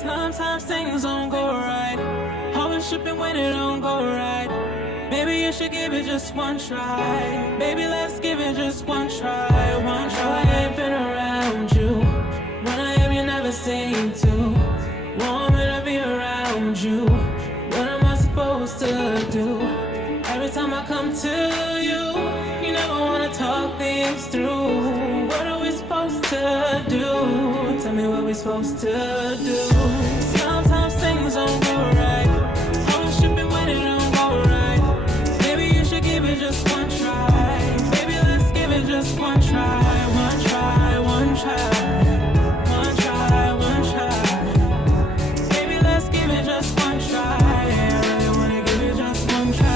Sometimes things don't go right. Always tripping when it don't go right. Maybe you should give it just one try. Baby, let's give it just one try. One try. I ain't been around you. When I am, you never seem to want me to be around you. What am I supposed to do? Every time I come to you, you never wanna talk things through. What are we supposed to do? Tell me what we're supposed to do. Sometimes things don't go right. Always tripping when it don't go right. Maybe you should give it just one try. Baby, let's give it just one try. One try, one try. One try, one try. Baby, let's give it just one try. I really wanna give you just one try.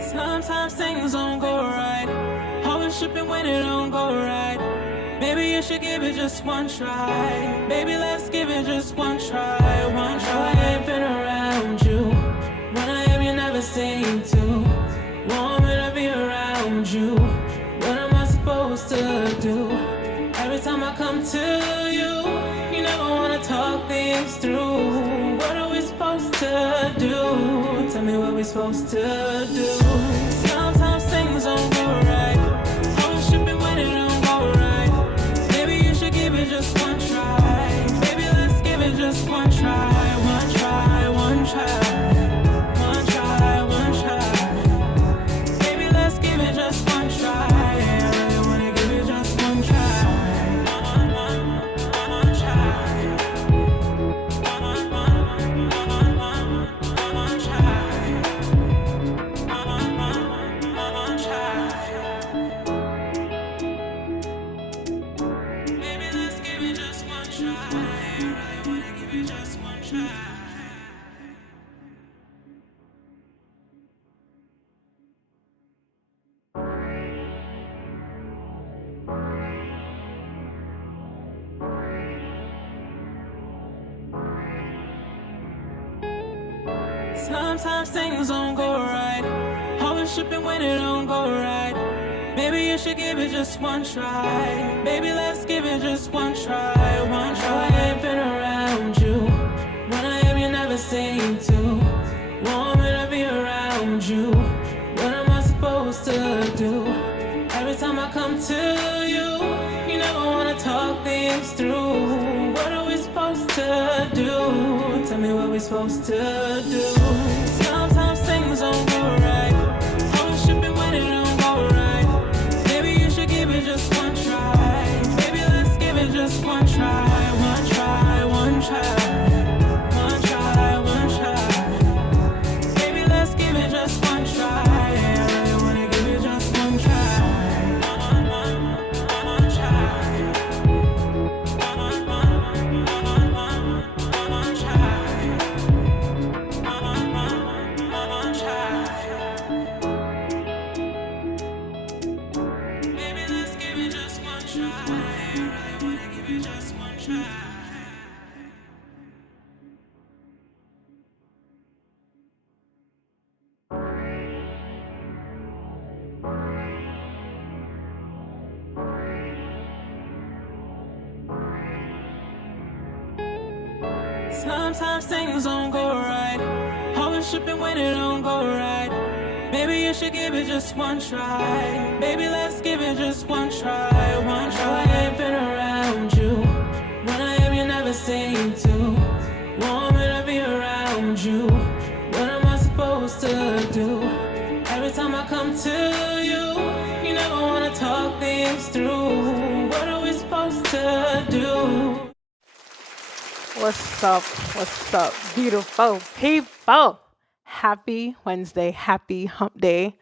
Sometimes things don't go right. Always tripping when it don't go right. Maybe you should give it just one try. Baby, let's give it just one try. One try. I ain't been around you. When I am, you never seem to want me to be around you. What am I supposed to do? Every time I come to you, you never wanna talk things through. What are we supposed to do? Tell me what we're supposed to do. Sometimes things don't go right. Always tripping when it don't go right. Maybe you should give it just one try. Baby, let's give it just one try. One try, one try. One try, one try. Baby, let's give it just one try. I really wanna give you just one try. Sometimes things don't go right. Always tripping when it don't go right. Maybe you should give it just one try. Baby, let's give it just one try. One try. I ain't been around you. When I am, you never seem to want me to be around you. What am I supposed to do? Every time I come to you, you never wanna talk things through. What are we supposed to do? Tell me what we're supposed to do. Sometimes things don't go right. Always tripping when it don't go right. Maybe you should give it just one try. Baby, let's give it just one try. One try, one try. One try, one try. Baby, let's give it just one try. I really wanna give you just one try. Sometimes things don't go right. Always tripping when it don't go right. Maybe you should give it just one try. Baby, let's give it just one try. One try. I ain't been around you. When I am, you never seem to want me to be around you. What am I supposed to do? Every time I come to you, you never wanna talk things through. What are we supposed to do? What's up? What's up, beautiful people? Happy Wednesday. Happy hump day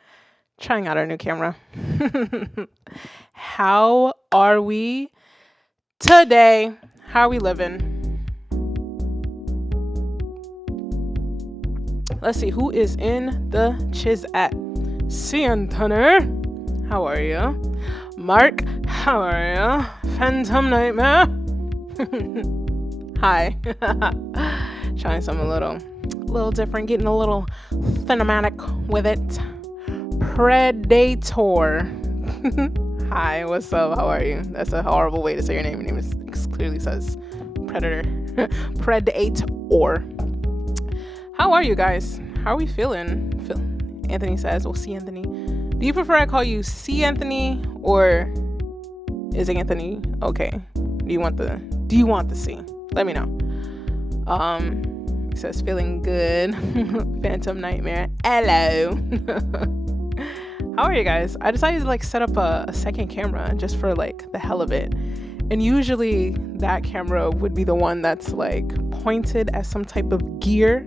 Trying out our new camera. How are we today? How are we living? Let's see who is in the chiz at. Cian Tunner, how are you? Mark, how are you? Phantom Nightmare. Hi. Trying something a little different, getting a little cinematic with it. Predator. Hi, what's up? How are you? That's a horrible way to say your name. Your name clearly says Predator. Predator. How are you guys? How are we feeling? Anthony says, we'll see Anthony. Do you prefer I call you C Anthony or is it Anthony? Okay. Do you want the C? Let me know. It says feeling good. Phantom Nightmare. Hello. How are you guys? I decided to like set up a second camera just for like the hell of it. And usually that camera would be the one that's like pointed at some type of gear,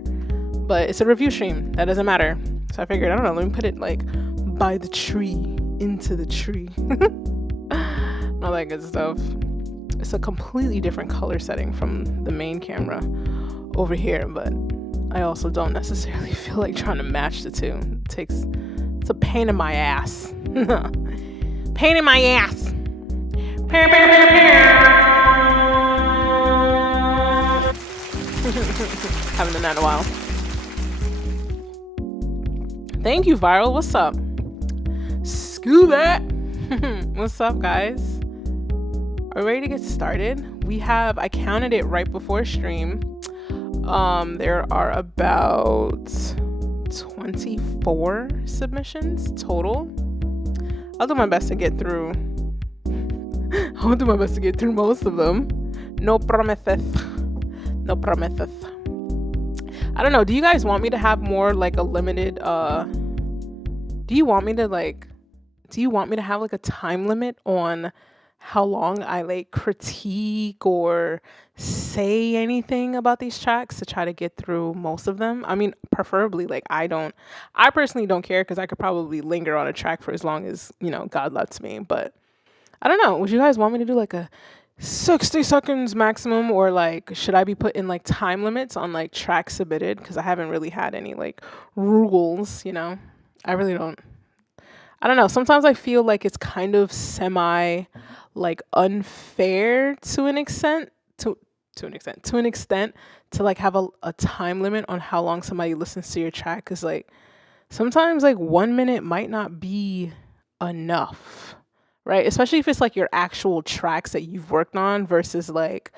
but it's a review stream. That doesn't matter. So I figured, I don't know, let me put it like by the tree, into the tree. All that good stuff. It's a completely different color setting from the main camera over here, but I also don't necessarily feel like trying to match the two. It's a pain in my ass. Pain in my ass. Haven't done that in a while. Thank you, Viral. What's up? Scuba. What's up, guys? Are we ready to get started? I counted it right before stream. There are about 24 submissions total. I'll do my best to get through. I'll do my best to get through most of them. No promises. No promises. I don't know. Do you guys want me to have more like a limited? Do you want me to have like a time limit on how long I like critique or say anything about these tracks to try to get through most of them? I mean, preferably like I personally don't care because I could probably linger on a track for as long as, God lets me. But I don't know. Would you guys want me to do like a 60 seconds maximum, or like should I be putting like time limits on like tracks submitted? Because I haven't really had any like rules, I really don't. I don't know. Sometimes I feel like it's kind of semi like unfair to an extent to like have a time limit on how long somebody listens to your track. Cause like sometimes like 1 minute might not be enough, right? Especially if it's like your actual tracks that you've worked on versus like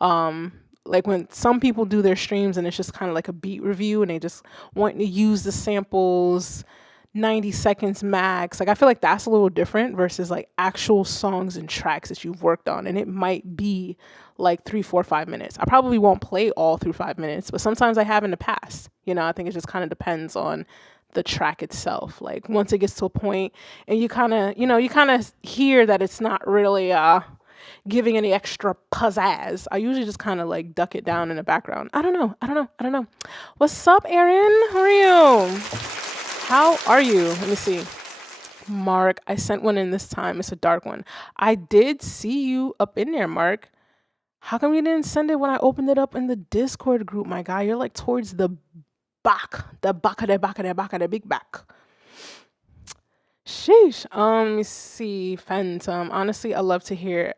when some people do their streams and it's just kind of like a beat review and they just want to use the samples 90 seconds max. Like I feel like that's a little different versus like actual songs and tracks that you've worked on, and it might be like 3, 4, 5 minutes. I probably won't play all through 5 minutes, but sometimes I have in the past. I think it just kind of depends on the track itself. Like once it gets to a point and you kind of hear that it's not really giving any extra pizzazz, I usually just kind of like duck it down in the background. I don't know. What's up, Aaron? How are you? How are you? Let me see. Mark, I sent one in this time. It's a dark one. I did see you up in there, Mark. How come you didn't send it when I opened it up in the Discord group, my guy? You're like towards the back of the big back. Sheesh. Let me see. Phantom. Honestly, I love to hear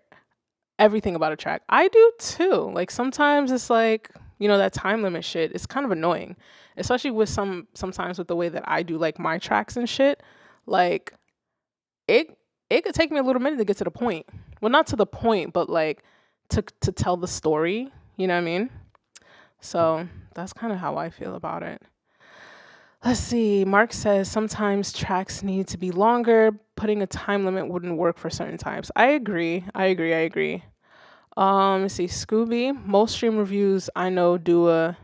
everything about a track. I do too. Like sometimes it's like, that time limit shit. It's kind of annoying. Especially with sometimes with the way that I do like my tracks and shit. Like it could take me a little minute to get to the point. Well, not to the point, but like to tell the story. You know what I mean? So that's kind of how I feel about it. Let's see. Mark says sometimes tracks need to be longer. Putting a time limit wouldn't work for certain times. I agree. Let's see. Scooby. Most stream reviews I know do a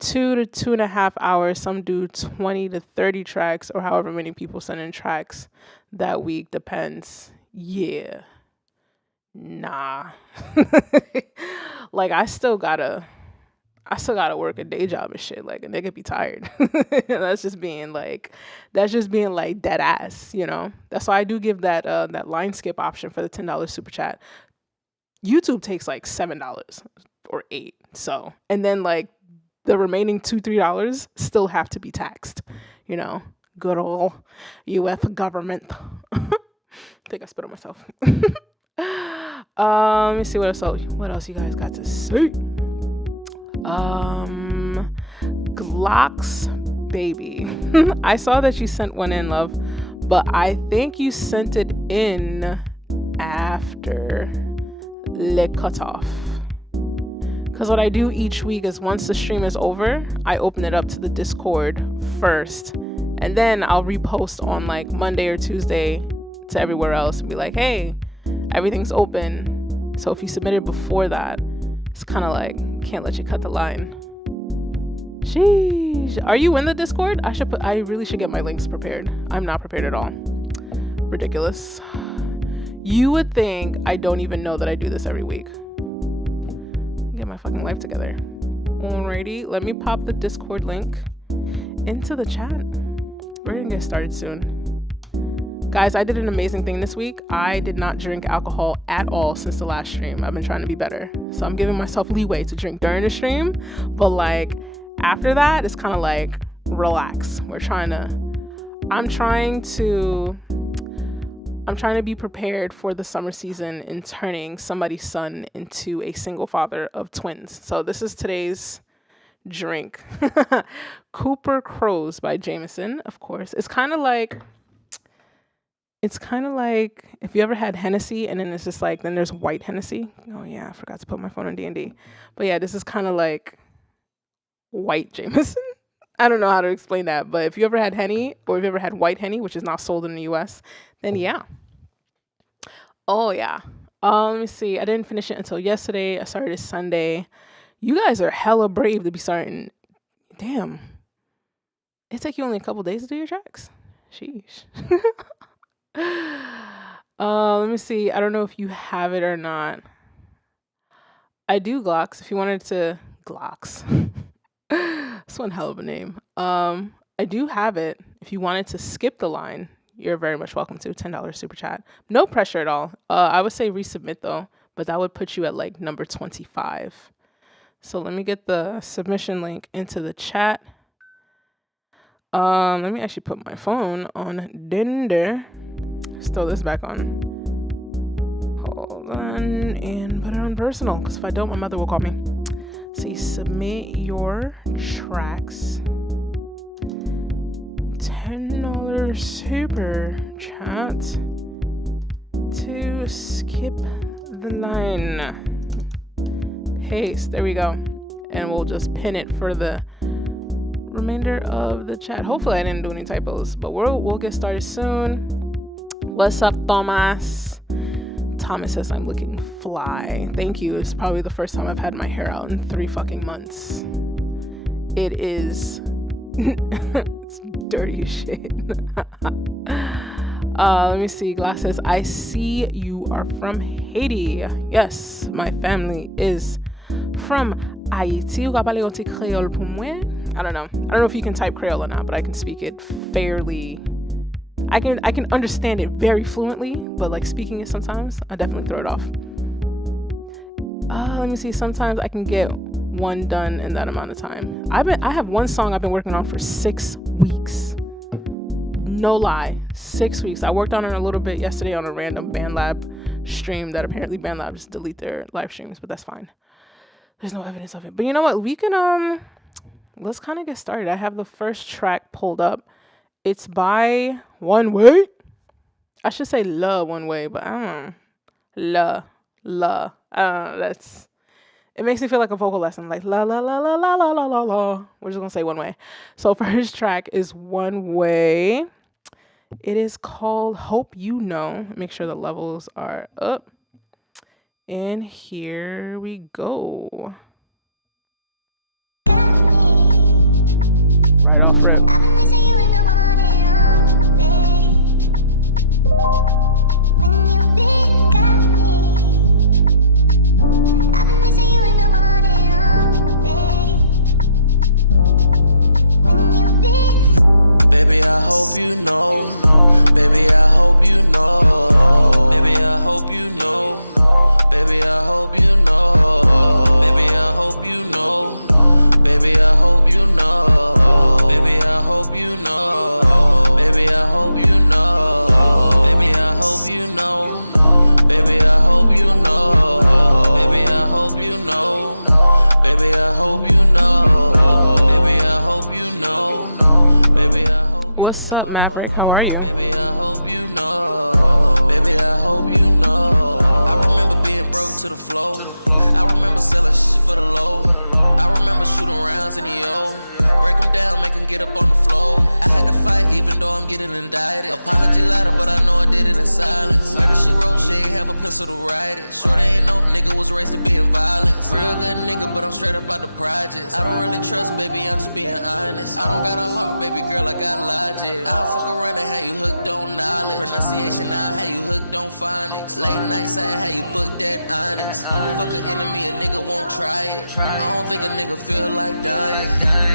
2 to 2.5 hours. Some do 20 to 30 tracks, or however many people send in tracks that week. Depends. Yeah. Nah. Like I still gotta I still gotta work a day job and shit. Like a nigga be tired. That's just being like dead ass, you know. That's why I do give that line skip option for the $10 super chat. YouTube takes like $7 or $8. So, and then like the remaining $2-3 still have to be taxed, you know. Good old US government. I think I spit on myself. Let me see what else you guys got to say. Glocks baby. I saw that you sent one in, love, but I think you sent it in after le cutoff. Because what I do each week is once the stream is over, I open it up to the Discord first, and then I'll repost on like Monday or Tuesday to everywhere else and be like, hey, everything's open. So if you submit it before that, it's kind of like, can't let you cut the line. Sheesh. Are you in the Discord? I really should get my links prepared. I'm not prepared at all. Ridiculous. You would think I don't even know that I do this every week. Get my fucking life together. Alrighty, let me pop the Discord link into the chat. We're gonna get started soon. Guys, I did an amazing thing this week. I did not drink alcohol at all since the last stream. I've been trying to be better. So I'm giving myself leeway to drink during the stream. But like after that, it's kind of like relax. I'm trying to be prepared for the summer season in turning somebody's son into a single father of twins. So this is today's drink. Cooper Crows by Jameson, of course. It's kind of like if you ever had Hennessy and then it's just like, then there's white Hennessy. Oh yeah, I forgot to put my phone on D&D. But yeah, this is kind of like white Jameson. I don't know how to explain that, but if you ever had Henny, or if you ever had white Henny, which is not sold in the US, then yeah. Oh yeah. Let me see. I didn't finish it until yesterday. I started Sunday. You guys are hella brave to be starting. Damn. It took you only a couple days to do your tracks? Sheesh. Let me see. I don't know if you have it or not. I do Glocks. If you wanted to Glocks. That's one hell of a name. I do have it. If you wanted to skip the line, you're very much welcome to. $10 super chat. No pressure at all. I would say resubmit though, but that would put you at like number 25. So let me get the submission link into the chat. Let me actually put my phone on Dinder. Let's throw this back on. Hold on and put it on personal, because if I don't, my mother will call me. See, submit your tracks. $10 super chat to skip the line. Paste. There we go. And we'll just pin it for the remainder of the chat. Hopefully I didn't do any typos, but we'll get started soon. What's up, Thomas? Thomas says I'm looking fly. Thank you. It's probably the first time I've had my hair out in 3 fucking months. It is it's dirty as shit. Let me see. Glass says, I see you are from Haiti. Yes, my family is from Haiti. I don't know if you can type Creole or not, but I can speak it fairly. I can understand it very fluently, but like speaking it sometimes, I definitely throw it off. Let me see. Sometimes I can get one done in that amount of time. I have one song I've been working on for 6 weeks. No lie, 6 weeks. I worked on it a little bit yesterday on a random BandLab stream that apparently BandLab just delete their live streams, but that's fine. There's no evidence of it. But you know what? We can let's kind of get started. I have the first track pulled up. It's by One Way. I should say La One Way, but I don't know. La. That's. It makes me feel like a vocal lesson, like la la la la la la la la la. We're just gonna say One Way. So first track is One Way. It is called Hope You Know. Make sure the levels are up. And here we go. Right off rip. I've been missing you in the morning all day. When you think of me, I've been missing you in the morning all day. you know. Baby, I hope you know. Baby, I hope you know. Baby, I hope you know. Baby, I hope you know. Baby, I hope you know. Baby, I hope you know. Baby, I hope you know. Baby, I hope you know. Baby, I hope you know. Baby, I hope you know. Baby, I hope you know. Baby, I hope. What's up, Maverick? How are you? Baby, I hope you know. Baby, I hope you know. I remember being broke to the flow. I remember selling shit for the low. I remember shooting rounds in the O. Break them down, make them get up on the floor. I had to fight even though I'm getting indicted. Apology letter, but I know I did it in silence. Murder she wrote, she ain't have a pencil to write it. Sure they ain't no nigga was raised to be in violence. Real good nigga, but I'm straight up out the projects. I don't really trust, baby, I'm just being honest. I don't got a heart, baby girl, I got logic. I'll fuck around and have you hooked on knowledge. Pronunciation, I'll have you hooked on phonics. Late night saying how you booked that onyx. Fuck an enemy, a nigga won't try it. I don't think a nigga feel like dying.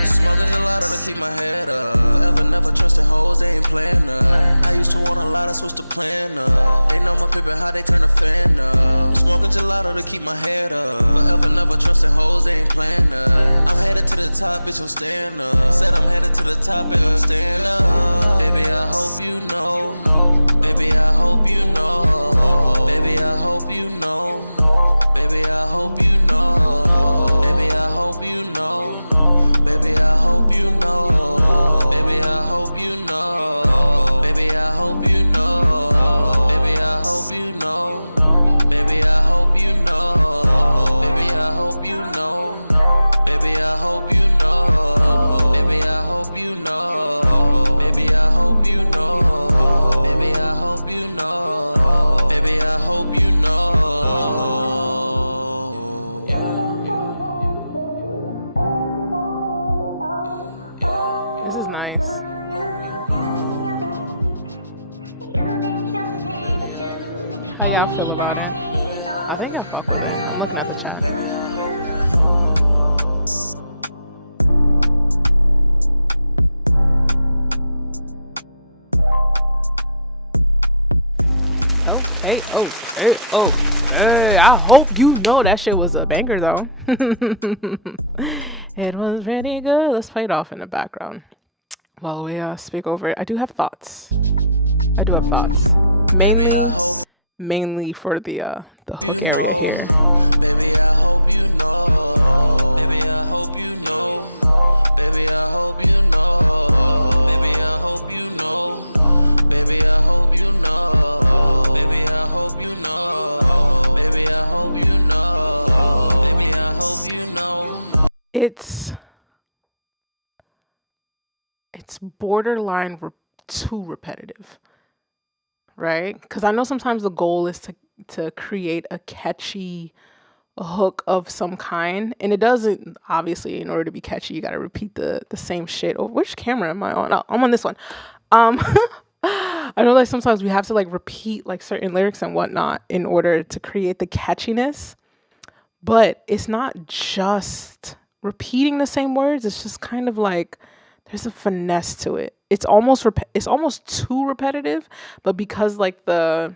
Smoking gelato to keep my head up. Forever never trusted hoes, they ain't playing up. I used to want a lot, I switched to plan up. They know my pimpin' how they turn a fan up. Smoking gelato to keep my head up. Forever never trusted hoes, they ain't playing up. I'm headed to the top, bitch, I'm staying up. Said I'm headed to the top and I'm staying up. Baby, I hope you know. Baby, I hope you know. Baby, I hope you know. Baby, I hope you know. Baby, I hope you know. Baby, I hope you know. Baby, I hope you know. Baby, I hope you know. Baby, I hope you know. Baby, I hope you know. Baby, I hope you know. Baby, I hope you know. Baby, I hope you know. Baby, I hope you know. Baby, I hope you know. Baby, I hope you know. This is nice. How y'all feel about it? I think I fuck with it. I'm looking at the chat. Hey, I hope you know that shit was a banger though. It was pretty good. Let's play it off in the background while we speak over it. I do have thoughts. Mainly for the hook area here. Baby, I hope you know. Baby, I hope you know. Baby, I hope you know. Baby, I hope you know. Baby, I hope you know. Baby, I hope you know. Baby, I hope you know. Baby, I hope you know. It's borderline too repetitive, right? Because I know sometimes the goal is to create a catchy hook of some kind, and it doesn't, obviously, in order to be catchy you got to repeat the same shit over. Which camera am I on? Oh, I'm on this one. I know that sometimes we have to like repeat like certain lyrics and whatnot in order to create the catchiness, but it's not just repeating the same words. It's just kind of like there's a finesse to it. It's almost too repetitive, but because like the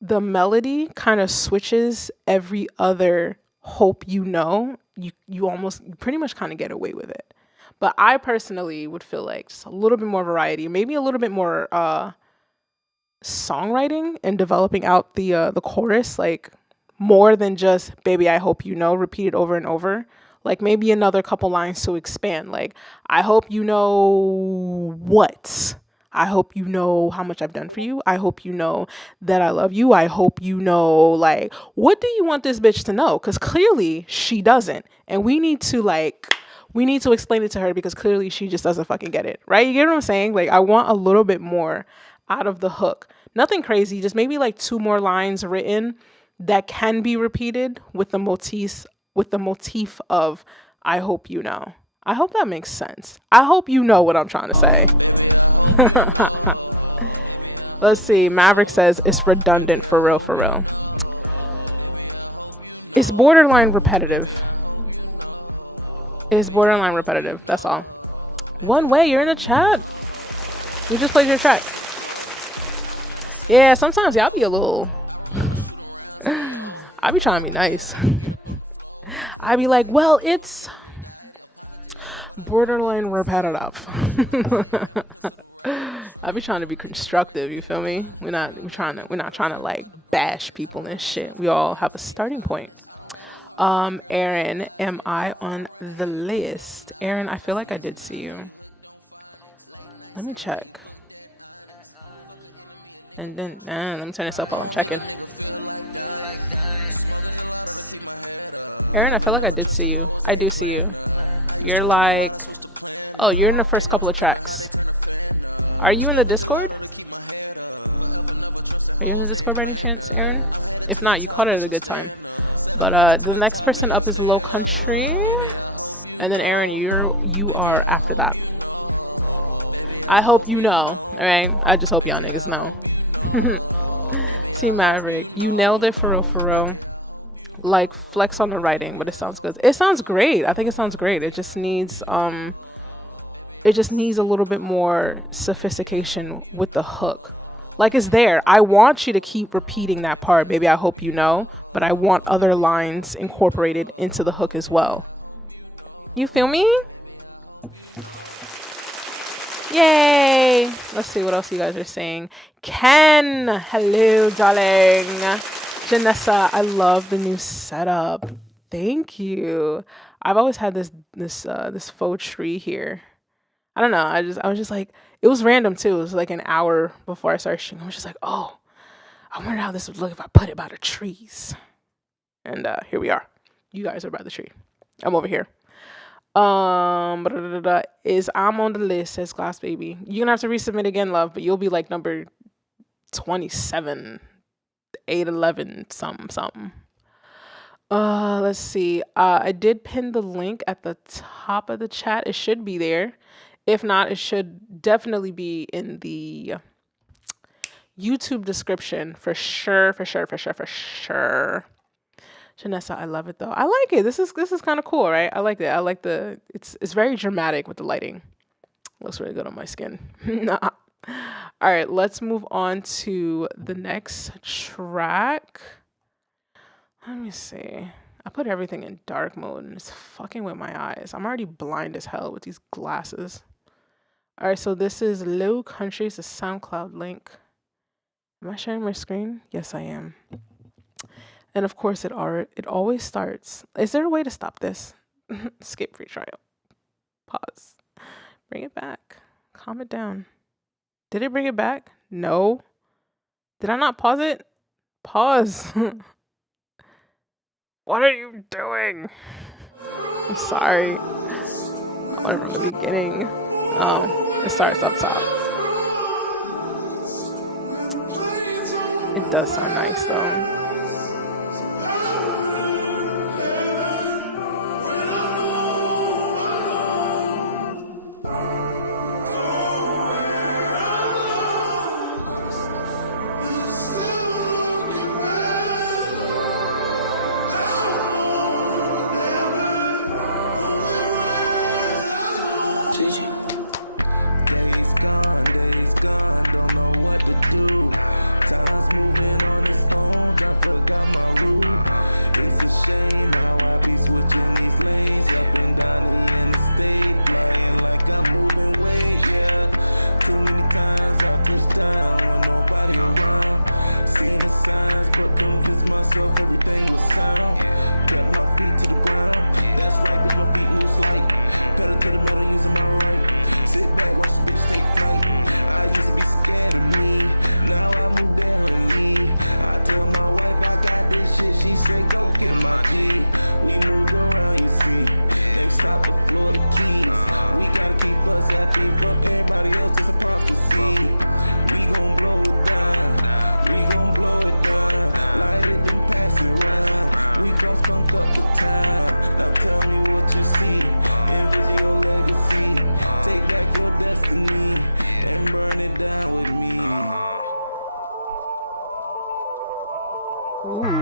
melody kind of switches every other hope you know, you pretty much kind of get away with it. But I personally would feel like just a little bit more variety, maybe a little bit more songwriting and developing out the chorus, like more than just "baby, I hope you know" repeated over and over. Like maybe another couple lines to expand. Like, I hope you know what. I hope you know how much I've done for you. I hope you know that I love you. I hope you know, like, what do you want this bitch to know? Because clearly she doesn't. And we need to explain it to her because clearly she just doesn't fucking get it. Right? You get what I'm saying? Like, I want a little bit more out of the hook. Nothing crazy. Just maybe like 2 more lines written that can be repeated with the motif of "I hope you know." I hope that makes sense. I hope you know what I'm trying to say. Baby, I hope you know. Let's see. Maverick says it's redundant for real. It's borderline repetitive. That's all. One way, you're in the chat. We just played your track. Yeah, sometimes y'all be a little. I be trying to be nice. I be like, well, it's borderline repetitive. I be trying to be constructive. You feel me? We're not trying to like bash people and shit. We all have a starting point. Aaron, am I on the list? Aaron, I feel like I did see you. Let me check. And then, let me turn this up while I'm checking. Aaron, I feel like I did see you. I do see you. You're like, oh, you're in the first couple of tracks. Are you in the Discord? Are you in the Discord by any chance, Aaron? If not, you caught it at a good time. But the next person up is Low Country, and then Aaron, you are after that. I hope you know. All right, I just hope y'all niggas know. Team Maverick, you nailed it for real. Like, flex on the writing, but it sounds good. It sounds great. I think it sounds great. It just needs a little bit more sophistication with the hook. Like, it's there. I want you to keep repeating that part, baby. I hope you know, but I want other lines incorporated into the hook as well. You feel me? Yay! Let's see what else you guys are saying. Ken, hello, darling. Janessa, I love the new setup. Thank you. I've always had this faux tree here. I don't know. I was just like, it was random too. It was like an hour before I started shooting. I was just like, oh, I wonder how this would look if I put it by the trees. And here we are. You guys are by the tree. I'm over here. Is I'm on the list, says Glass Baby. You're gonna have to resubmit again, love, but you'll be like number 27, 811, something. Let's see. I did pin the link at the top of the chat. It should be there. If not, it should definitely be in the YouTube description for sure. Janessa, I love it though. I like it. This is kind of cool, right? I like it. I like it's very dramatic with the lighting. Looks really good on my skin. All right, let's move on to the next track. Let me see. I put everything in dark mode and it's fucking with my eyes. I'm already blind as hell with these glasses. All right, so this is Low Country. It's a SoundCloud link. Am I sharing my screen? Yes, I am. And of course, it always starts. Is there a way to stop this? Skip free trial. Pause. Bring it back. Calm it down. Did it bring it back? No. Did I not pause it? Pause. What are you doing? I'm sorry. I went from the beginning. It starts up top. It does sound nice though. Days gone, don't know what to do. Time's moving on its own, I forgot my route. It's a shame how I be switching these lanes up and down the interstate, flying like I'm moving weight, yeah. Too many times I touched down with nobody around. Seen the signs, but convinced myself everything was sound. Kept my feet to the ground. That's right, bitch, my feet move slight. Pedal to the metal, using my right. Sit back, watch the bitch take flight. I used to be scared of me. Now I move down and leave. I tell my wife I got this shit. She said, go get my G. We moved around, you see. Next stop, the Florida Keys. We gotta keep us happy. Fuck everybody else, it's a prophecy. We gon' blow it down. We gon' blow it down. Light it, then pass it round. We gon' skunk up the town. Now tell me what you see. Envision your legacy. Take back your destiny and burn it down with me. Ooh.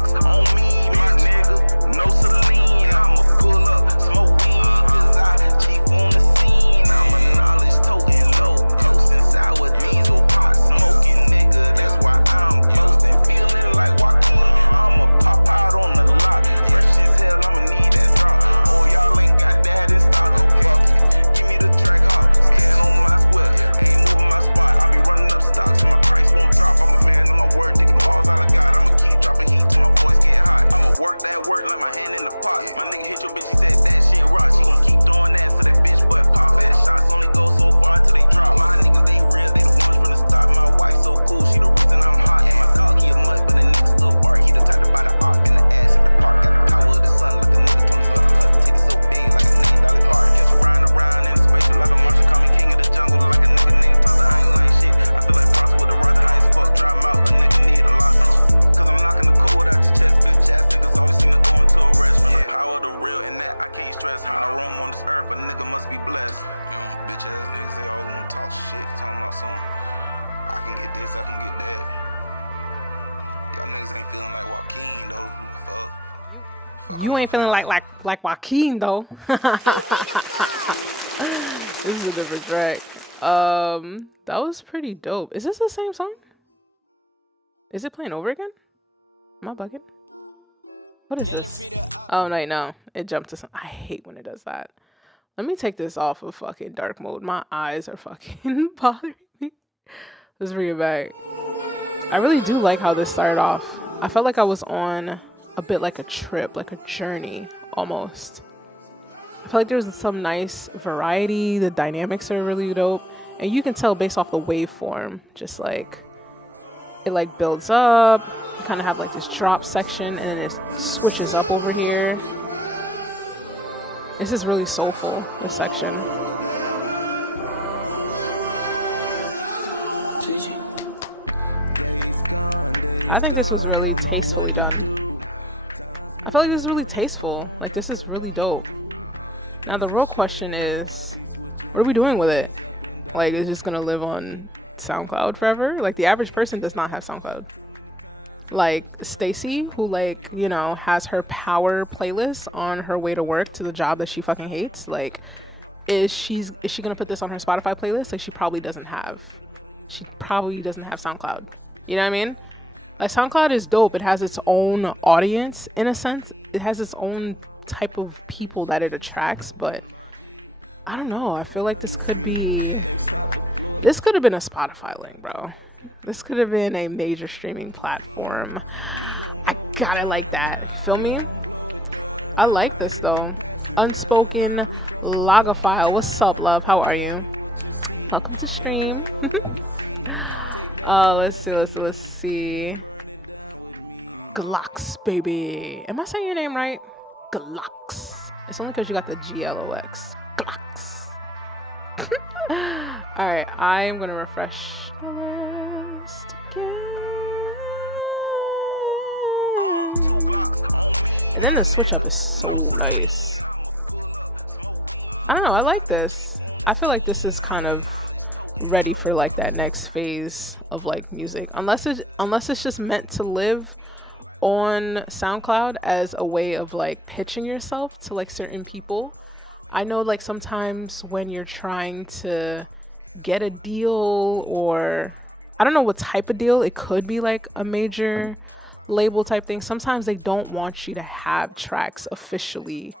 Glocks on me, my nigga. No Celine, I'ma pull up, smoke weed, cause I chief on the scene. I'm a knowledge toting low, coasting sour diesel, pot smoking nigga. That's why I'm boasting, feeling like Joaquin. I'ma pop out on the lot, fresh as hell. I'ma need that drop. Oh, y'all ain't got that in stock. Fuck it, give me the track hawk. Stand on my square, ain't moving my spot. I be running up stocks and my price won't drop. I'm a man of my word, taking balls all I got. I'ma keep dropping heat till my voice get hot. I'ma work that work like my hand in the pot. My nigga hit your bitch, he said that shit rock. She gon' keep throwing that to that bitch butt pop. Bad shots only go so far until they drop. My niggas, they real, they the ones from the start. My wife so cool, she the reason I'm hot. And my dog, he a mutt, but the nigga still bark. He the type to buy the op in the ass at the park. Got the power of the sun like a nigga Tony Stark. Her ticket so big like a nigga Dolly Parton. Catch her riding around in the spaceship like a Martian. Call me king of the jungle like a nigga named Thompson. I ain't lying shit. I feel like Bronson with the rods and high as fuck. Drive him out, a nigga need a lozenge. Cause I'm knocking the cold out your chest. Bitch ass niggas always seem to go into a rest. From the power of the real and that I can't stress. How I roam on this earth, a nigga must be blessed. You know, bitch ass niggas, they all wanna talk shit. Talking about some, I can get this, I can get that. Y'all niggas ain't feeling like Joaquin though. Fuck. You ain't feeling like Joaquin though. This is a different track. That was pretty dope. Is this the same song? Is it playing over again? Am I bugging? What is this? Oh no, it jumped to some. I hate when it does that. Let me take this off of fucking dark mode. My eyes are fucking bothering me. Let's bring it back. I really do like how this started off. I felt like I was on a bit like a trip, like a journey almost. I feel like there was some nice variety. The dynamics are really dope. And you can tell based off the waveform, just like it like builds up. You kind of have like this drop section and then it switches up over here. This is really soulful, this section. I think this was really tastefully done. I feel like this is really tasteful. Like this is really dope. Now the real question is, what are we doing with it? Like, it's just gonna live on SoundCloud forever? Like the average person does not have SoundCloud. Like Stacy, who like, you know, has her power playlist on her way to work to the job that she fucking hates. Like, is she gonna put this on her Spotify playlist? Like she probably doesn't have SoundCloud. You know what I mean? Like SoundCloud is dope. It has its own audience in a sense. It has its own type of people that it attracts, but I don't know. I feel like this could have been a Spotify link, bro. This could have been a major streaming platform. I gotta like that. Feel me? I like this though. Unspoken Logophile. What's up, love? How are you? Welcome to stream. Let's see. Glocks, baby. Am I saying your name right? Glocks. It's only because you got the GLOX. Glocks. Alright, I'm gonna refresh the list again. And then the switch up is so nice. I don't know, I like this. I feel like this is kind of ready for like that next phase of like music. Unless it's just meant to live on SoundCloud as a way of like pitching yourself to like certain people. I know like sometimes when you're trying to get a deal, or I don't know what type of deal, it could be like a major label type thing. Sometimes they don't want you to have tracks officially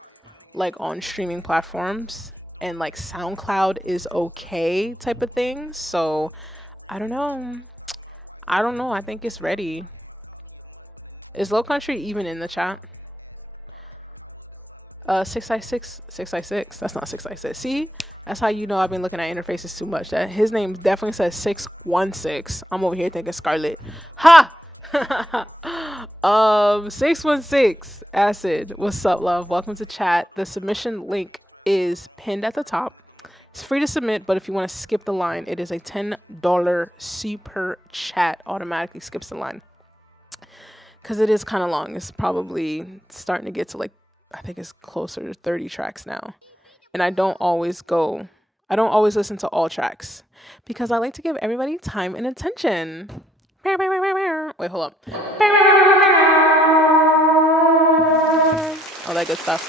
like on streaming platforms, and like SoundCloud is okay type of thing. So I don't know. I think it's ready. Is Low Country even in the chat? 6i6. That's not 6i6. See, that's how you know I've been looking at interfaces too much. That his name definitely says 616. I'm over here thinking Scarlet. Ha! 616 Acid. What's up, love? Welcome to chat. The submission link is pinned at the top. It's free to submit, but if you want to skip the line, it is a $10 super chat. Automatically skips the line because it is kind of long. It's probably starting to get to like, I think it's closer to 30 tracks now. And I don't always listen to all tracks because I like to give everybody time and attention. Wait, hold up. good stuff.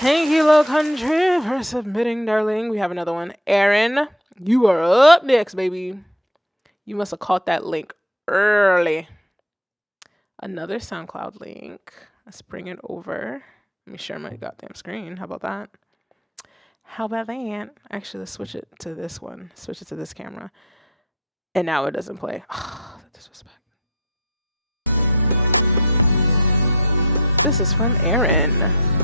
Thank you, Low Country, for submitting, darling. We have another one. Aaron, you are up next, baby. You must have caught that link early. Another SoundCloud link. Let's bring it over. Let me share my goddamn screen. How about that? How about that? Actually, let's switch it to this one. Switch it to this camera. And now it doesn't play. Oh, the disrespect. This is from Aaron.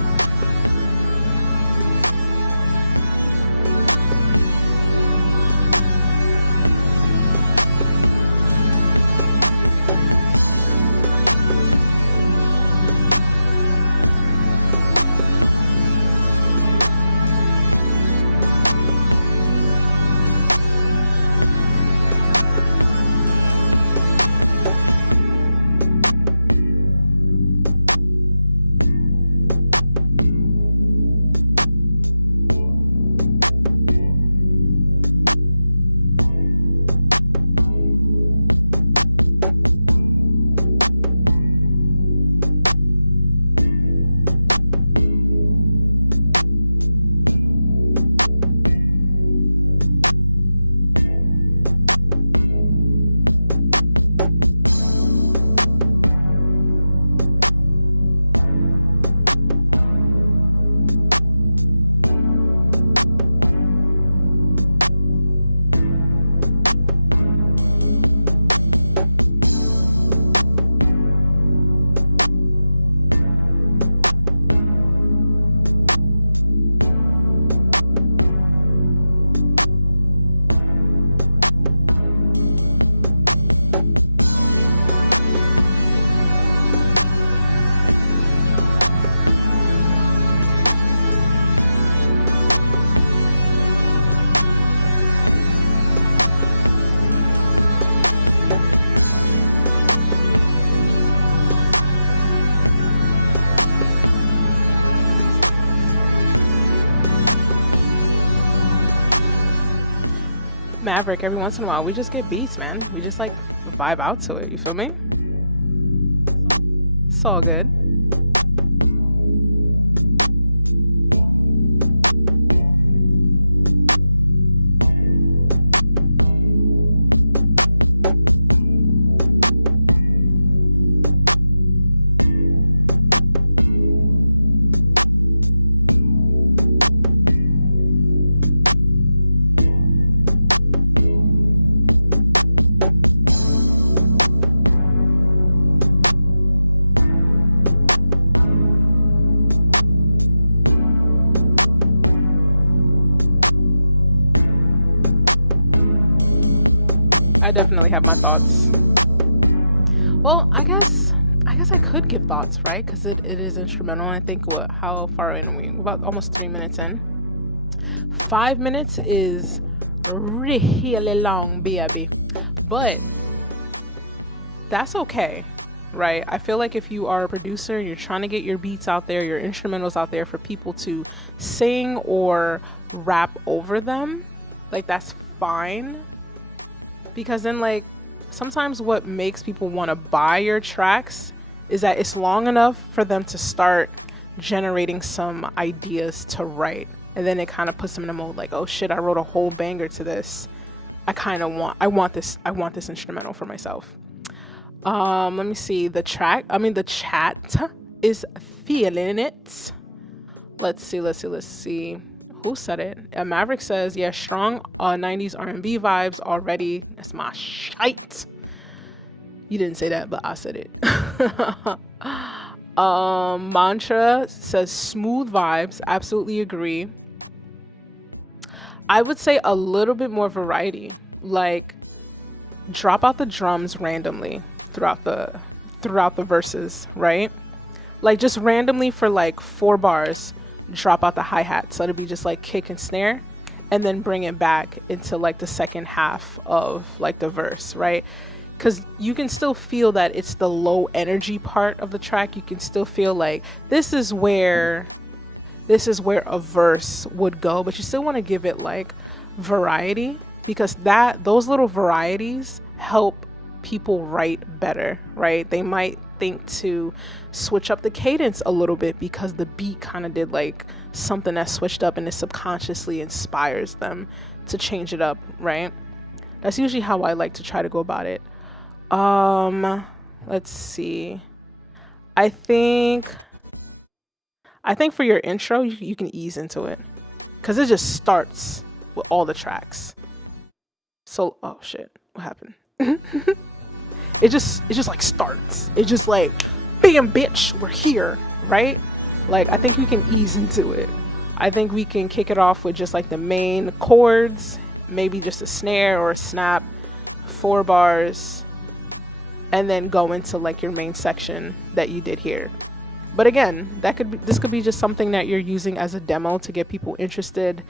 Maverick, every once in a while we just get beats, man. We just like vibe out to it, you feel me? It's all good. Definitely have my thoughts. Well, I guess I could give thoughts, right? Because it is instrumental. I think how far in are we? About almost 3 minutes in. 5 minutes is really long, baby. But that's okay, right? I feel like if you are a producer, you're trying to get your beats out there, your instrumentals out there for people to sing or rap over them, like that's fine. Because then, like, sometimes what makes people want to buy your tracks is that it's long enough for them to start generating some ideas to write. And then it kind of puts them in a mode like, oh shit, I wrote a whole banger to this. I want this instrumental for myself. Let me see. The chat is feeling it. Let's see. Who said it? Maverick says, yeah, strong 90s R&B vibes already. That's my shite. You didn't say that, but I said it. Mantra says smooth vibes. Absolutely agree. I would say a little bit more variety. Like, drop out the drums randomly throughout the verses, right? Like, just randomly for like 4 bars. Drop out the hi-hats, let it be just like kick and snare, and then bring it back into like the second half of like the verse, right? Because you can still feel that it's the low energy part of the track. You can still feel like this is where a verse would go, but you still want to give it like variety, because those little varieties help people write better, right? They might think to switch up the cadence a little bit because the beat kind of did like something that switched up, and it subconsciously inspires them to change it up, right? That's usually how I like to try to go about it. Let's see. I think for your intro, you can ease into it because it just starts with all the tracks. So, oh shit, what happened? It just like starts. It just like, bam, bitch, we're here, right? Like, I think we can ease into it. I think we can kick it off with just like the main chords, maybe just a snare or a snap, 4 bars, and then go into like your main section that you did here. But again, this could be just something that you're using as a demo to get people interested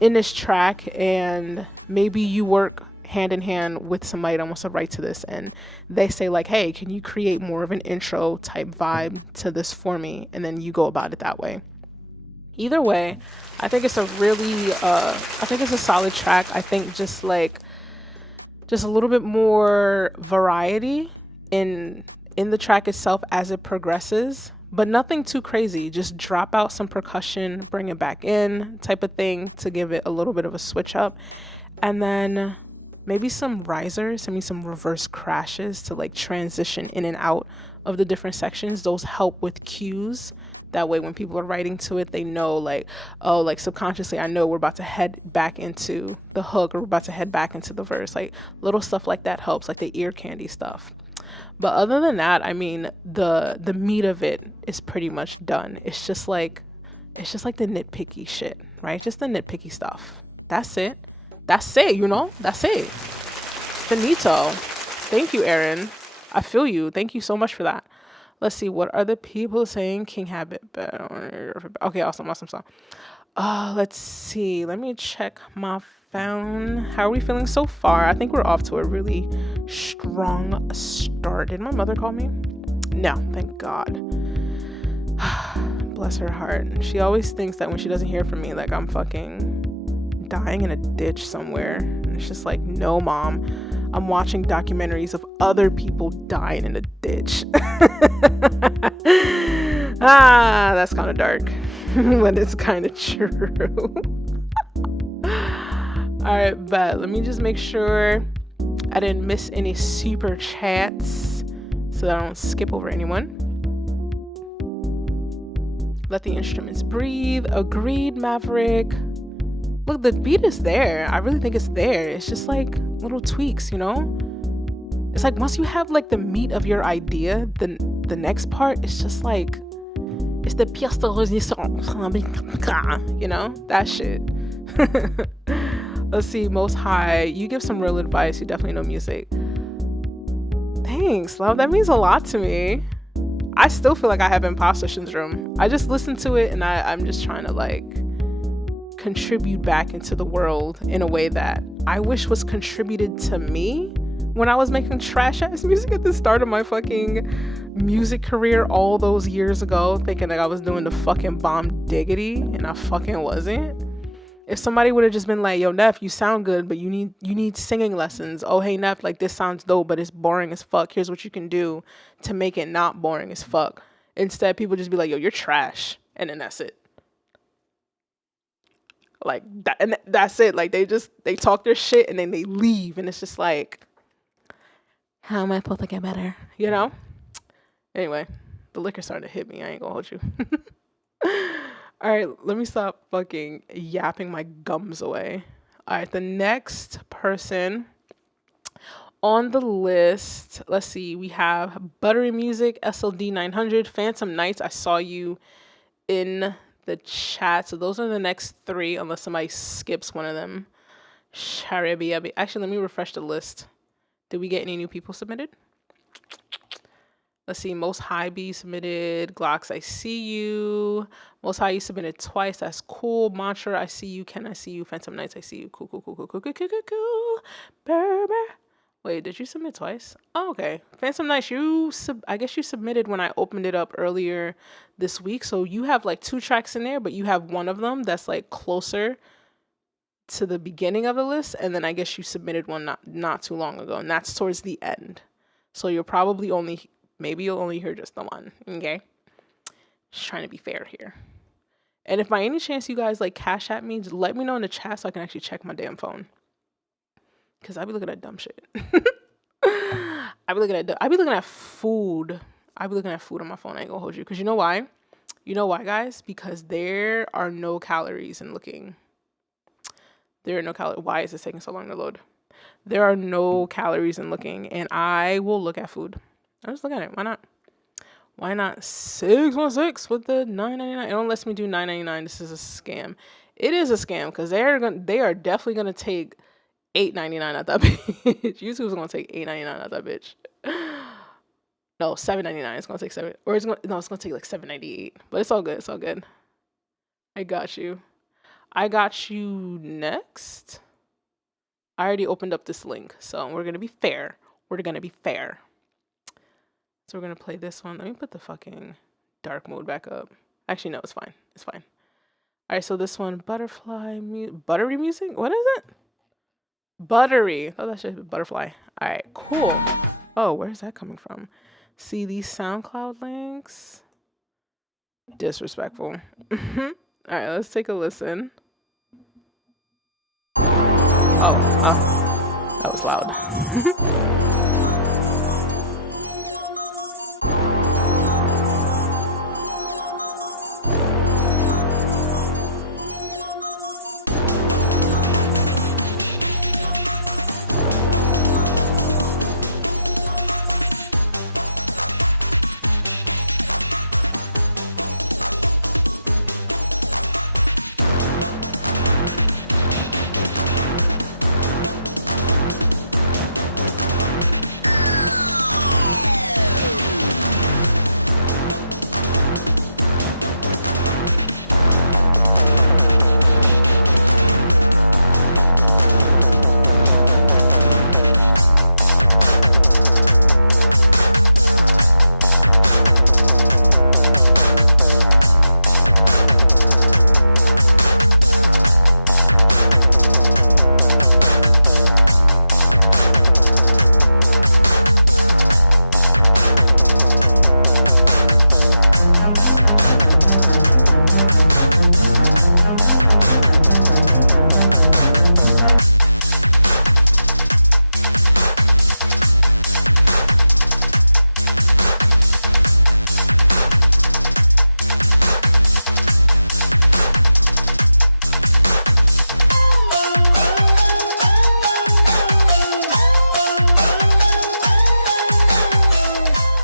in this track, and maybe you work hand in hand with somebody that wants to write to this, and they say like, hey, can you create more of an intro type vibe to this for me? And then you go about it that way. Either way, I think it's a really I think it's a solid track. I think just a little bit more variety in the track itself as it progresses, but nothing too crazy. Just drop out some percussion, bring it back in type of thing to give it a little bit of a switch up, and then maybe some risers, maybe some reverse crashes to like transition in and out of the different sections. Those help with cues. That way when people are writing to it, they know like, oh, like subconsciously I know we're about to head back into the hook, or we're about to head back into the verse. Like little stuff like that helps, like the ear candy stuff. But other than that, I mean, the meat of it is pretty much done. It's just like the nitpicky shit, right? Just the nitpicky stuff. That's it, you know? That's it. Finito. Thank you, Aaron. I feel you. Thank you so much for that. Let's see. What are the people saying? King Habit. Okay, awesome song. Let's see. Let me check my phone. How are we feeling so far? I think we're off to a really strong start. Did my mother call me? No, thank God. Bless her heart. She always thinks that when she doesn't hear from me, like I'm fucking dying in a ditch somewhere. It's just like, no, Mom, I'm watching documentaries of other people dying in a ditch. That's kind of dark, but it's kind of true. All right, but let me just make sure I didn't miss any super chats so that I don't skip over anyone. Let the instruments breathe. Agreed, Maverick. Look, the beat is there. I really think it's there. It's just like little tweaks, you know? It's like once you have like the meat of your idea, then the next part is just like, it's the pièce de résistance, you know? That shit. Let's see, Most High. You give some real advice. You definitely know music. Thanks, love. That means a lot to me. I still feel like I have imposter syndrome. I just listen to it and I'm just trying to like contribute back into the world in a way that I wish was contributed to me when I was making trash ass music at the start of my fucking music career all those years ago, thinking that I was doing the fucking bomb diggity, and I fucking wasn't. If somebody would have just been like, yo, Nef, you sound good, but you need singing lessons. Oh, hey, Nef, like this sounds dope, but it's boring as fuck. Here's what you can do to make it not boring as fuck. Instead, people just be like, yo, you're trash. And then that's it. Like that, and that's it. Like they talk their shit and then they leave, and it's just like, how am I supposed to get better? You know? Anyway, the liquor's starting to hit me. I ain't gonna hold you. All right, let me stop fucking yapping my gums away. All right, the next person on the list, let's see, we have Buttery Music, SLD 900, Phantom Nights. I saw you in the chat. So those are the next 3, unless somebody skips one of them. Sharibi. Actually, let me refresh the list. Did we get any new people submitted? Let's see. Most High B submitted. Glocks, I see you. Most High, you submitted twice. That's cool. Mantra, I see you. Ken, I see you. Phantom Nights, I see you. Cool. Wait, did you submit twice? Oh, okay. Phantom Nights, I guess you submitted when I opened it up earlier this week. So you have like 2 tracks in there, but you have one of them that's like closer to the beginning of the list. And then I guess you submitted one not too long ago, and that's towards the end. So you're probably only Maybe you'll only hear just the one. Okay. Just trying to be fair here. And if by any chance you guys like Cash App me, just let me know in the chat so I can actually check my damn phone. Cause I be looking at dumb shit. I be looking at food. I be looking at food on my phone. I ain't gonna hold you. Cause you know why? You know why, guys? Because there are no calories in looking. There are no calories. Why is this taking so long to load? There are no calories in looking, and I will look at food. I just look at it. Why not? Why not 616 with the $9.99? It don't let me do $9.99. This is a scam. It is a scam because they are definitely gonna take $8.99 out that bitch. YouTube's gonna take $8.99 out that bitch. No, $7.99. It's gonna take $7, or it's gonna take like $7.98. But it's all good. It's all good. I got you. I got you next. I already opened up this link, so we're gonna be fair. We're gonna be fair. So we're gonna play this one. Let me put the fucking dark mode back up. Actually, no, it's fine. It's fine. All right, so this one, Buttery music. What is it? Buttery. Oh, that should be Butterfly. All right, cool. Oh, where's that coming from? See these SoundCloud links? Disrespectful. All right, let's take a listen. Oh, that was loud.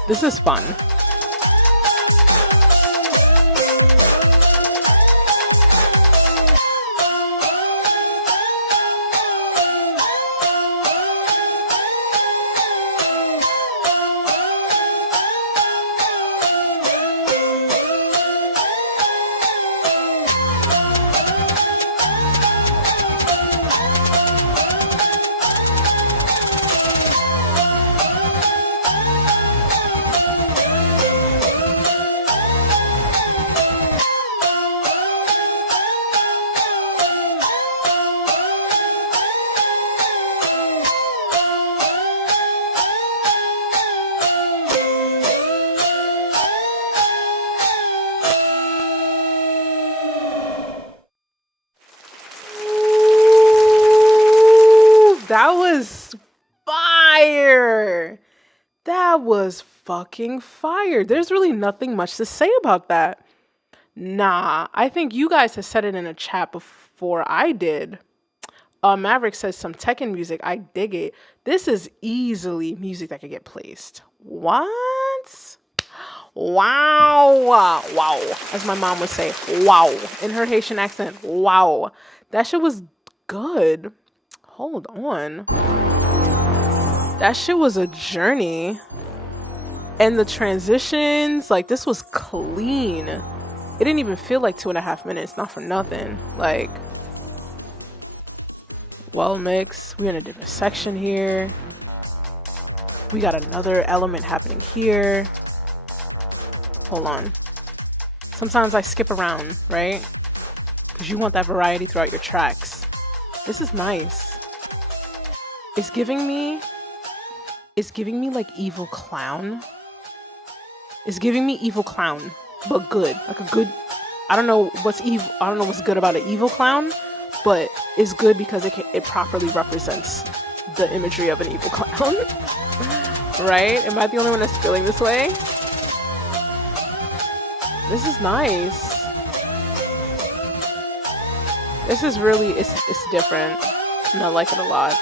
This is fun. That was fire. That was fucking fire. There's really nothing much to say about that. Nah, I think you guys have said it in a chat before I did. Maverick says some Tekken music. I dig it. This is easily music that could get placed. What? Wow. Wow. As my mom would say, wow. In her Haitian accent, wow. That shit was good. Hold on. That shit was a journey. And the transitions, like, this was clean. It didn't even feel like 2.5 minutes, not for nothing. Like, well mixed. We're in a different section here. We got another element happening here. Hold on. Sometimes I skip around, right? Because you want that variety throughout your tracks. This is nice. It's giving me like Evil Clown. It's giving me evil clown, but good. Like a good. I don't know what's evil. I don't know what's good about an evil clown, but it's good because it properly represents the imagery of an evil clown. Right? Am I the only one that's feeling this way? This is nice. This is really, it's different. And I like it a lot.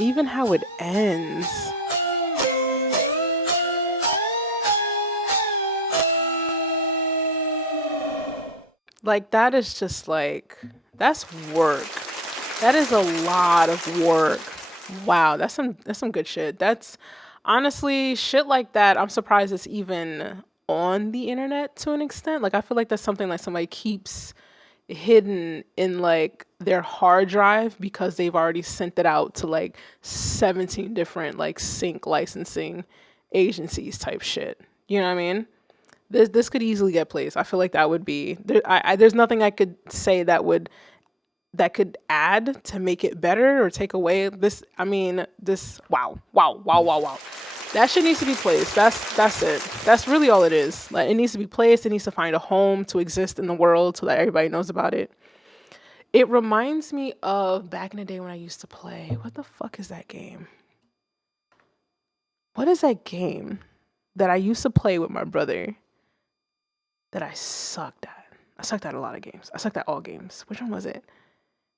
Even how it ends. Like, that is just like, that's work. That is a lot of work. Wow, that's some good shit. That's honestly shit like that. I'm surprised it's even on the internet to an extent. Like, I feel like that's something like somebody keeps hidden in like their hard drive because they've already sent it out to like 17 different like sync licensing agencies type shit. You know what I mean? This could easily get placed. I feel like that would be there's nothing I could say that could add to make it better or take away this. I mean, this wow. That shit needs to be placed. That's it. That's really all it is. Like, it needs to be placed. It needs to find a home to exist in the world so that everybody knows about it. It reminds me of back in the day when I used to play. What the fuck is that game? What is that game that I used to play with my brother that I sucked at? I sucked at a lot of games. I sucked at all games. Which one was it?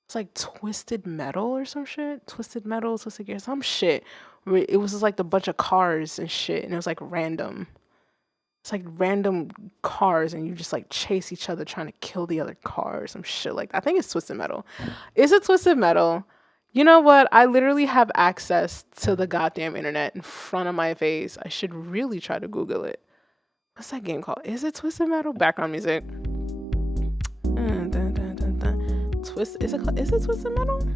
It's like Twisted Metal or some shit. Twisted Metal, Twisted Gear, some shit. It was just like a bunch of cars and shit, and it was like random. It's like random cars, and you just like chase each other trying to kill the other car or some shit like that. I think it's Twisted Metal. Is it Twisted Metal? You know what? I literally have access to the goddamn internet in front of my face. I should really try to Google it. What's that game called? Is it Twisted Metal? Background music. Is it Twisted Metal?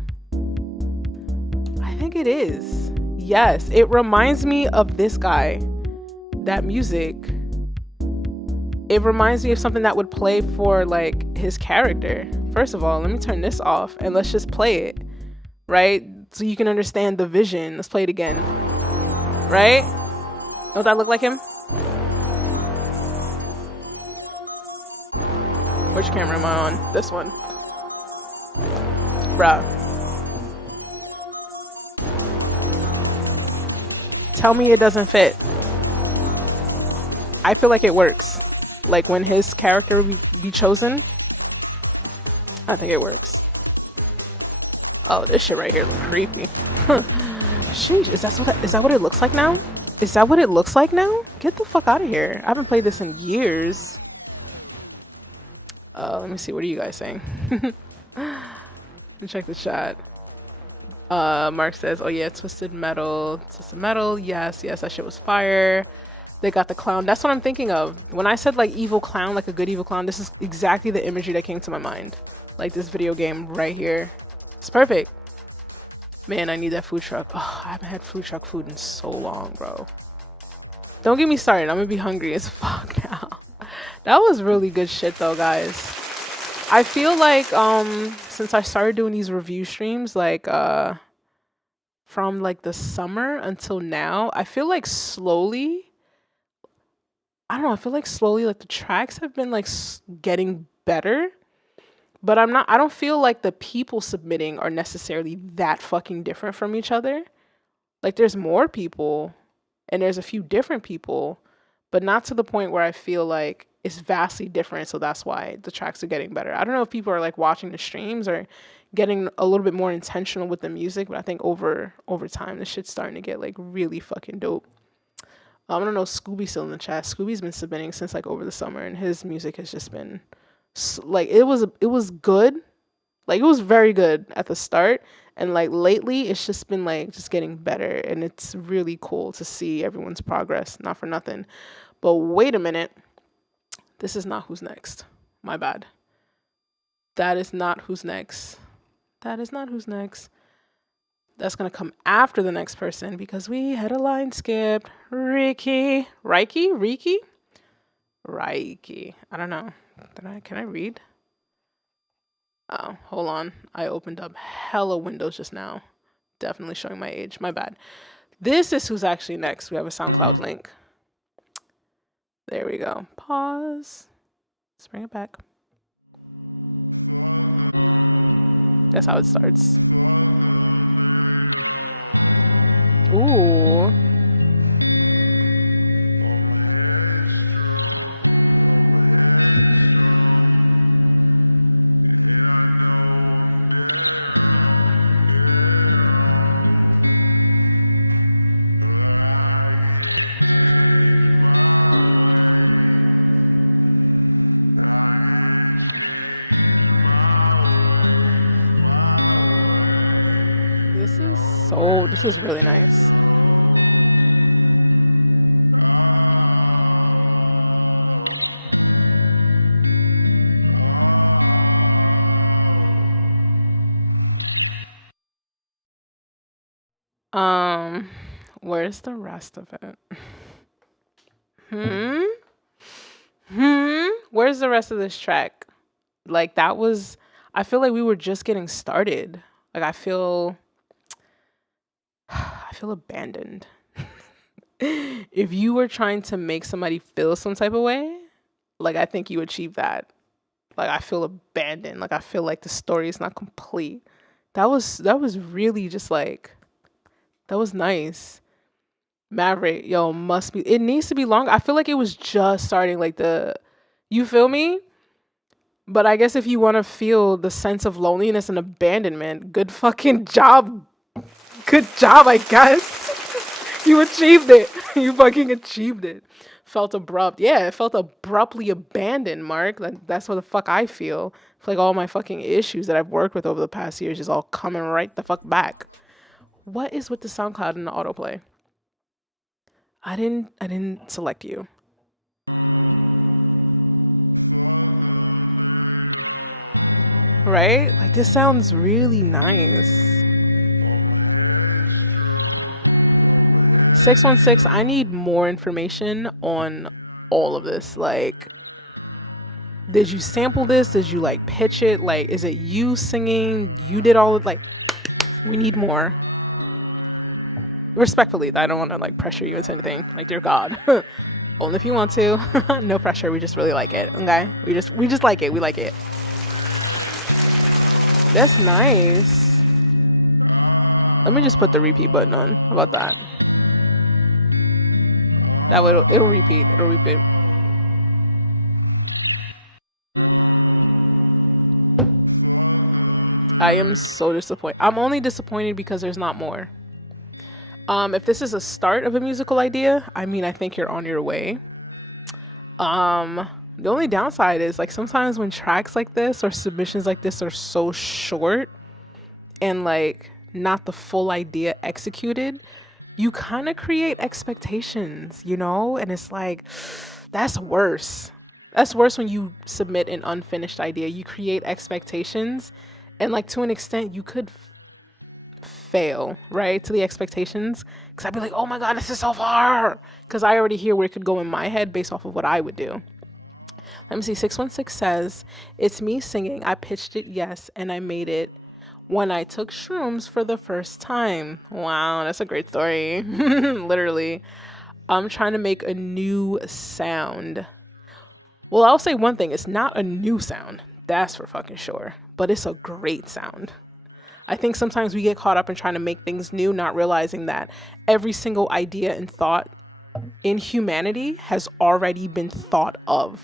I think it is. Yes, it reminds me of this guy. That music. It reminds me of something that would play for like his character. First of all, let me turn this off and let's just play it. Right? So you can understand the vision. Let's play it again. Right? Don't that look like him? Which camera am I on? This one. Bruh. Tell me it doesn't fit. I feel like it works. Like when his character be chosen, I think it works. Oh, this shit right here is creepy. Sheesh, is that what it looks like now? Is that what it looks like now? Get the fuck out of here. I haven't played this in years. Let me see, what are you guys saying? Let me check the chat. Mark says, oh yeah, Twisted Metal, yes, that shit was fire. They got the clown. That's what I'm thinking of. When I said like evil clown, like a good evil clown, this is exactly the imagery that came to my mind. Like this video game right here. It's perfect. Man, I need that food truck. Oh, I haven't had food truck food in so long, bro. Don't get me started. I'm gonna be hungry as fuck now. That was really good shit though, guys. I feel like since I started doing these review streams like from like the summer until now, I feel like slowly like the tracks have been like getting better, but I don't feel like the people submitting are necessarily that fucking different from each other. Like there's more people and there's a few different people, but not to the point where I feel like it's vastly different, so that's why the tracks are getting better. I don't know if people are like watching the streams or getting a little bit more intentional with the music, but I think over time, this shit's starting to get like really fucking dope. I don't know, Scooby's still in the chat. Scooby's been submitting since like over the summer, and his music has just been like, it was good. Like it was very good at the start, and like lately it's just been like just getting better, and it's really cool to see everyone's progress. Not for nothing, but wait a minute. This is not who's next. My bad. That is not who's next. That's going to come after the next person because we had a line skip. Riki. I don't know. Can I read? Oh, hold on. I opened up hella windows just now. Definitely showing my age. My bad. This is who's actually next. We have a SoundCloud link. There we go. Pause. Let's bring it back. That's how it starts. Ooh. This is really nice. Where's the rest of it? Where's the rest of this track? Like, that was, I feel like we were just getting started. Like, I feel abandoned. If you were trying to make somebody feel some type of way, like, I think you achieved that. Like, I feel abandoned. Like, I feel like the story is not complete. That was really just like, that was nice. Maverick, yo, must be, it needs to be long. I feel like it was just starting, like, you feel me? But I guess if you want to feel the sense of loneliness and abandonment, good fucking job. Good job, I guess. You achieved it. You fucking achieved it. Felt abrupt. Yeah, it felt abruptly abandoned, Mark. That's what the fuck I feel. I feel like all my fucking issues that I've worked with over the past years is all coming right the fuck back. What is with the SoundCloud and the autoplay? I didn't select you. Right? Like, this sounds really nice. 616, I need more information on all of this. Like, did you sample this? Did you, like, pitch it? Like, is it you singing? You did all of, like, we need more. Respectfully, I don't want to, like, pressure you into anything. Like, dear God. Only if you want to. No pressure. We just really like it. Okay? We just like it. We like it. That's nice. Let me just put the repeat button on. How about that? That way it'll repeat. It'll repeat. I am so disappointed. I'm only disappointed because there's not more. If this is a start of a musical idea, I mean, I think you're on your way. The only downside is, like, sometimes when tracks like this or submissions like this are so short and, like, not the full idea executed, you kind of create expectations, you know? And it's like, that's worse. That's worse when you submit an unfinished idea. You create expectations, and, like, to an extent, you could fail, right? To the expectations. Because I'd be like, oh my God, this is so far. Because I already hear where it could go in my head based off of what I would do. Let me see. 616 says, it's me singing. I pitched it, yes, and I made it when I took shrooms for the first time. Wow, that's a great story. Literally. I'm trying to make a new sound. Well, I'll say one thing. It's not a new sound. That's for fucking sure. But it's a great sound. I think sometimes we get caught up in trying to make things new, not realizing that every single idea and thought in humanity has already been thought of.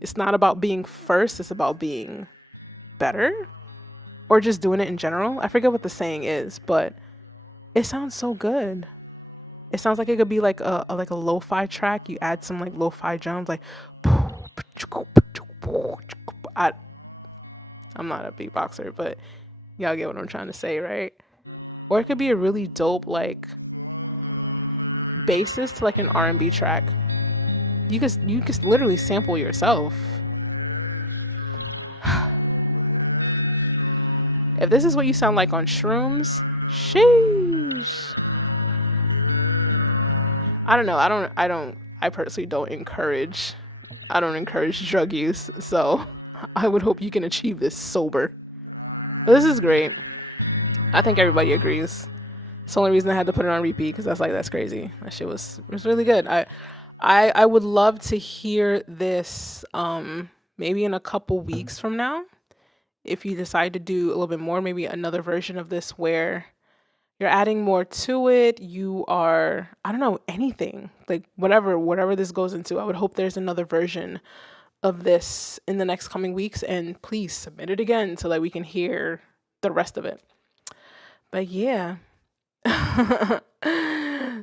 It's not about being first. It's about being better. Or just doing it in general. I forget what the saying is, but it sounds so good. It sounds like it could be like a lo-fi track. You add some, like, lo-fi drums, like, I'm not a beatboxer, but y'all get what I'm trying to say, right? Or it could be a really dope, like, basis to, like, an R&B track. You could literally sample yourself. If this is what you sound like on shrooms, sheesh. I don't know. I personally don't encourage drug use. So I would hope you can achieve this sober. But this is great. I think everybody agrees. It's the only reason I had to put it on repeat because that's crazy. That shit was really good. I would love to hear this maybe in a couple weeks from now. If you decide to do a little bit more, maybe another version of this where you're adding more to it, you are, I don't know, anything. Like whatever this goes into. I would hope there's another version of this in the next coming weeks, and please submit it again so that we can hear the rest of it. But yeah.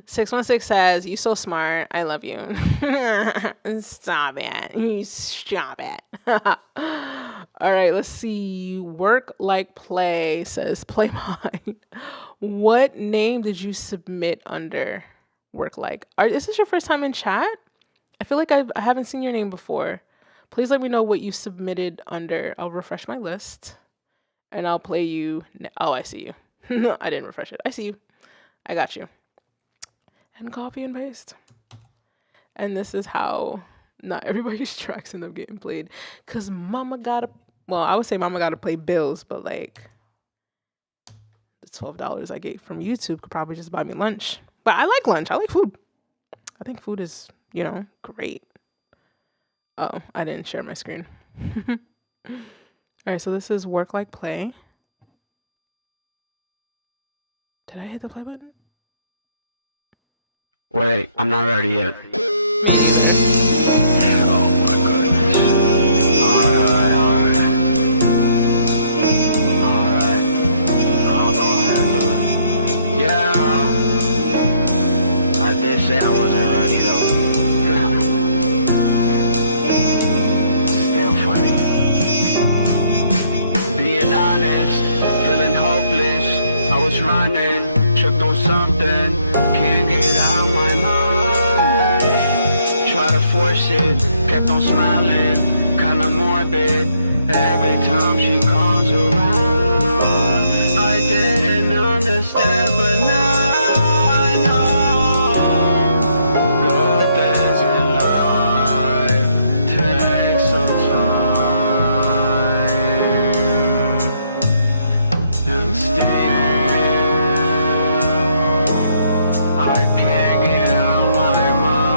616 says, "You so smart. I love you." Stop it. You stop it. All right, let's see. Work like play says, "Play mine." What name did you submit under work like? Is this your first time in chat? I feel like I haven't seen your name before. Please let me know what you submitted under. I'll refresh my list and I'll play you. Oh, I see you. I didn't refresh it. I see you. I got you. And copy and paste. And this is how not everybody's tracks end up getting played. Because mama gotta, well, I would say mama gotta pay bills, but like the $12 I get from YouTube could probably just buy me lunch. But I like lunch. I like food. I think food is, great. Oh, I didn't share my screen. All right, so this is Work Like Play. Did I hit the play button? Wait, I'm not ready yet. Me neither. Oh my goodness. Alright. I'll go ahead and do it. Yeah. I did say I wasn't ready though. Still funny. Being honest, feeling hopeless. I was running, tripped on something, can't get out my mind. Try to force it, kept on smiling, kinda morbid. Every time she comes around, I didn't understand, but now I know. Good things in life take some time, and still I can't get out my mind.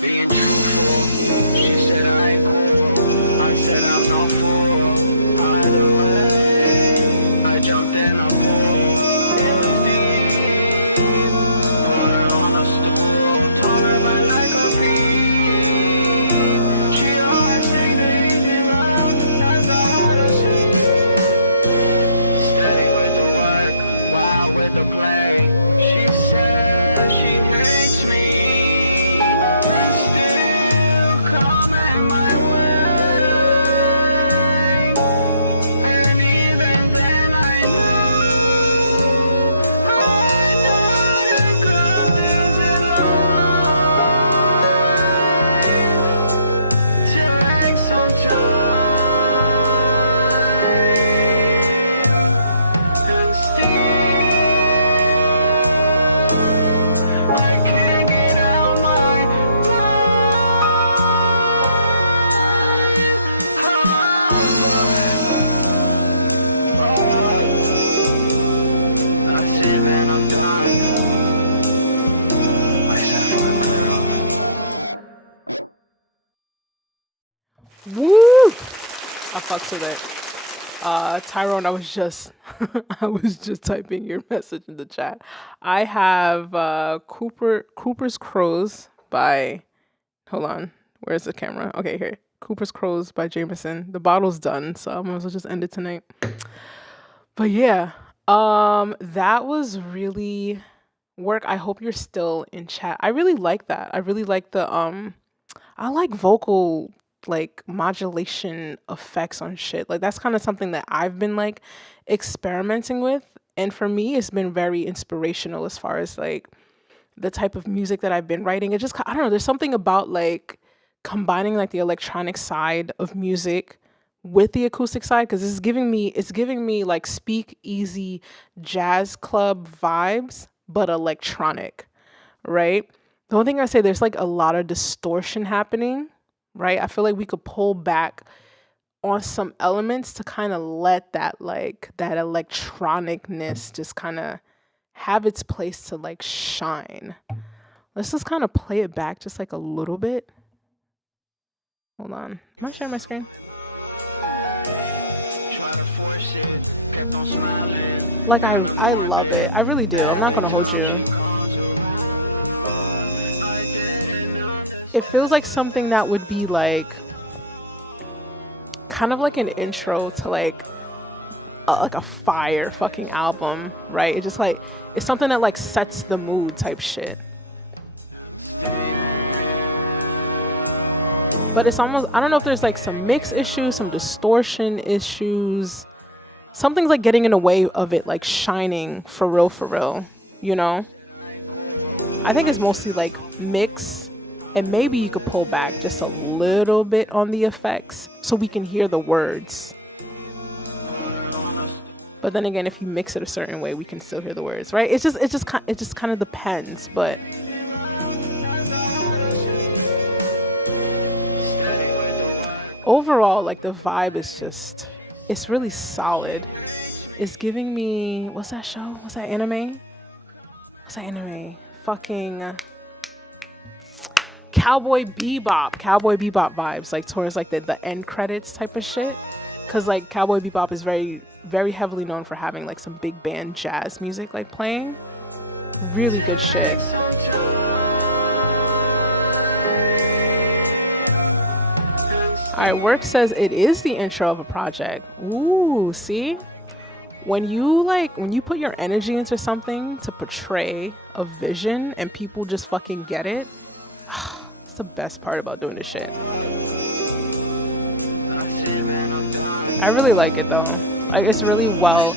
Being truthful, she said I ain't cool. I said I'm no fool. Either way, I jumped in a pool. It was deep. Put her on a stool, told her but like a peep. She always say the easy route, that's not hard to see. Steady with the work, wild with the play. She says she hates me, and still coming my way. And even then I know the good things in life take some time, and still I can't get out my mind. That's it, man, I'm done. I said fucking clear off. Woo! I fucks with it. Tyrone, I was just typing your message in the chat. I have Cooper's Crows by, hold on, where's the camera? Okay, here. Cooper's Crows by Jameson. The bottle's done, so I might as well just end it tonight. But yeah, that was really work. I hope you're still in chat. I really like that. I really like the I like vocal like modulation effects on shit. Like that's kind of something that I've been like experimenting with, and for me it's been very inspirational as far as like the type of music that I've been writing. It just, I don't know, there's something about like combining like the electronic side of music with the acoustic side, because it's giving me like speak easy jazz club vibes but electronic, right? The only thing I say, there's like a lot of distortion happening, right? I feel like we could pull back on some elements to kind of let that like that electronicness just kind of have its place to like shine. Let's just kind of play it back just like a little bit. Hold on. Am I sharing my screen? Try to force it, kept on smiling. Like I love it. I really do. I'm not gonna hold you. It feels like something that would be like kind of like an intro to like a fire fucking album, right? It just like it's something that like sets the mood type shit. But it's almost, I don't know if there's like some mix issues, some distortion issues. Something's like getting in the way of it like shining for real, you know? I think it's mostly like mix, and maybe you could pull back just a little bit on the effects so we can hear the words. But then again, if you mix it a certain way, we can still hear the words, right? It just kind of depends, but overall, like the vibe is just, it's really solid. It's giving me, what's that show? What's that anime? Fucking Cowboy Bebop vibes, like towards like the end credits type of shit. Cause like Cowboy Bebop is very, very heavily known for having like some big band jazz music like playing. Really good shit. Alright, Work says it is the intro of a project. Ooh, see? When you put your energy into something to portray a vision and people just fucking get it, it's the best part about doing this shit. I really like it though. Like it's really well.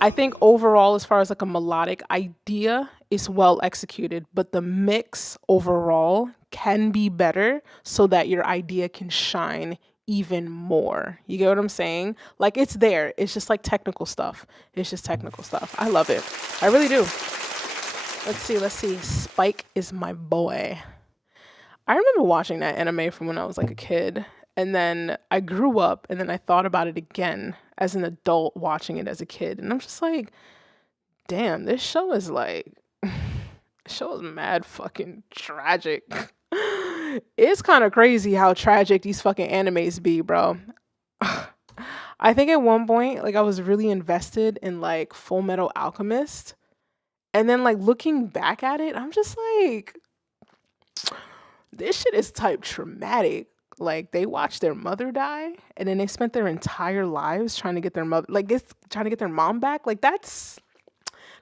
I think overall, as far as like a melodic idea, is well executed, but the mix overall can be better so that your idea can shine even more. You get what I'm saying? Like it's there. It's just like technical stuff. I love it. I really do. Let's see. Spike is my boy. I remember watching that anime from when I was like a kid. And then I grew up and then I thought about it again as an adult watching it as a kid. And I'm just like, damn, this show is like, mad fucking tragic. It's kind of crazy how tragic these fucking animes be, bro. I think at one point, like I was really invested in like Full Metal Alchemist. And then like looking back at it, I'm just like, this shit is type traumatic. Like they watched their mother die and then they spent their entire lives trying to get their mother, trying to get their mom back. Like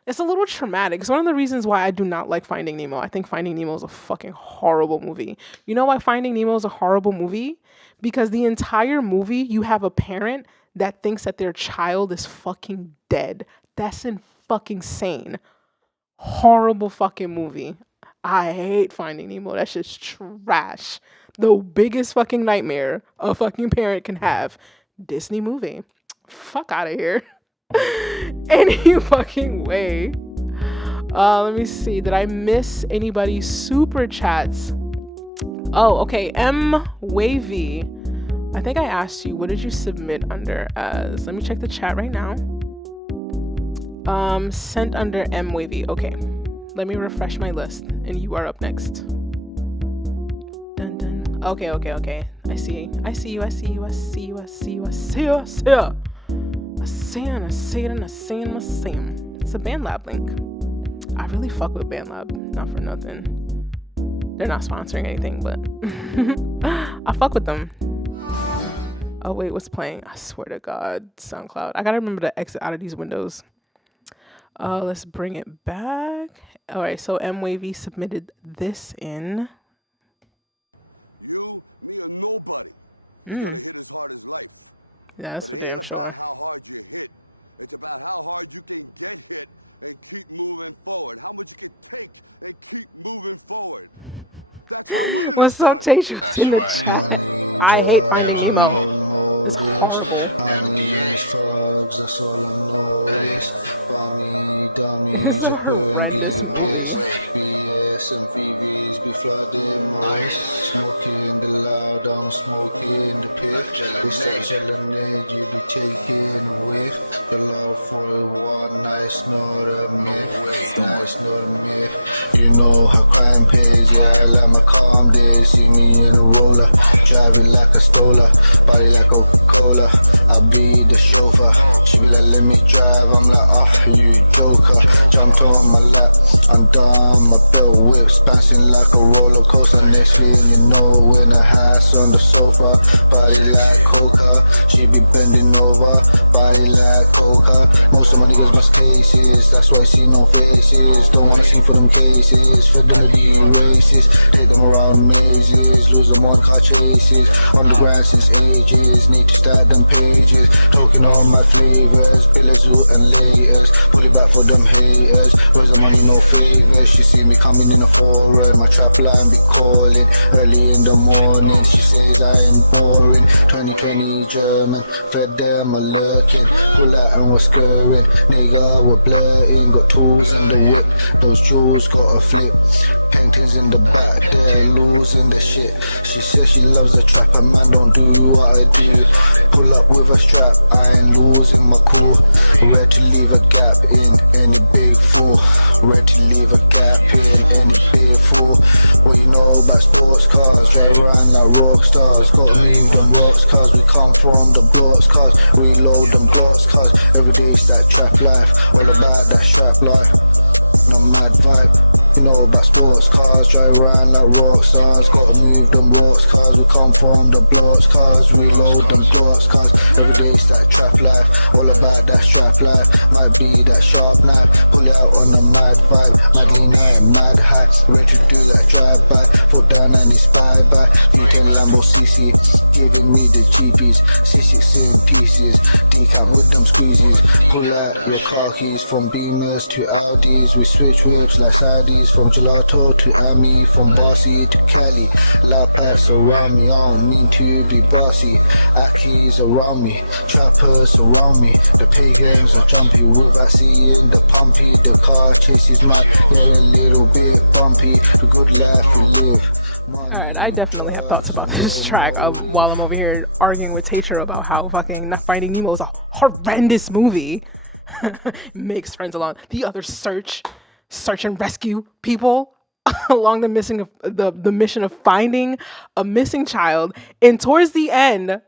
it's a little traumatic. It's one of the reasons why I do not like Finding Nemo. I think Finding Nemo is a fucking horrible movie. You know why Finding Nemo is a horrible movie? Because the entire movie, you have a parent that thinks that their child is fucking dead. That's insane. Horrible fucking movie. I hate Finding Nemo. That shit's trash. The biggest fucking nightmare a fucking parent can have. Disney movie. Fuck out of here. Any fucking way. Let me see. Did I miss anybody's super chats? Oh, okay. Wavy. I think I asked you, what did you submit under as? Let me check the chat right now. Sent under Wavy. Okay. Let me refresh my list and you are up next. Dun, dun. Okay. I see you. I see you. It's a BandLab link. I really fuck with BandLab. Not for nothing. They're not sponsoring anything, but I fuck with them. Oh wait, what's playing? I swear to God, SoundCloud. I gotta remember to exit out of these windows. Let's bring it back. All right, so Wavy submitted this in. You, me, or nobody is gonna hit as hard as life. Yeah, that's but for it ain't damn about sure. how hard you hit. It's about how hard you can get hit and keep moving forward. How much you can take and keep moving forward. That's how winning What's is up, done. Teacher? In the chat. I hate Finding Nemo. It's horrible. Animals, frogs, that's all I know is Bummy, dummies, It's a are going horrendous get movie. pissed BS and VVs be flooding my smoking the loud, I'm smoking the piff. It's that gelatinade you be taking a whiff. The love for one nice, not a myth. Nice, not a myth. You know how crime pays, yeah, I like my calm days. See me in a roller, driving like a stoler, body like Coca-Cola. I be the chauffeur, she be like, let me drive. I'm like, you joker. Jumped on my lap, I'm done. My belt whips bouncing like a roller coaster. Next thing you know, in a house on the sofa, body like Coca. She be bending over, body like Coca. Most of my niggas bust cases, that's why I see no faces. Don't wanna sing for them cases, for them to be racist. Take them around mazes, lose them on car chases. On the grind since ages, need to start them pages. Talking all my flavors, Billazoo and laters. Pull it back for them haters, where's the money, no favors. She see me coming in the foreign, my trap line be calling. Early in the morning, she says I ain't boring. 2020 German, fed them a lurking. Pull out and we're scurrying, nigga we're blurting. Got tools in the whip, those jewels got a flip. Paintings in the back, they're losing the shit. She says she loves the trap, and man don't do what I do. Pull up with a strap, I ain't losing my cool. Ready to leave a gap in any big fool. Ready to leave a gap in any big fool. What you know about sports cars? Drive around like rock stars. Gotta leave them rocks cars. We come from the blocks cars. Reload them blocks cars. Every day it's that trap life. All about that strap life. No mad vibe. You know about sports cars. Drive around like rock stars. Gotta move them rocks cars. We come from the blocks cars. Reload them blocks cars. Every day it's that trap life. All about that strap life. Might be that sharp knife. Pull it out on a mad vibe. Mad lean out, mad high. Ready to do that drive by. Foot down and it's bye bye. V10 Lambo CC. Giving me the GPs. C6 in pieces. Decant with them squeezes. Pull out your car keys. From Beamers to Audis. We switch whips like Saudis. From Gelato to Ami. From Bossy to Cali. Loud packs around me. I don't mean to be bossy. Akis around me. Trappers around me. The pagans are jumpy without seeing the pumpy. The car chases mad. Yeah, a little bit bumpy. The good life we live. Alright, I definitely have thoughts about this track while I'm over here arguing with Taysher about how fucking Not Finding Nemo is a horrendous movie. Makes friends along the other search and rescue people along the mission of finding a missing child. And towards the end,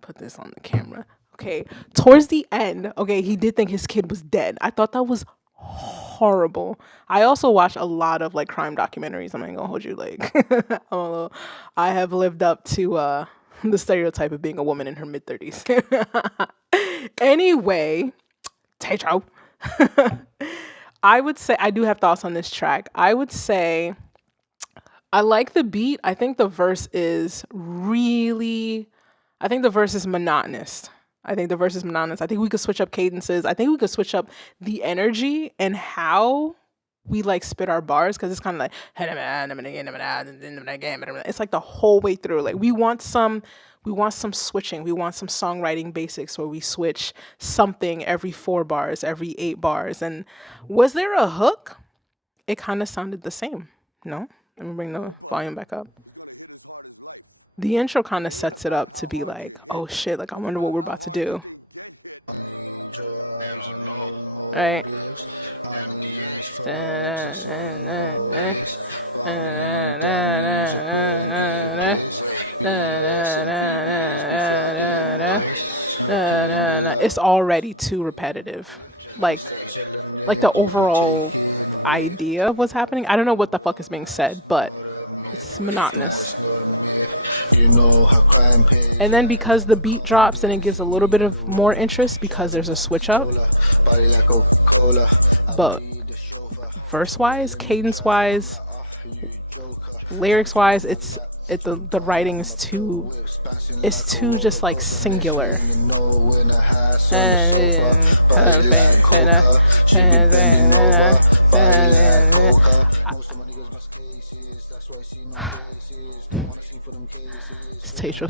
put this on the camera. Okay, towards the end, okay, he did think his kid was dead. I thought that was horrible. I also watch a lot of like crime documentaries. I'm not gonna hold you like I have lived up to the stereotype of being a woman in her mid-30s. Anyway, Tejo. I would say I do have thoughts on this track. I would say I like the beat. I think the verse is monotonous. I think we could switch up cadences. I think we could switch up the energy and how we like spit our bars, because it's kind of like it's like the whole way through. Like we want some switching. We want some songwriting basics where we switch something every 4 bars, every 8 bars. And was there a hook? It kind of sounded the same. No? Let me bring the volume back up. He's gonna hit as hard as life. The intro kind of sets it up to be like, oh shit, like I wonder what we're about to do. Right. It's already too repetitive. Like the overall idea of what's happening. I don't know what the fuck is being said, but it's monotonous. And then because the beat drops and it gives a little bit of more interest because there's a switch up. But verse-wise, cadence-wise, lyrics-wise, the writing is too just like singular.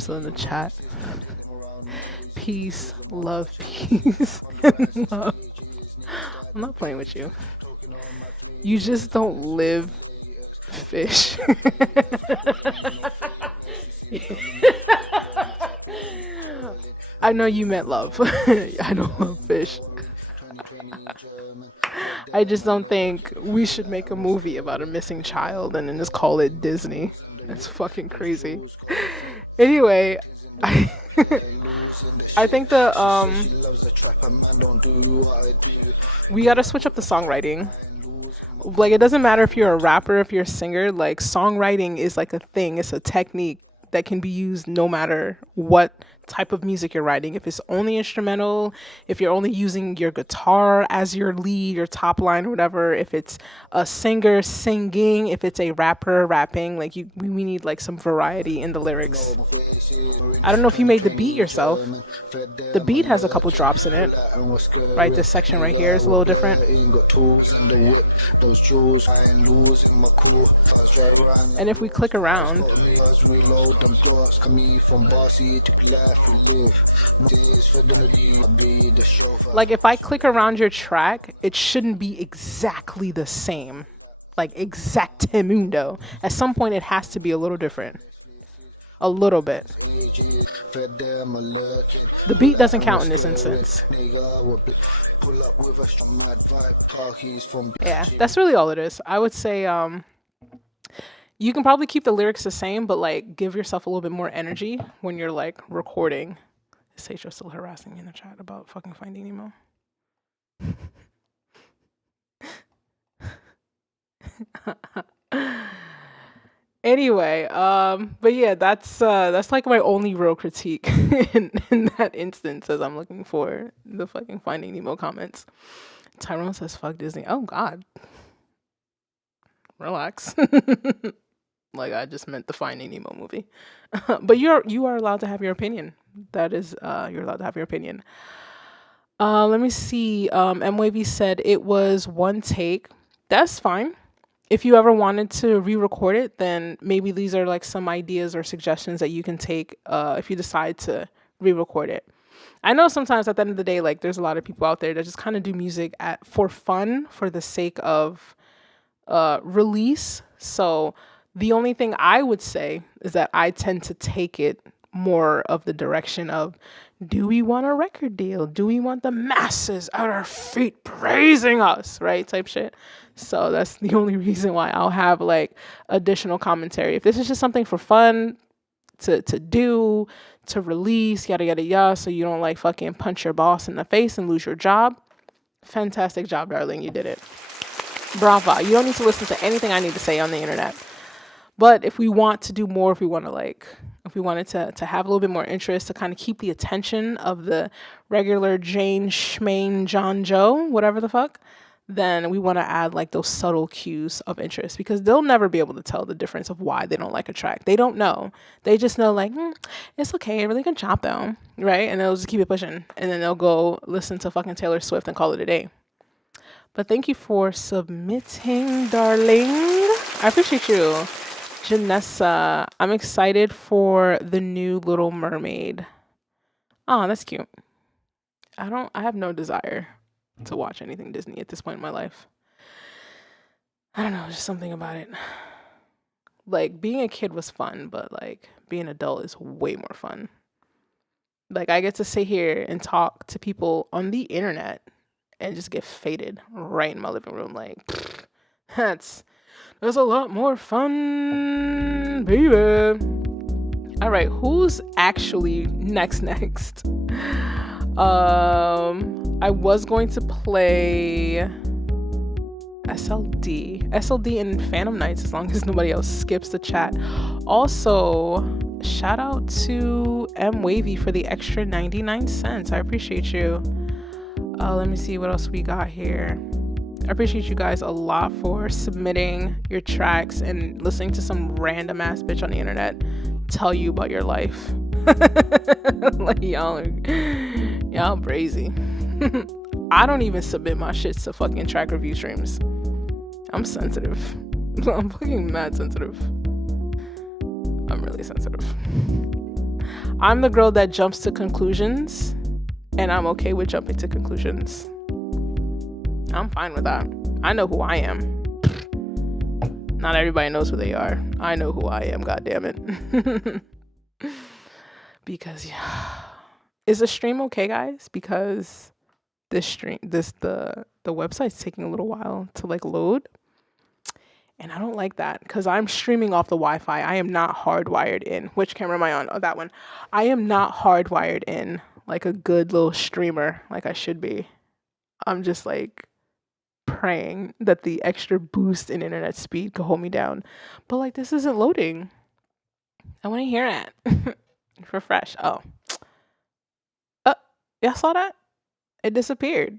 Janessa in the chat. Peace, love, peace, and love. I'm not playing with you. You just don't live fish. I know you meant love. I don't love fish. I just don't think we should make a movie about a missing child and then just call it Disney. It's fucking crazy. Anyway, I think we gotta switch up the songwriting. Like, it doesn't matter if you're a rapper, if you're a singer, like, songwriting is like a thing. It's a technique that can be used no matter what type of music you're writing. If it's only instrumental, if you're only using your guitar as your lead, your top line or whatever, if it's a singer singing, if it's a rapper rapping, like we need like some variety in the lyrics. I don't know if you made the beat yourself. The beat has a couple drops in it. Right, this section right here is a little different. And if we click around, like if I click around your track, it shouldn't be exactly the same, like exactamundo. At some point it has to be a little different, a little bit. The beat doesn't count in this instance. Yeah, that's really all it is. I would say you can probably keep the lyrics the same, but like give yourself a little bit more energy when you're like recording. Seicho's still harassing me in the chat about fucking Finding Nemo. Anyway, but yeah, that's like my only real critique in that instance, as I'm looking for the fucking Finding Nemo comments. Tyrone says fuck Disney. Oh god. Relax. Like, I just meant the Finding Nemo movie. But you are allowed to have your opinion. That is, you're allowed to have your opinion. Let me see. Wavy said it was one take. That's fine. If you ever wanted to re-record it, then maybe these are like some ideas or suggestions that you can take if you decide to re-record it. I know sometimes at the end of the day, like, there's a lot of people out there that just kind of do music for fun, for the sake of release. So the only thing I would say is that I tend to take it more of the direction of, do we want a record deal? Do we want the masses at our feet praising us, right? Type shit. So that's the only reason why I'll have like additional commentary. If this is just something for fun to do, to release, yada, yada, yada, so you don't like fucking punch your boss in the face and lose your job, fantastic job, darling. You did it. Brava. You don't need to listen to anything I need to say on the internet. But if we want to do more, if we wanted to have a little bit more interest, to kind of keep the attention of the regular Jane, Schmaine, John, Joe, whatever the fuck, then we want to add like those subtle cues of interest, because they'll never be able to tell the difference of why they don't like a track. They don't know. They just know like, it's okay, really good job though, right? And they'll just keep it pushing. And then they'll go listen to fucking Taylor Swift and call it a day. But thank you for submitting, darling. I appreciate you. Janessa, I'm excited for the new Little Mermaid. Oh, that's cute. I have no desire to watch anything Disney at this point in my life. I don't know, just something about it. Like, being a kid was fun, but like being an adult is way more fun. Like, I get to sit here and talk to people on the internet and just get faded right in my living room. Like, that's a lot more fun, baby. All right, who's actually next? I was going to play SLD and Phantom Nights, as long as nobody else skips the chat. Also, shout out to Wavy for the extra 99 cents. I appreciate you. Let me see what else we got here. I appreciate you guys a lot for submitting your tracks and listening to some random ass bitch on the internet tell you about your life. Like, y'all crazy. I don't even submit my shits to fucking track review streams. I'm sensitive. I'm fucking mad sensitive. I'm really sensitive. I'm the girl that jumps to conclusions, and I'm okay with jumping to conclusions. I'm fine with that. I know who I am. Not everybody knows who they are. I know who I am, god damn it. Because yeah. Is the stream okay, guys? Because the website's taking a little while to like load. And I don't like that because I'm streaming off the Wi-Fi. I am not hardwired in. Which camera am I on? Oh, that one. I am not hardwired in like a good little streamer like I should be. I'm just like praying that the extra boost in internet speed could hold me down. But like this isn't loading. I want to hear it. Refresh. Oh. Y'all saw that? It disappeared.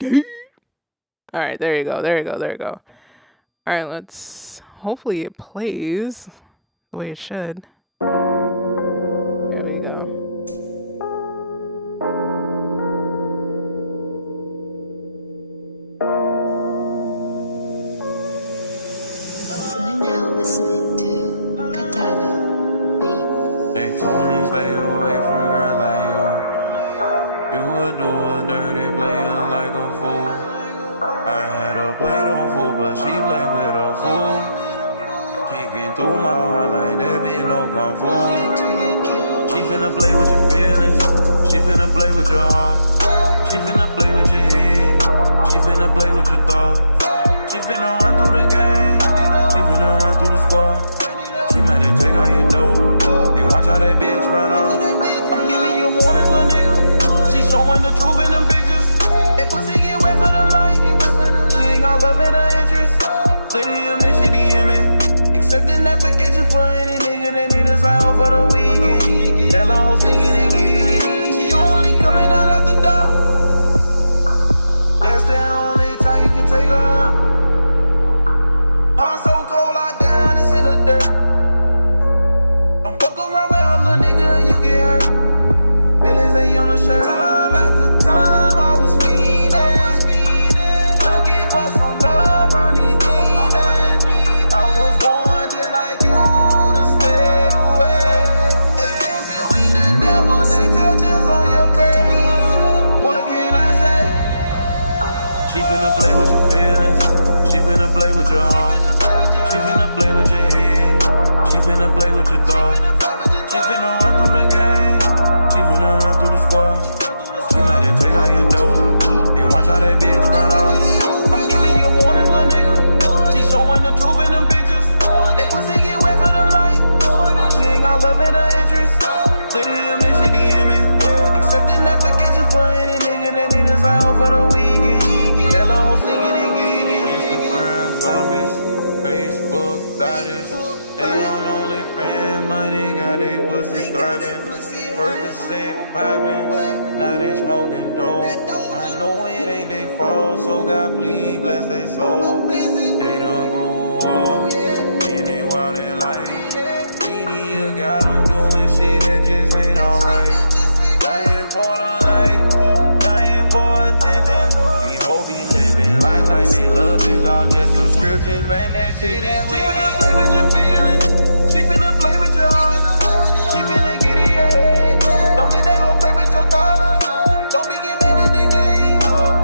All right, there you go. All right, let's hopefully it plays the way it should. There we go. You're now listening to Katana Beat. They told me stay away from girls like you. You would do a dirty player like a fool. I had a plate on fool, but she played with a fool. Kicking through my heart like there be no kung fu. She finna play with your feelings. She finna play with your heart. She finna play with your head. She finna play with your thoughts. She finna run through the game. She finna run through the squad. She might just take all your dough. Then watch how that bitch run off. I'm giving you warning, little nigga. She showing the truth in them pictures. That pussy get wet for the light. She ain't got love in her interest. Lady, you miss, she DM me. Accepting applications for any nigga that need a sign off for the weekend. That little hoe sneaking and geeking. She only coming out at the door. That's the only time you can take her out. Heart so cold, I down, it's in the dirt. Don't fuck around with her, little nigga, you get hurt. Feelings they on the shirt. Time after time, I was feeding. Looking for some love from these demons. I was born just like you to stay away. They dancing with the devil, they tell this on your face. What can I say? She finna play with your feelings. She finna play with your heart. She finna play with your head. She finna play with your thoughts. She finna run through the game. She finna run through the squad. She might just take all your dough. Then watch how that bitch run off. I'm giving you warning, little nigga. She showing the truth in them pictures. That pussy get wet for the light. She ain't got love in her interest. Lady, you miss, she DM me. Accepting applications for any nigga that need a sign off for the weekend. That little hoe sneaking and geeking. Instagram zombies, Facebook thotties. They on OnlyFans, money got they pussy thriving. Percocet popping, now they smoking dope. I know it ain't they fault, so God please bless they soul. They done grew up, and they wild they like. Media got them doing shit that just ain't alright. Dying for the light, dying for attention. These hoes be living life like they love is all just subscriptions. Man, that shit is weird. She finna play with your feelings. She finna play with your heart. She finna get in your head. Don't let that hoe play with your thoughts. Don't be getting mad at the game.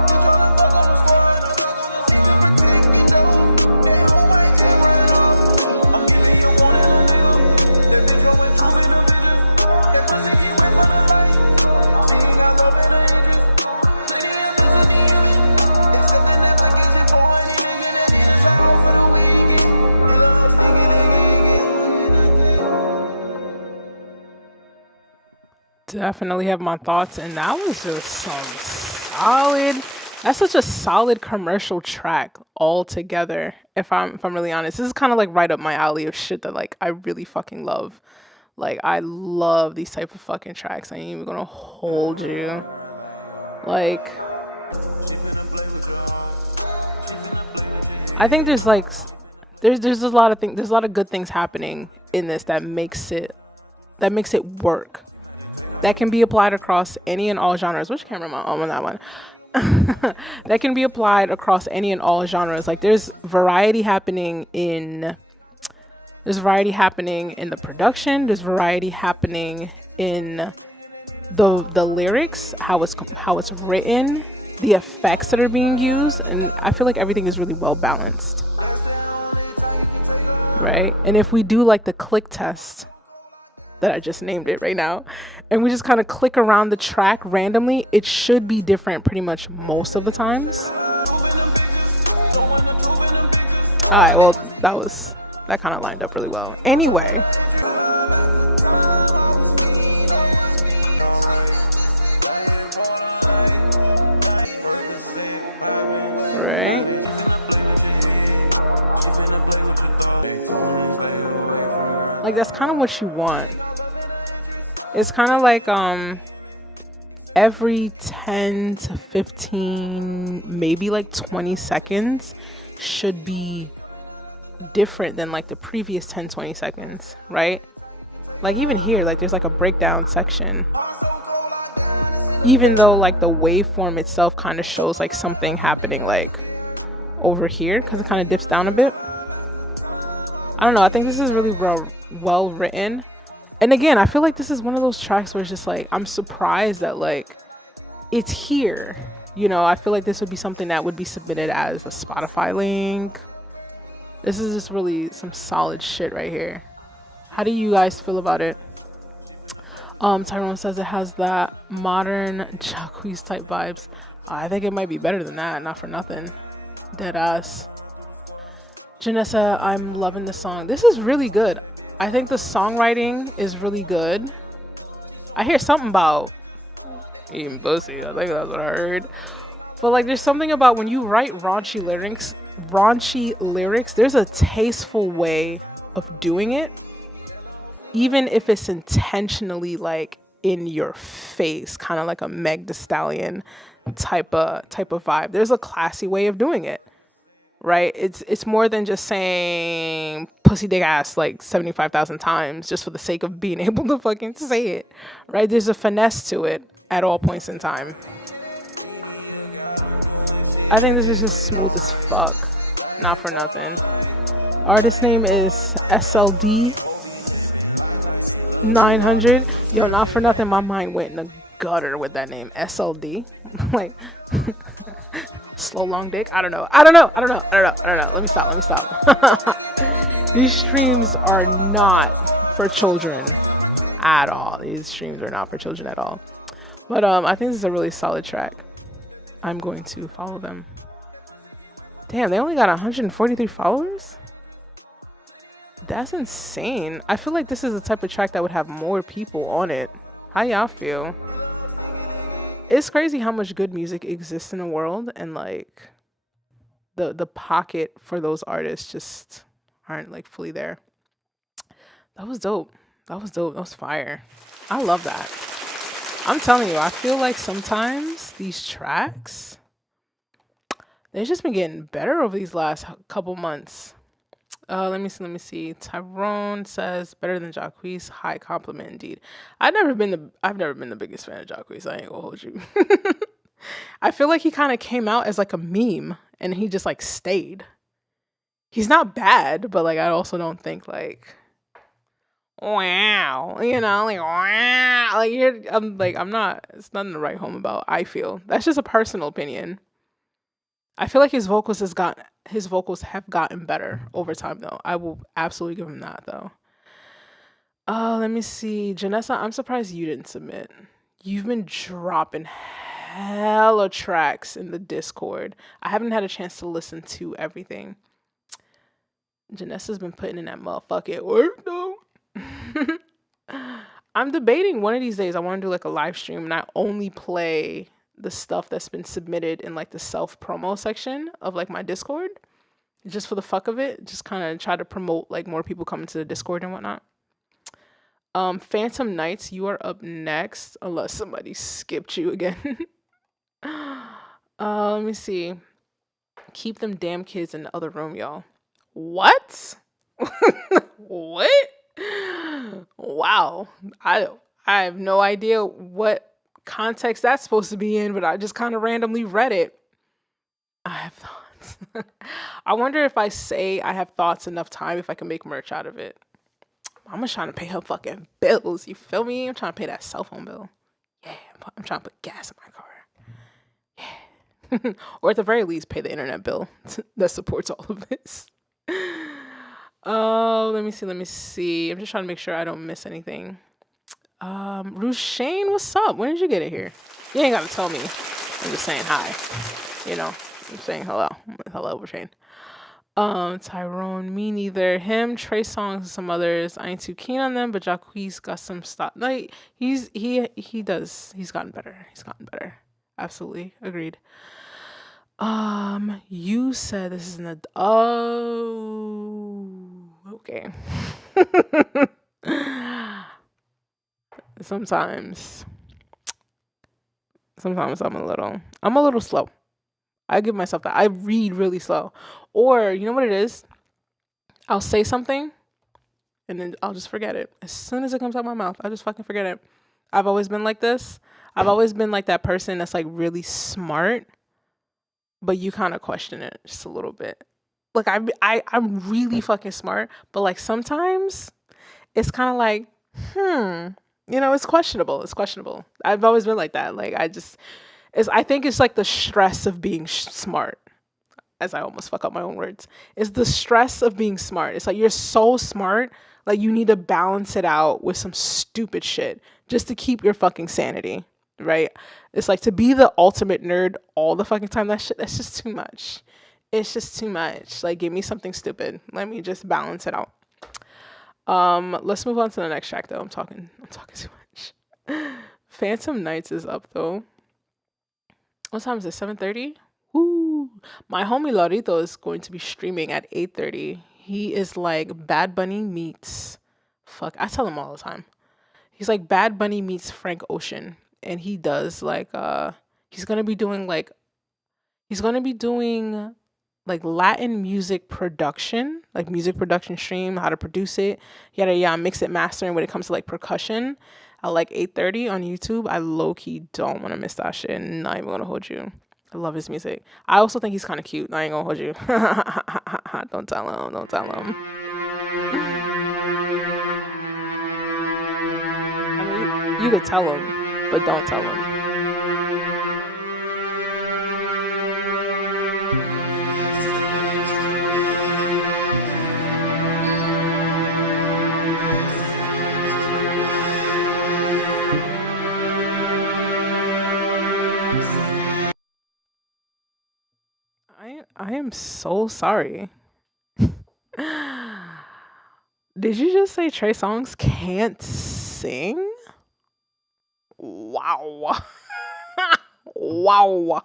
She tryna fuck on the squad. She can protect you though. That hoe might just run off. I'm giving you warning, little nigga. That bitch showing truth in the vision. That pussy get wet for the light. She ain't got love in her interest. Lady, you miss, she DM me. Accepting application for any nigga that need a sign off for the weekend. That little hoe sneaking and geeking. Definitely have my thoughts, and that was just some solid. That's such a solid commercial track altogether. If I'm really honest, this is kind of like right up my alley of shit that like I really fucking love. Like I love these type of fucking tracks. I ain't even gonna hold you. Like She finna play with your heart. She finna play with your head. I think there's like there's a lot of things. There's a lot of good things happening in this that makes it work. That can be applied across any and all genres. Which camera am I on that one? That can be applied across any and all genres. Like there's variety happening in There's variety happening in the production. There's variety happening in the lyrics, how it's written, the effects that are being used, and I feel like everything is really well balanced. Right? And if we do like the click test that I just named it right now, and we just kind of click around the track randomly, it should be different pretty much most of the times. Alright, well that kind of lined up really well. Anyway. Like that's kind of what you want. It's kind of like every 10 to 15, maybe like 20 seconds should be different than like the previous 10-20 seconds, right? Like even here, like there's like a breakdown section, even though like the waveform itself kind of shows like something happening like over here because it kind of dips down a bit. I don't know, I think this is really well written. And again, I feel like this is one of those tracks where it's just like I'm surprised that like it's here, you know. I feel like this would be something that would be submitted as a Spotify link. This is just really some solid shit right here. How do you guys feel about it? Tyrone says it has that modern Jacquees type vibes. I think it might be better than that, not for nothing. Dead ass. Janessa, I'm loving the song. This is really good. I think the songwriting is really good. I hear something about eating pussy. I think that's what I heard. But like there's something about when you write raunchy lyrics, there's a tasteful way of doing it. Even if it's intentionally like in your face, kind of like a Meg Thee Stallion type of vibe. There's a classy way of doing it. Right? It's more than just saying pussy dick ass like 75,000 times just for the sake of being able to fucking say it. Right? There's a finesse to it at all points in time. I think this is just smooth as fuck. Not for nothing. Artist name is SLD 900. Yo, not for nothing, my mind went in the gutter with that name. SLD. Like slow long dick. I don't know. Let me stop. These streams are not for children at all. But I think this is a really solid track. I'm going to follow them. Damn, they only got 143 followers? That's insane. I feel like this is the type of track that would have more people on it. How y'all feel? It's crazy how much good music exists in the world, and like the pocket for those artists just aren't like fully there. That was dope. That was fire. I love that. I'm telling you, I feel like sometimes these tracks, they've just been getting better over these last couple months. Let me see. Tyrone says better than Jacquees. High compliment indeed. I've never been the biggest fan of Jacquees. I ain't gonna hold you. I feel like he kind of came out as like a meme and he just like stayed. He's not bad, but like I also don't think like wow, you know, like wow, like I'm not. It's nothing to write home about. I feel that's just a personal opinion. I feel like his vocals have gotten better over time though. I will absolutely give him that though. Let me see. Janessa, I'm surprised you didn't submit. You've been dropping hella tracks in the Discord. I haven't had a chance to listen to everything. Janessa's been putting in that motherfucking work though. I'm debating one of these days I want to do like a live stream and I only play the stuff that's been submitted in like the self promo section of like my Discord, just for the fuck of it, just kind of try to promote like more people coming to the Discord and whatnot. Phantom Knights, you are up next unless somebody skipped you again. Let me see. Keep them damn kids in the other room, y'all. What? What? Wow. I have no idea what context that's supposed to be in, but I just kind of randomly read it. I have I wonder if I say I have thoughts enough time if I can make merch out of it. I'm just trying to pay her fucking bills. You feel me? I'm trying to pay that cell phone bill. Yeah, I'm trying to put gas in my car. Yeah. Or at the very least, pay the internet bill that supports all of this. Oh, let me see. I'm just trying to make sure I don't miss anything. Rushane, what's up? When did you get it here? You ain't gotta tell me. I'm just saying hi. You know, I'm saying hello. Hello, Rushane. Tyrone, me neither. Him, Trey Songz, and some others. I ain't too keen on them, but Jacquees got some stuff. Like he does. He's gotten better. Absolutely agreed. You said this is an okay. Sometimes I'm a little slow. I give myself that. I read really slow. Or, you know what it is? I'll say something and then I'll just forget it. As soon as it comes out my mouth, I'll just fucking forget it. I've always been like this. I've always been like that person that's like really smart, but you kind of question it just a little bit. Like I'm really fucking smart, but like sometimes it's kind of like, you know, it's questionable. I've always been like that. Like I think it's like the stress of being smart, as I almost fuck up my own words. It's the stress of being smart. It's like you're so smart, like you need to balance it out with some stupid shit just to keep your fucking sanity, right? It's like to be the ultimate nerd all the fucking time. That's just too much. It's just too much. Like, give me something stupid. Let me just balance it out. Let's move on to the next track though. I'm talking too much. Phantom Nights is up though. What time is it? 7:30? Woo! My homie Lorito is going to be streaming at 8:30. He is like Bad Bunny meets fuck. I tell him all the time. He's like Bad Bunny meets Frank Ocean. And he does like he's gonna be doing like Latin music production, like music production stream, how to produce it, yada mix it, mastering when it comes to like percussion at like 8:30 on YouTube. I low-key don't want to miss that shit. Not even gonna hold you. I love his music. I also think he's kind of cute. I ain't gonna hold you. Don't tell him. I mean, you could tell him, but don't tell him. I am so sorry. Did you just say Trey Songz can't sing? Wow. Wow.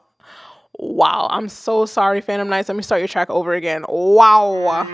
I'm so sorry, Phantom Nights. Let me start your track over again. Wow.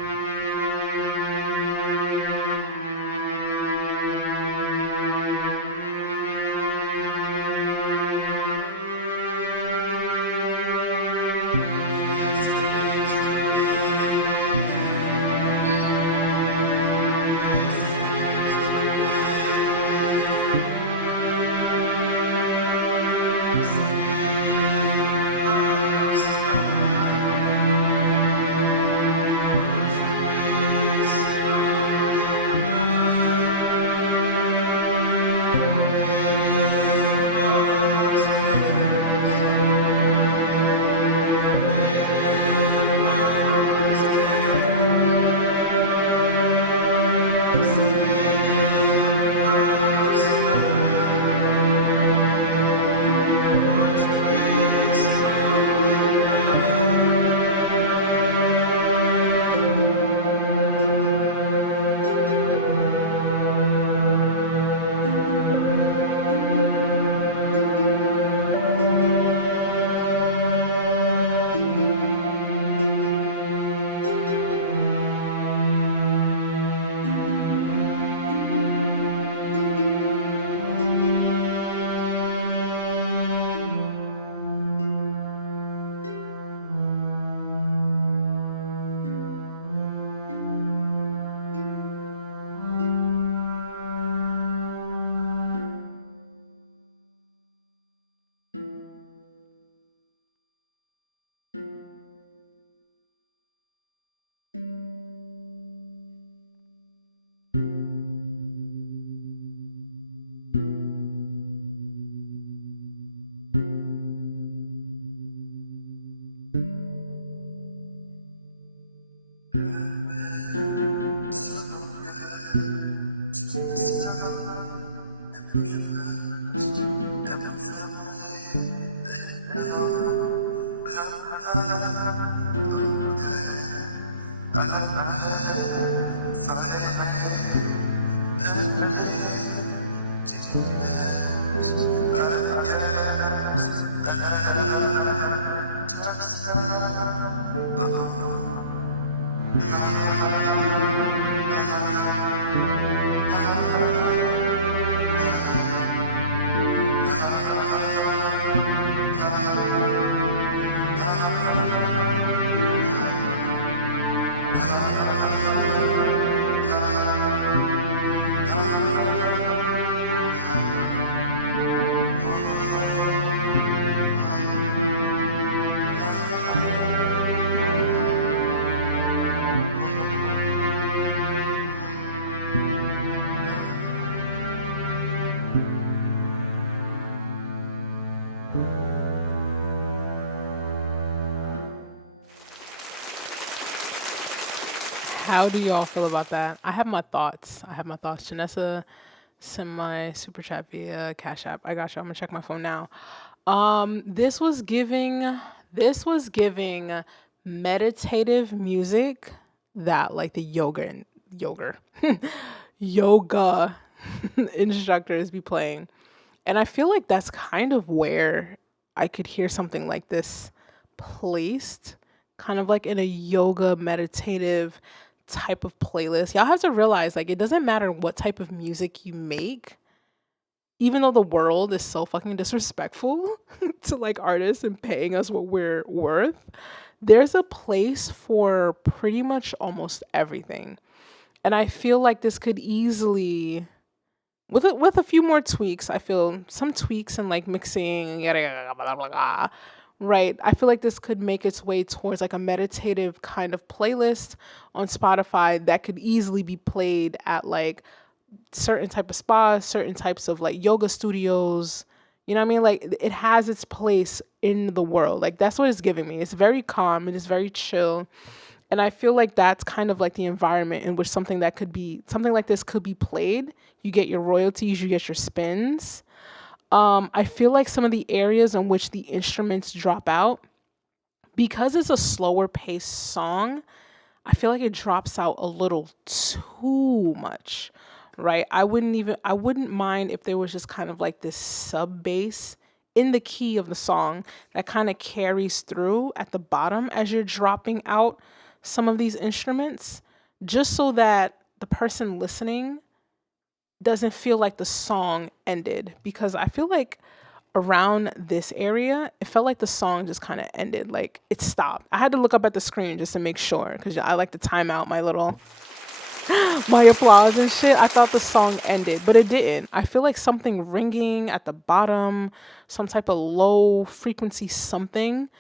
How do y'all feel about that? I have my thoughts. Janessa sent my super chat via Cash App. I got you. I'm gonna check my phone now. This was giving meditative music that like the yoga instructors be playing. And I feel like that's kind of where I could hear something like this placed, kind of like in a yoga meditative type of playlist. Y'all have to realize, like, it doesn't matter what type of music you make, even though the world is so fucking disrespectful to like artists and paying us what we're worth, there's a place for pretty much almost everything. And I feel like this could easily, with a few more tweaks, I feel some tweaks and like mixing, yada, yada, blah, blah, blah, right? I feel like this could make its way towards like a meditative kind of playlist on Spotify that could easily be played at like certain type of spas, certain types of like yoga studios. You know what I mean? Like it has its place in the world. Like that's what it's giving me. It's very calm. It is very chill. And I feel like that's kind of like the environment in which something like this could be played. You get your royalties, you get your spins. I feel like some of the areas in which the instruments drop out, because it's a slower paced song, I feel like it drops out a little too much, right? I wouldn't mind if there was just kind of like this sub bass in the key of the song that kind of carries through at the bottom as you're dropping out some of these instruments, just so that the person listening doesn't feel like the song ended. Because I feel like around this area, it felt like the song just kind of ended, like it stopped. I had to look up at the screen just to make sure, because I like to time out my little my applause and shit. I thought the song ended, but it didn't. I feel like something ringing at the bottom, some type of low frequency something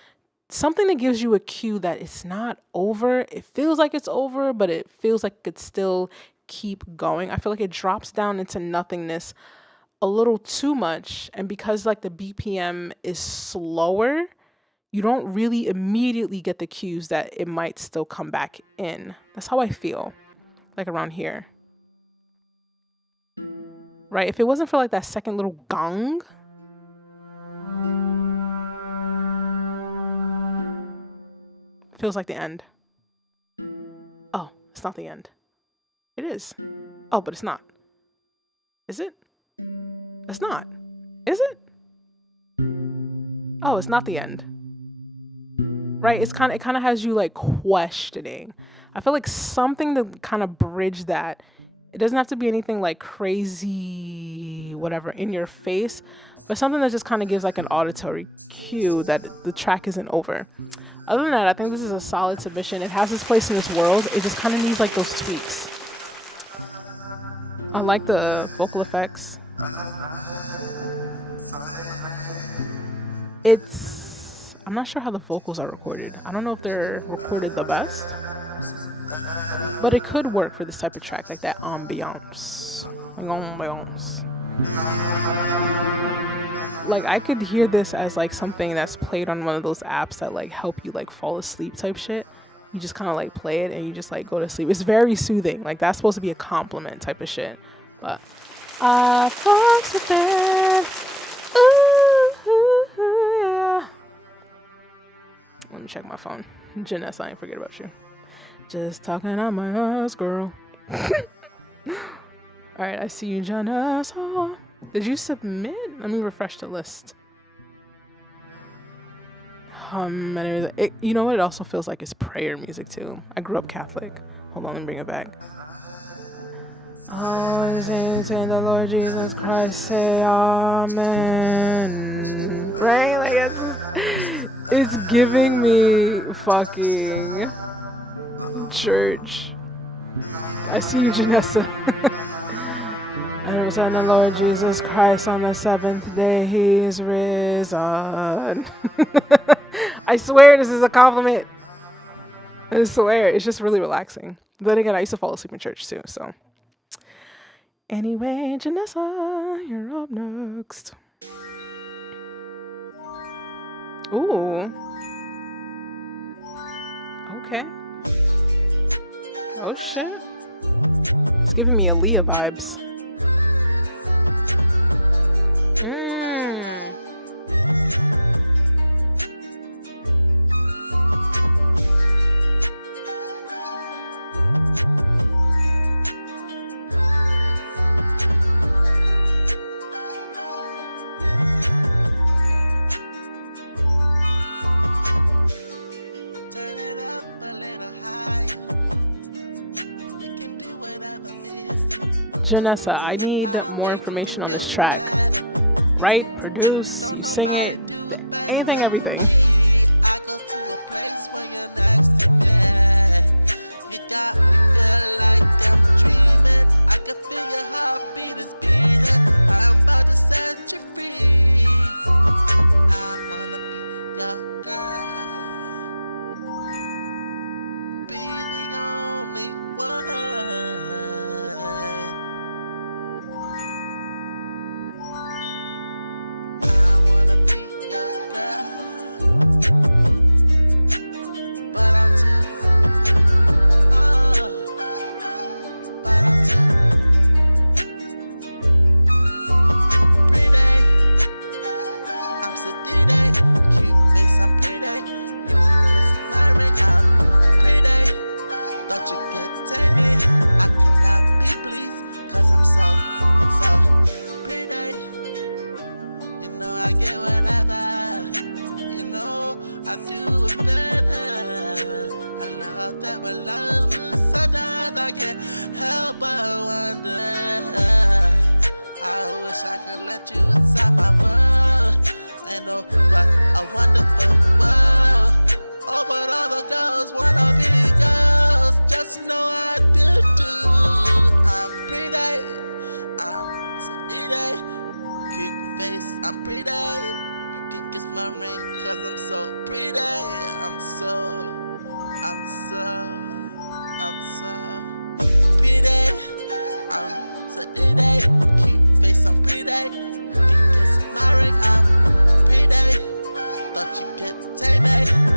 that gives you a cue that it's not over. It feels like it's over, but it feels like it could still keep going. I feel like it drops down into nothingness a little too much. And because like the BPM is slower, you don't really immediately get the cues that it might still come back in. That's how I feel, like around here. Right? If it wasn't for like that second little gong, feels like the end. Oh, it's not the end. It is. Oh, but it's not. Is it? It's not. Is it? Oh, it's not the end. Right? It kind of has you like questioning. I feel like something to kind of bridge that. It doesn't have to be anything like crazy, whatever, in your face, but something that just kind of gives like an auditory cue that the track isn't over. Other than that, I think this is a solid submission. It has its place in this world. It just kind of needs like those tweaks. I like the vocal effects. I'm not sure how the vocals are recorded. I don't know if they're recorded the best, but it could work for this type of track, like that ambiance. Like I could hear this as like something that's played on one of those apps that like help you like fall asleep type shit. You just kind of like play it and you just like go to sleep. It's very soothing. Like that's supposed to be a compliment type of shit. But I fucks with it. Ooh, yeah. Let me check my phone. Janessa, I ain't forget about you. Just talking on my ass, girl. Alright, I see you, Janessa. Did you submit? Let me refresh the list. Anyways, you know what? It also feels like it's prayer music too. I grew up Catholic. Hold on, let me bring it back. Oh, say the Lord Jesus Christ, say amen. Right? Like it's giving me fucking church. I see you, Janessa. And it was on the Lord Jesus Christ on the seventh day he is risen. I swear this is a compliment. I swear, it's just really relaxing. But then again, I used to fall asleep in church too, so. Anyway, Janessa, you're up next. Ooh. Okay. Oh shit. It's giving me Aaliyah vibes. Janessa, I need more information on this track. Write, produce, you sing it, anything, everything. I go to a place where you're next to me. You got me feel like I'm dreaming. I can feel your heartbeat is beating. I'm about to set you free. I wanna be your girl. Be the only one. I could let you inside my world. And oh, what a wonderful world. Oh, but all the girls wanna be girls. Just know I do too. I'm pretty, I'm so pretty. Cute face, I'm pretty. You can kiss my ring, cause I'm so pretty. I'm so pretty. I'm so pretty. I'm pretty, you can kiss my ring, I'm pretty. Thought you could take me,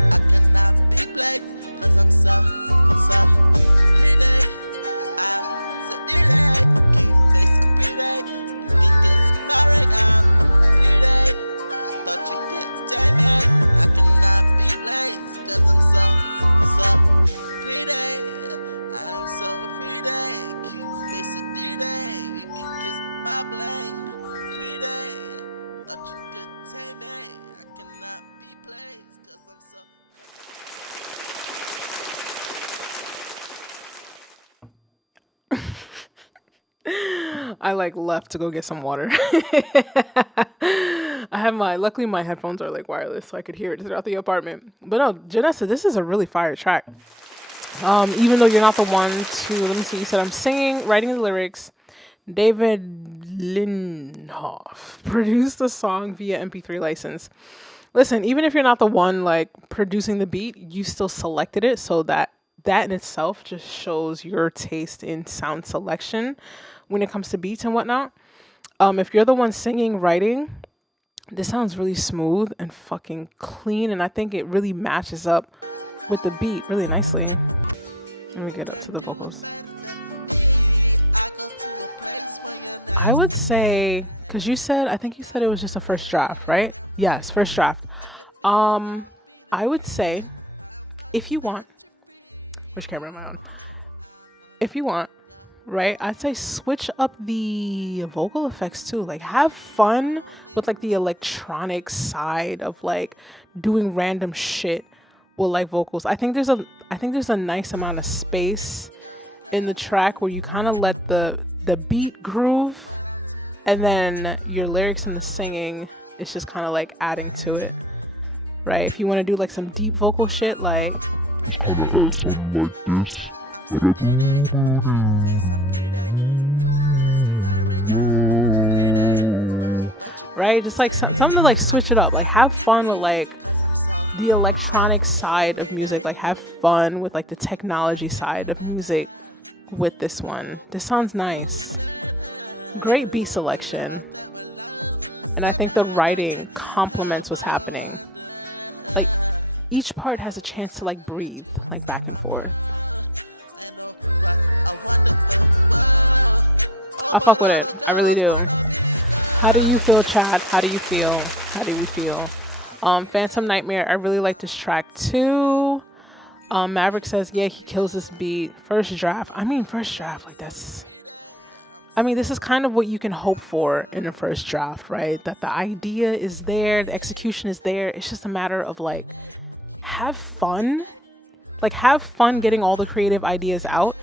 I cannot be played, cause I'm so pretty. I'm so pretty, cute face, I'm pretty. You can kiss my ring, I'm pretty. Thought you could take me, I cannot be played, cause I'm so pretty. I'm so pretty, cute face, so pretty. You can kiss my bling, pretty. Thought you could tame me. I cannot be placed, cause I'm so. I like left to go get some water. I have luckily my headphones are like wireless, so I could hear it throughout the apartment. But no, Janessa, this is a really fire track. Even though you're not the one to, let me see, you said I'm singing, writing the lyrics. David Linhoff produced the song via MP3 license. Listen, even if you're not the one like producing the beat, you still selected it, so that in itself just shows your taste in sound selection when it comes to beats and whatnot. If you're the one singing, writing, this sounds really smooth and fucking clean, and I think it really matches up with the beat really nicely. Let me get up to the vocals. I would say, because I think you said it was just a first draft, right? Yes, first draft. I I would say, if you want, which camera am I on? If you want, right, I'd say switch up the vocal effects too. Like, have fun with like the electronic side of like doing random shit with like vocals. I think there's a nice amount of space in the track where you kind of let the beat groove, and then your lyrics and the singing is just kind of like adding to it, right? If you want to do like some deep vocal shit, like right, just like something to like switch it up, like have fun with like the electronic side of music, like have fun with like the technology side of music with this one. This sounds nice. Great beat selection, and I think the writing complements what's happening. Like each part has a chance to like breathe, like back and forth. I fuck with it, I really do. How do you feel, chat? How do you feel? How do we feel? Phantom Nightmare, I really like this track too. Maverick says, yeah, he kills this beat. First draft, like that's, this is kind of what you can hope for in a first draft, right? That the idea is there, the execution is there. It's just a matter of like, have fun. Like have fun getting all the creative ideas out.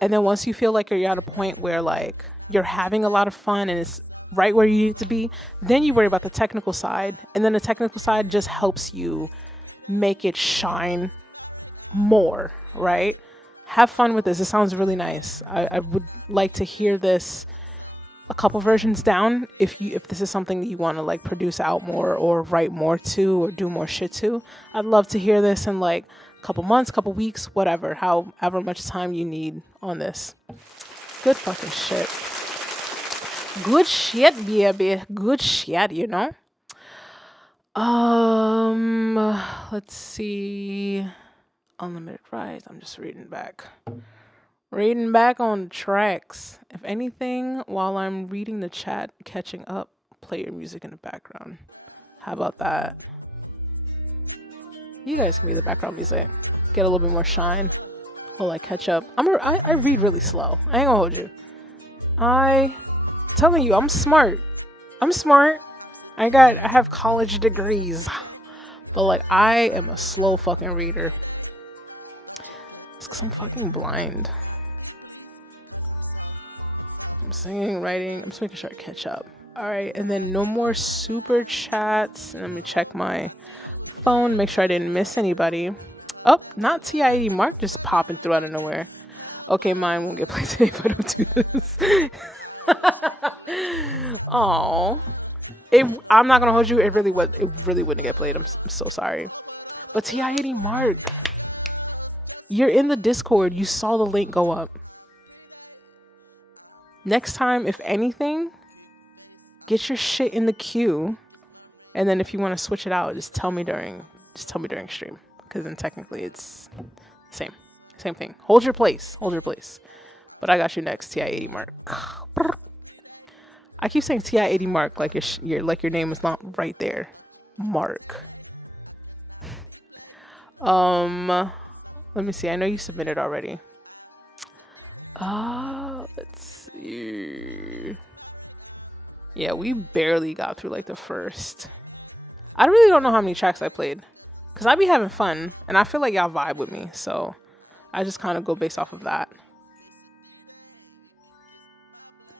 And then once you feel like you're at a point where like you're having a lot of fun and it's right where you need it to be, then you worry about the technical side. And then the technical side just helps you make it shine more, right? Have fun with this. It sounds really nice. I would like to hear this a couple versions down if this is something that you want to like produce out more or write more to or do more shit to. I'd love to hear this in like a couple months, couple weeks, whatever, however much time you need on this. Good fucking shit. Good shit, baby. Good shit, you know? Let's see. Unlimited Rise. I'm just reading back on the tracks. If anything, while I'm reading the chat, catching up, play your music in the background. How about that? You guys can be the background music. Get a little bit more shine while I catch up. I read really slow. I ain't gonna hold you. I'm telling you, I'm smart. I have college degrees. But like, I am a slow fucking reader. It's 'cause I'm fucking blind. I'm singing, writing. I'm just making sure I catch up. Alright, and then no more super chats. Let me check my phone, make sure I didn't miss anybody. Oh, not TIE Mark just popping through out of nowhere. Okay, mine won't get played today if I don't do this. Oh, I'm not gonna hold you. It really wouldn't get played. I'm so sorry. But TI-80 Mark, you're in the Discord. You saw the link go up. Next time, if anything, get your shit in the queue, and then if you want to switch it out, just tell me during stream, because then technically it's same thing. Hold your place. But I got you next, TI-80 Mark. I keep saying TI-80 Mark like your name is not right there. Mark. Let me see. I know you submitted already. Let's see. Yeah, we barely got through like the first. I really don't know how many tracks I played, because I be having fun and I feel like y'all vibe with me, so I just kind of go based off of that.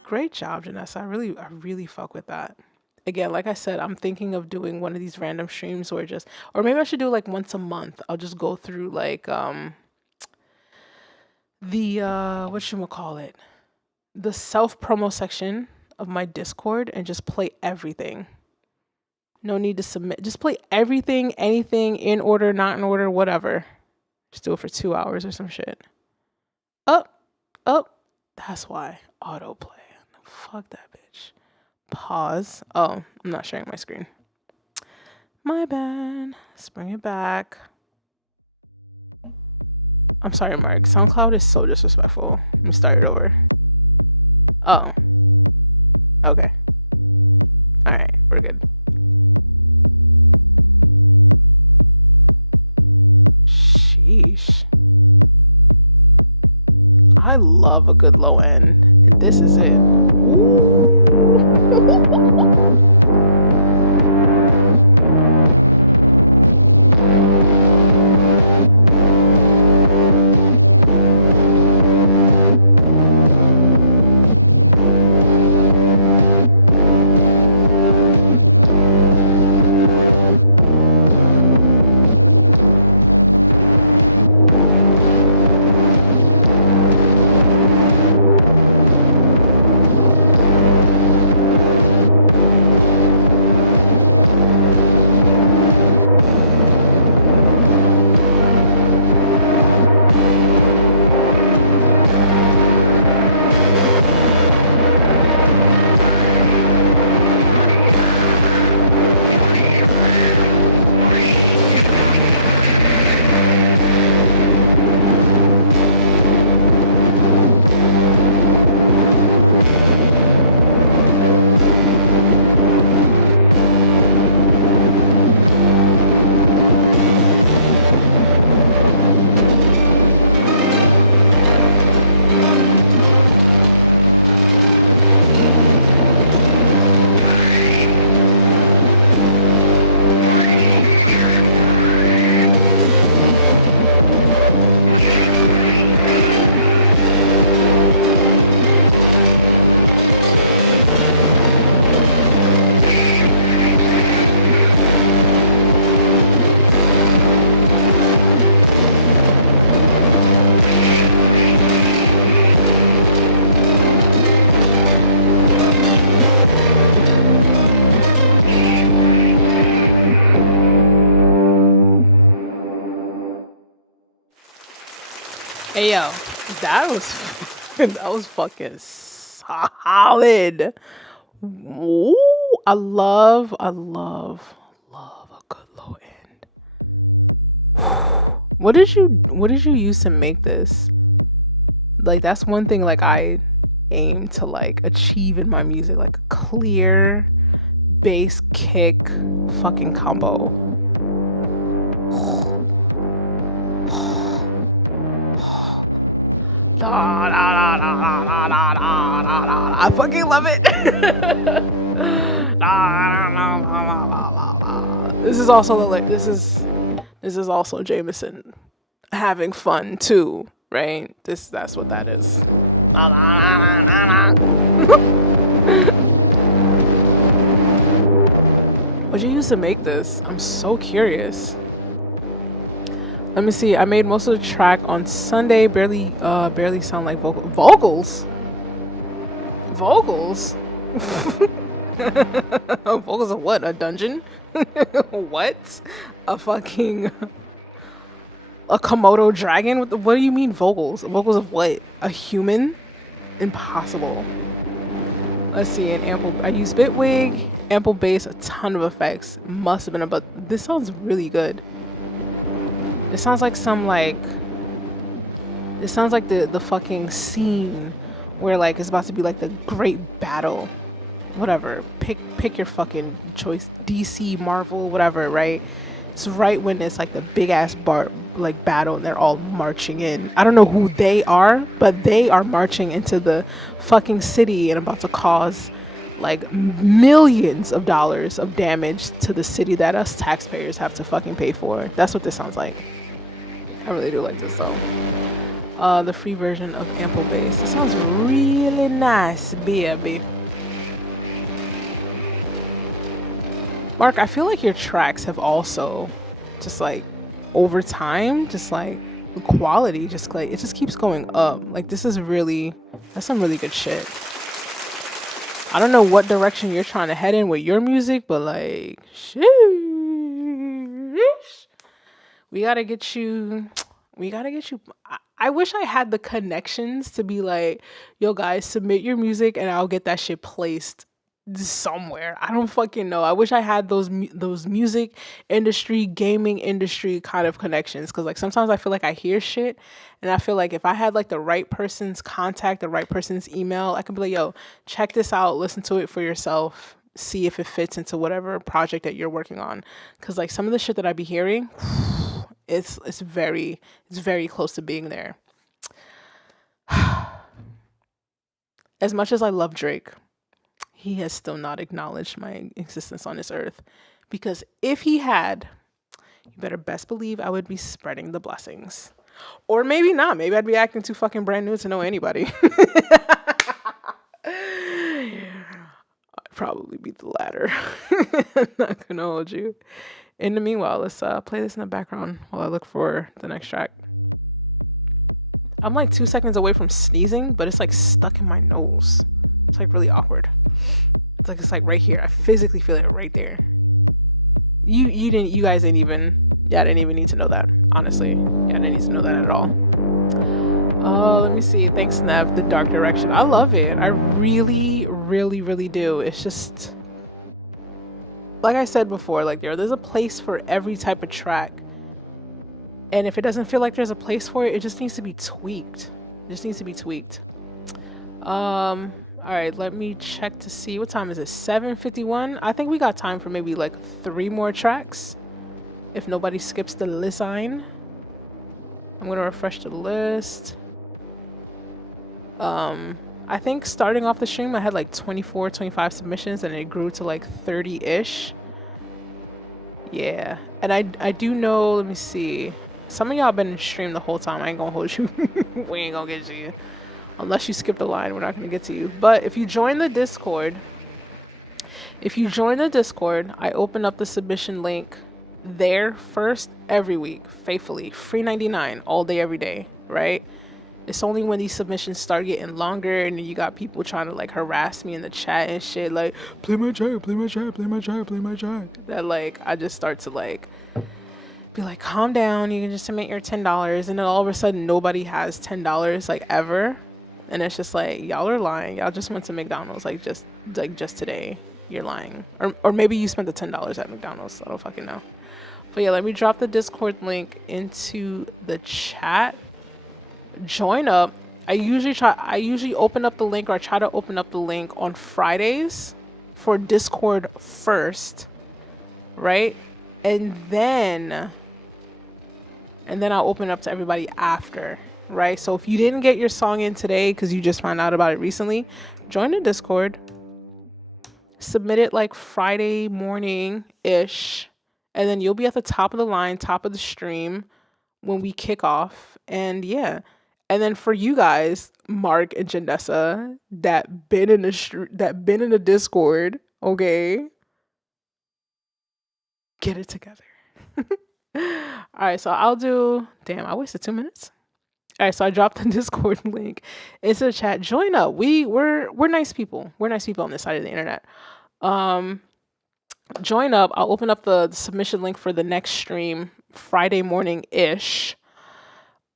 Great job, Janessa. I really fuck with that. Again, like I said, I'm thinking of doing one of these random streams or maybe I should do like once a month. I'll just go through like the self promo section of my Discord and just play everything. No need to submit. Just play everything, anything, in order, not in order, whatever. Just do it for 2 hours or some shit. That's why. Autoplay. Fuck that bitch. Pause. Oh, I'm not sharing my screen. My bad. Let's bring it back. I'm sorry, Mark. SoundCloud is so disrespectful. Let me start it over. Oh. Okay. Alright, we're good. Hey yo, that was that was fucking solid. Ooh, I love a good low end. What did you use to make this? Like that's one thing like I aim to like achieve in my music, like a clear bass kick fucking combo. I fucking love it. This is also this is also Jameson having fun too, right? That's what that is. What'd you use to make this? I'm so curious. Let me see. I made most of the track on Sunday. Barely sound like vocals. Vocals? Vocals of what? A dungeon? What? A fucking a Komodo dragon? What do you mean vocals? Vocals of what? A human? Impossible. Let's see. An ample. I used Bitwig, ample bass, a ton of effects. Must have been but this sounds really good. It sounds like it sounds like the fucking scene where like it's about to be like the great battle. Whatever. Pick your fucking choice. DC, Marvel, whatever, right? It's right when it's like the big ass battle and they're all marching in. I don't know who they are, but they are marching into the fucking city and about to cause like millions of dollars of damage to the city that us taxpayers have to fucking pay for. That's what this sounds like. I really do like this song. The free version of ample bass. It sounds really nice, baby. Mark, I feel like your tracks have also just like over time, just like the quality, just like it just keeps going up. Like that's some really good shit. I don't know what direction you're trying to head in with your music, but like, sheesh. We gotta get you. I wish I had the connections to be like, yo guys, submit your music and I'll get that shit placed somewhere. I don't fucking know. I wish I had those music industry, gaming industry kind of connections, because like sometimes I feel like I hear shit and I feel like if I had like the right person's contact, the right person's email, I could be like, yo, check this out, listen to it for yourself, see if it fits into whatever project that you're working on. Because like some of the shit that I be hearing, it's very close to being there. As much as I love Drake, he has still not acknowledged my existence on this earth. Because if he had, you better best believe I would be spreading the blessings. Or maybe not. Maybe I'd be acting too fucking brand new to know anybody. I'd probably be the latter. I'm not gonna hold you. In the meanwhile, let's play this in the background while I look for the next track. I'm like 2 seconds away from sneezing, but it's like stuck in my nose. It's like really awkward. It's like right here. I physically feel it right there. You guys didn't even need to know that. Honestly, yeah, I didn't need to know that at all. Oh, let me see. Thanks, Nev. The Dark Direction. I love it. I really do. It's just like I said before. Like there's a place for every type of track, and if it doesn't feel like there's a place for it, it just needs to be tweaked. All right, let me check to see what time is it. 7:51. I think we got time for maybe like 3 more tracks if nobody skips the list line. I'm gonna refresh the list. I think starting off the stream I had like 24 25 submissions and it grew to like 30-ish. Yeah, and I do know, let me see, some of y'all been in stream the whole time. I ain't gonna hold you. We ain't gonna get to you unless you skip the line. We're not gonna get to you. But if you join the Discord, I open up the submission link there first every week, faithfully, free 99 all day every day, right? It's only when these submissions start getting longer and you got people trying to like harass me in the chat and shit, like play my track, that like I just start to like be like, calm down, you can just submit your $10, and then all of a sudden nobody has $10 like ever, and it's just like, y'all are lying. Y'all just went to McDonald's just today. You're lying. Or maybe you spent the $10 at McDonald's. I don't fucking know. But yeah, let me drop the Discord link into the chat. Join up. I usually open up the link, or I try to open up the link on Fridays for Discord first, right? And then I'll open up to everybody after, right? So if you didn't get your song in today because you just found out about it recently, join the Discord, submit it like Friday morning-ish, and then you'll be at the top of the line, top of the stream when we kick off. And yeah. And then for you guys, Mark and Janessa, that been in the Discord, okay, get it together. All right, so I'll do. Damn, I wasted 2 minutes. All right, so I dropped the Discord link into the chat. Join up. We're nice people. We're nice people on this side of the internet. Join up. I'll open up the submission link for the next stream Friday morning ish.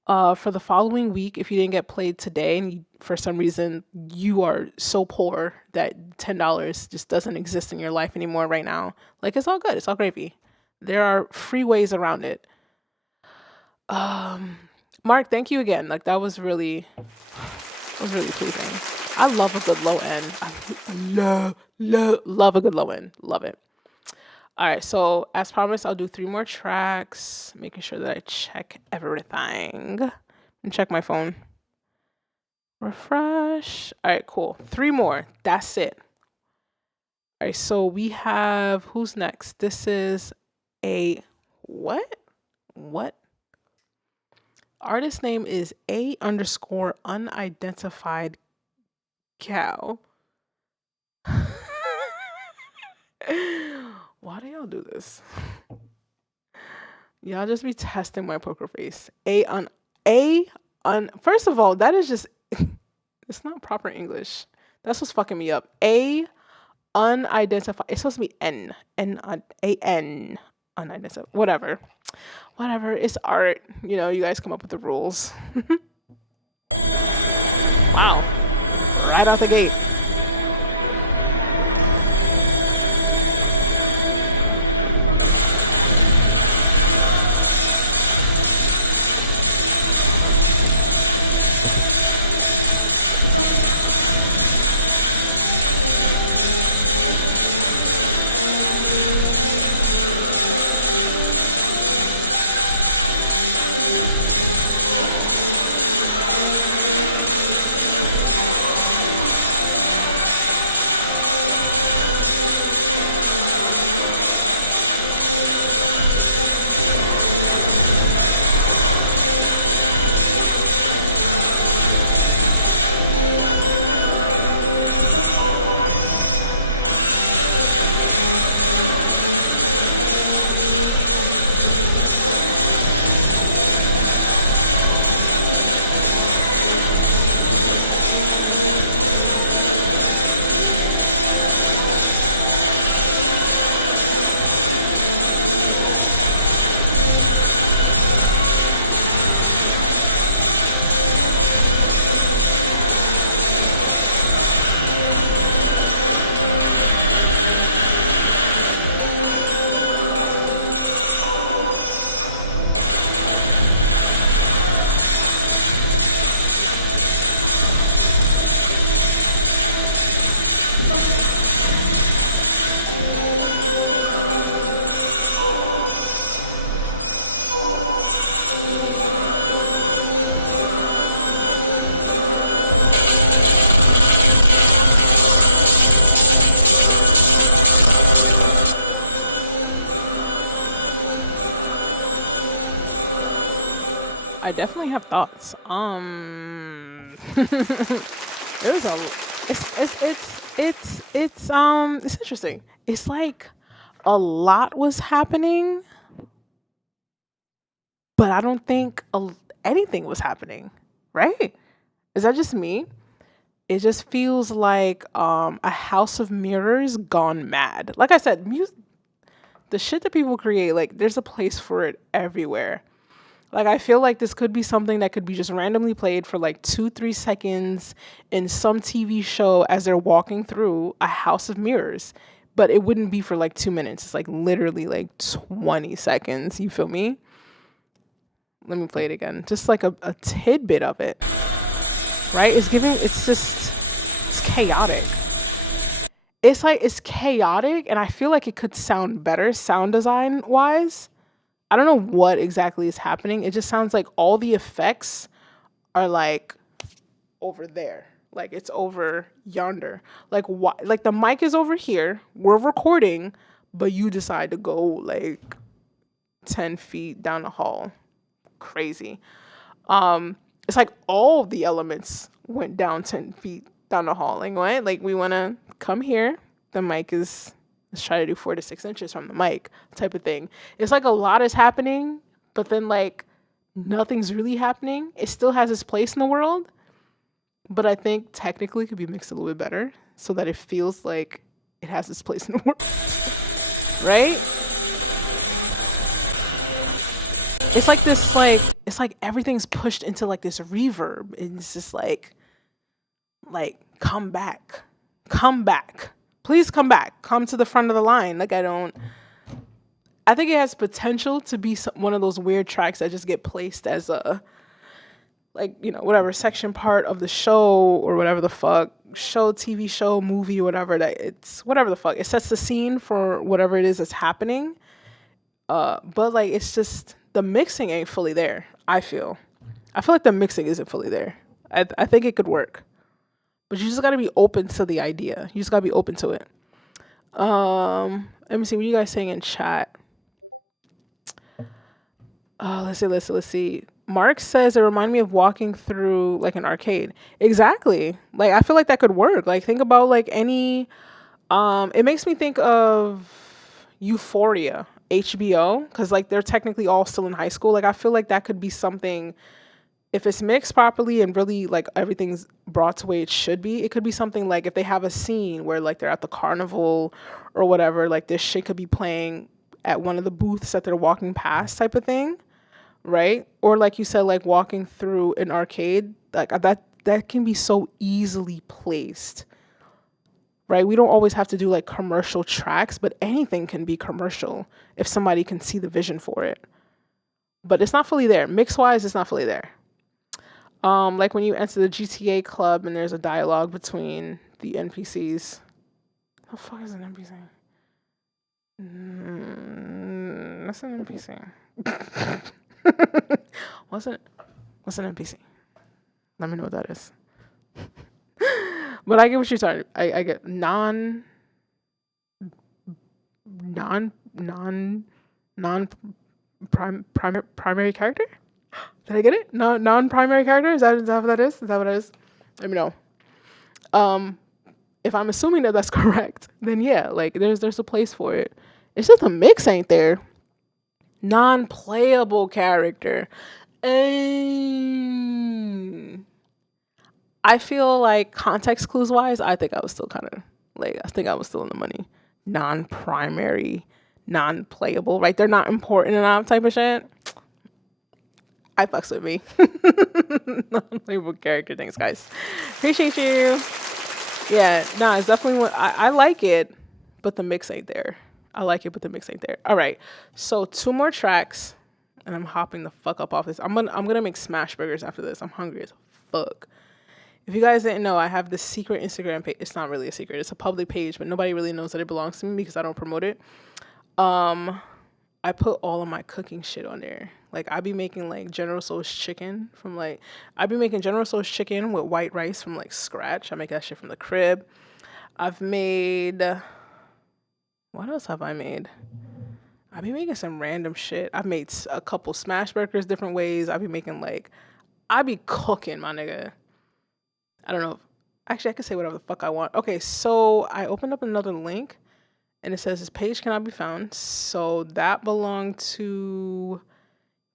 For the following week, if you didn't get played today and for some reason you are so poor that $10 just doesn't exist in your life anymore right now, like, it's all good. It's all gravy. There are free ways around it. Mark, thank you again. Like, that was really pleasing. I love a good low end. I love a good low end. Love it. All right, so as promised, I'll do 3 more tracks, making sure that I check everything. And check my phone. Refresh. All right, cool. 3 more. That's it. All right, so we have, who's next? This is a, what? Artist name is A_unidentified cow. Why do y'all do this? Y'all just be testing my poker face. First of all, that is just, it's not proper English. That's what's fucking me up. Unidentified. It's supposed to be N-A-N. Unidentified. Whatever. It's art. You know, you guys come up with the rules. Wow. Right out the gate. I definitely have thoughts. It was it's interesting. It's like a lot was happening, but I don't think anything was happening, right? Is that just me? It just feels like a house of mirrors gone mad. Like I said, the shit that people create, like there's a place for it everywhere. Like I feel like this could be something that could be just randomly played for like 2-3 seconds in some TV show as they're walking through a house of mirrors. But it wouldn't be for like 2 minutes. It's like literally like 20 seconds. You feel me? Let me play it again. Just like a tidbit of it. Right? It's chaotic. It's chaotic, and I feel like it could sound better sound design wise. I don't know what exactly is happening. It just sounds like all the effects are like over there. Like it's over yonder. Like what? Like the mic is over here. We're recording, but you decide to go like 10 feet down the hall. Crazy. It's like all the elements went down 10 feet down the hall. Like what? Like we want to come here. The mic is, let's try to do 4 to 6 inches from the mic type of thing. It's like a lot is happening, but then like nothing's really happening. It still has its place in the world, but I think technically it could be mixed a little bit better so that it feels like it has its place in the world. Right? It's like this, like, it's like everything's pushed into like this reverb. And it's just like, come back. Please come back. Come to the front of the line. Like I think it has potential to be one of those weird tracks that just get placed as a, like, you know, whatever section part of the show or whatever the fuck, show, TV show, movie, whatever, that it's whatever the fuck. It sets the scene for whatever it is that's happening. But like, it's just, the mixing ain't fully there, I feel. I feel like the mixing isn't fully there. I think it could work. But you just got to be open to the idea. You just got to be open to it. Let me see. What are you guys saying in chat? Let's see. Mark says it reminded me of walking through like an arcade. Exactly. Like I feel like that could work. Like think about like any. It makes me think of Euphoria, HBO, because like they're technically all still in high school. Like I feel like that could be something. If it's mixed properly and really like everything's brought to the way it should be, it could be something like if they have a scene where like they're at the carnival or whatever, like this shit could be playing at one of the booths that they're walking past type of thing, right? Or like you said, like walking through an arcade, like that can be so easily placed, right? We don't always have to do like commercial tracks, but anything can be commercial if somebody can see the vision for it. But it's not fully there. Mix-wise, it's not fully there. Like when you enter the GTA club and there's a dialogue between the NPCs. The fuck is an NPC? That's an NPC. What's an NPC? Let me know what that is. But I get what you're talking. I get primary character. Did I get it? No, non-primary character? Is that what that is? Is that what it is? Let me know. If I'm assuming that that's correct, then yeah, like there's a place for it. It's just the mix ain't there. Non-playable character. I feel like context clues wise, I think I was still kind of like, I think I was still in the money. Non-primary, non-playable, right? They're not important enough type of shit. I fucks with me. Non-playable character. Thanks, guys. Appreciate you. Yeah, nah, it's definitely what I like it, but the mix ain't there. I like it, but the mix ain't there. All right, so 2 more tracks, and I'm hopping the fuck up off this. I'm gonna make smash burgers after this. I'm hungry as fuck. If you guys didn't know, I have this secret Instagram page. It's not really a secret. It's a public page, but nobody really knows that it belongs to me because I don't promote it. I put all of my cooking shit on there. Like I be making like General Tso's chicken from like, I be making General Tso's chicken with white rice from like scratch. I make that shit from the crib. I've made, what else have I made? I be making some random shit. I've made a couple smash burgers different ways. I be making like, I be cooking, my nigga. I don't know. Actually, I can say whatever the fuck I want. Okay, so I opened up another link and it says this page cannot be found. So that belonged to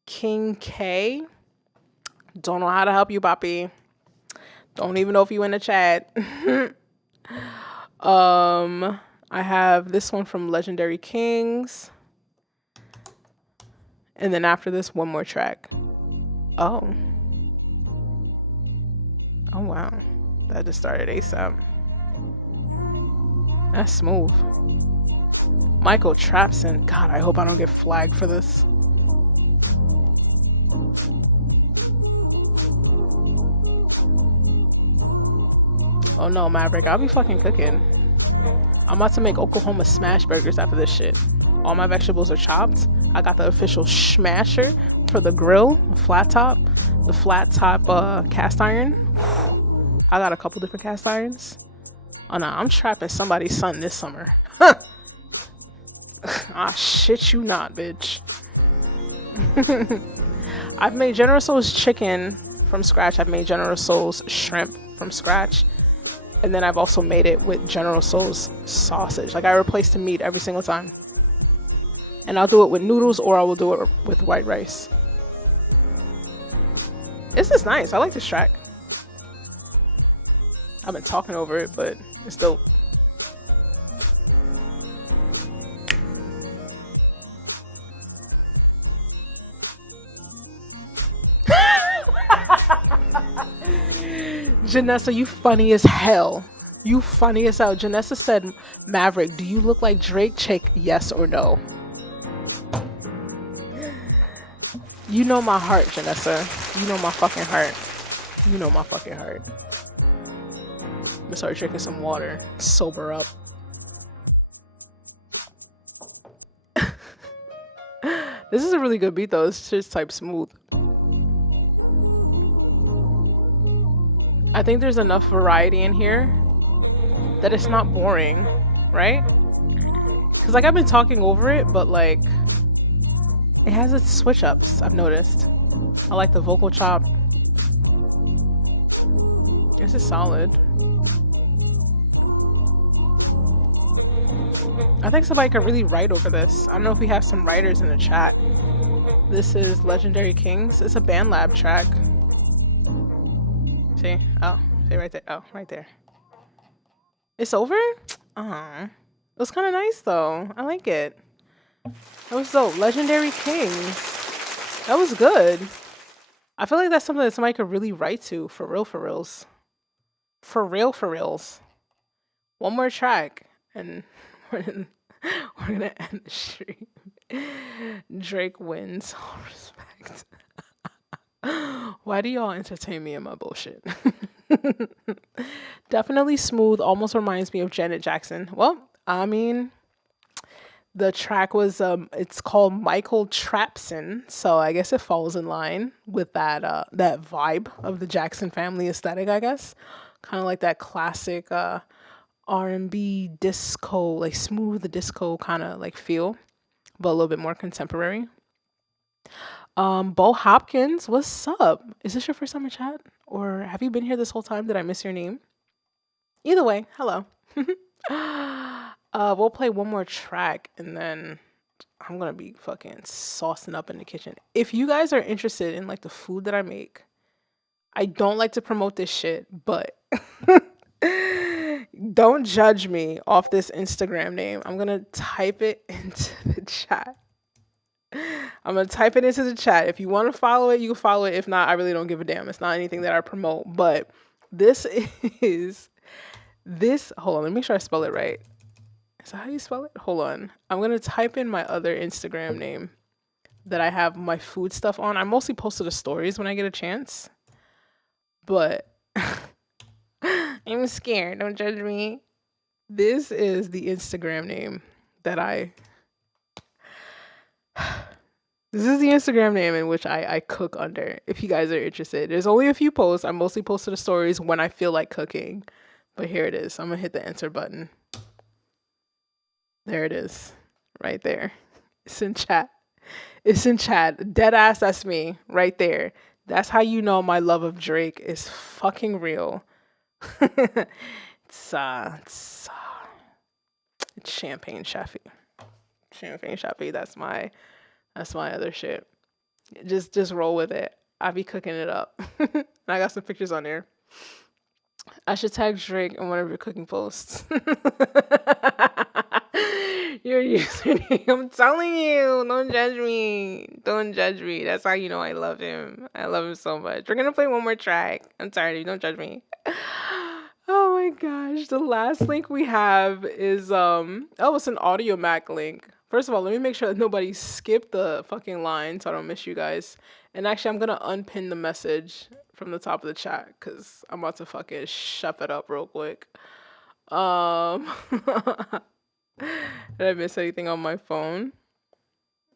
King K. Don't know how to help you, Papi. Don't even know if you in the chat. I have this one from Legendary Kings. And then after this, one more track. Oh. Oh, wow. That just started ASAP. That's smooth. Michael Trapson. God, I hope I don't get flagged for this. Oh no, Maverick, I'll be fucking cooking. I'm about to make Oklahoma smash burgers after this shit. All my vegetables are chopped. I got the official smasher for the grill, flat top, the flat top cast iron. I got a couple different cast irons. Oh no, I'm trapping somebody's son this summer. Ah, shit you not, bitch. I've made General Tso's chicken from scratch. I've made General Tso's shrimp from scratch. And then I've also made it with General Tso's sausage. Like, I replace the meat every single time. And I'll do it with noodles, or I will do it with white rice. This is nice. I like this track. I've been talking over it, but it's dope. Janessa, you funny as hell. You funny as hell. Janessa said, Maverick, do you look like Drake? Check yes or no. You know my heart, Janessa. You know my fucking heart. You know my fucking heart. I'm start drinking some water. Sober up. This is a really good beat though. It's just type smooth. I think there's enough variety in here that it's not boring, right? Because like I've been talking over it, but like it has its switch ups, I've noticed. I like the vocal chop. This is solid. I think somebody could really write over this. I don't know if we have some writers in the chat. This is Legendary Kings. It's a BandLab track. See? Oh, see right there. Oh, right there. It's over? It was kind of nice though. I like it. That was dope. Legendary Kings. That was good. I feel like that's something that somebody could really write to. For real, for reals. For real, for reals. One more track. And we're gonna end the stream. Drake wins. All respect. Why do y'all entertain me in my bullshit? Definitely smooth. Almost reminds me of Janet Jackson. Well, I mean, the track was it's called Michael Trapson, so I guess it falls in line with that that vibe of the Jackson family aesthetic, I guess. Kind of like that classic R&B disco, like smooth disco kind of like feel, but a little bit more contemporary. Bo Hopkins, what's up? Is this your first time in chat? Or have you been here this whole time? Did I miss your name? Either way, hello. We'll play one more track and then I'm gonna be fucking saucing up in the kitchen. If you guys are interested in like the food that I make, I don't like to promote this shit, but don't judge me off this Instagram name. I'm gonna type it into the chat. I'm going to type it into the chat. If you want to follow it, you can follow it. If not, I really don't give a damn. It's not anything that I promote. But this is... Hold on, let me make sure I spell it right. Is that how you spell it? Hold on. I'm going to type in my other Instagram name that I have my food stuff on. I mostly post to the stories when I get a chance. But... I'm scared. Don't judge me. This is the Instagram name that I... This is the Instagram name in which I cook under, if you guys are interested. There's only a few posts. I mostly post to the stories when I feel like cooking. But here it is. I'm going to hit the enter button. There it is. Right there. It's in chat. It's in chat. Dead ass, that's me. Right there. That's how you know my love of Drake is fucking real. It's Champagne Cheffy. Champagne Cheffy, that's my other shit. Just roll with it. I be cooking it up. And I got some pictures on there. I should tag Drake in one of your cooking posts. Your username. I'm telling you. Don't judge me. Don't judge me. That's how you know I love him. I love him so much. We're gonna play one more track. I'm sorry, don't judge me. Oh my gosh. The last link we have is it's an Audio Mac link. First of all, let me make sure that nobody skipped the fucking line so I don't miss you guys. And actually, I'm gonna unpin the message from the top of the chat because I'm about to fucking shove it up real quick. Did I miss anything on my phone?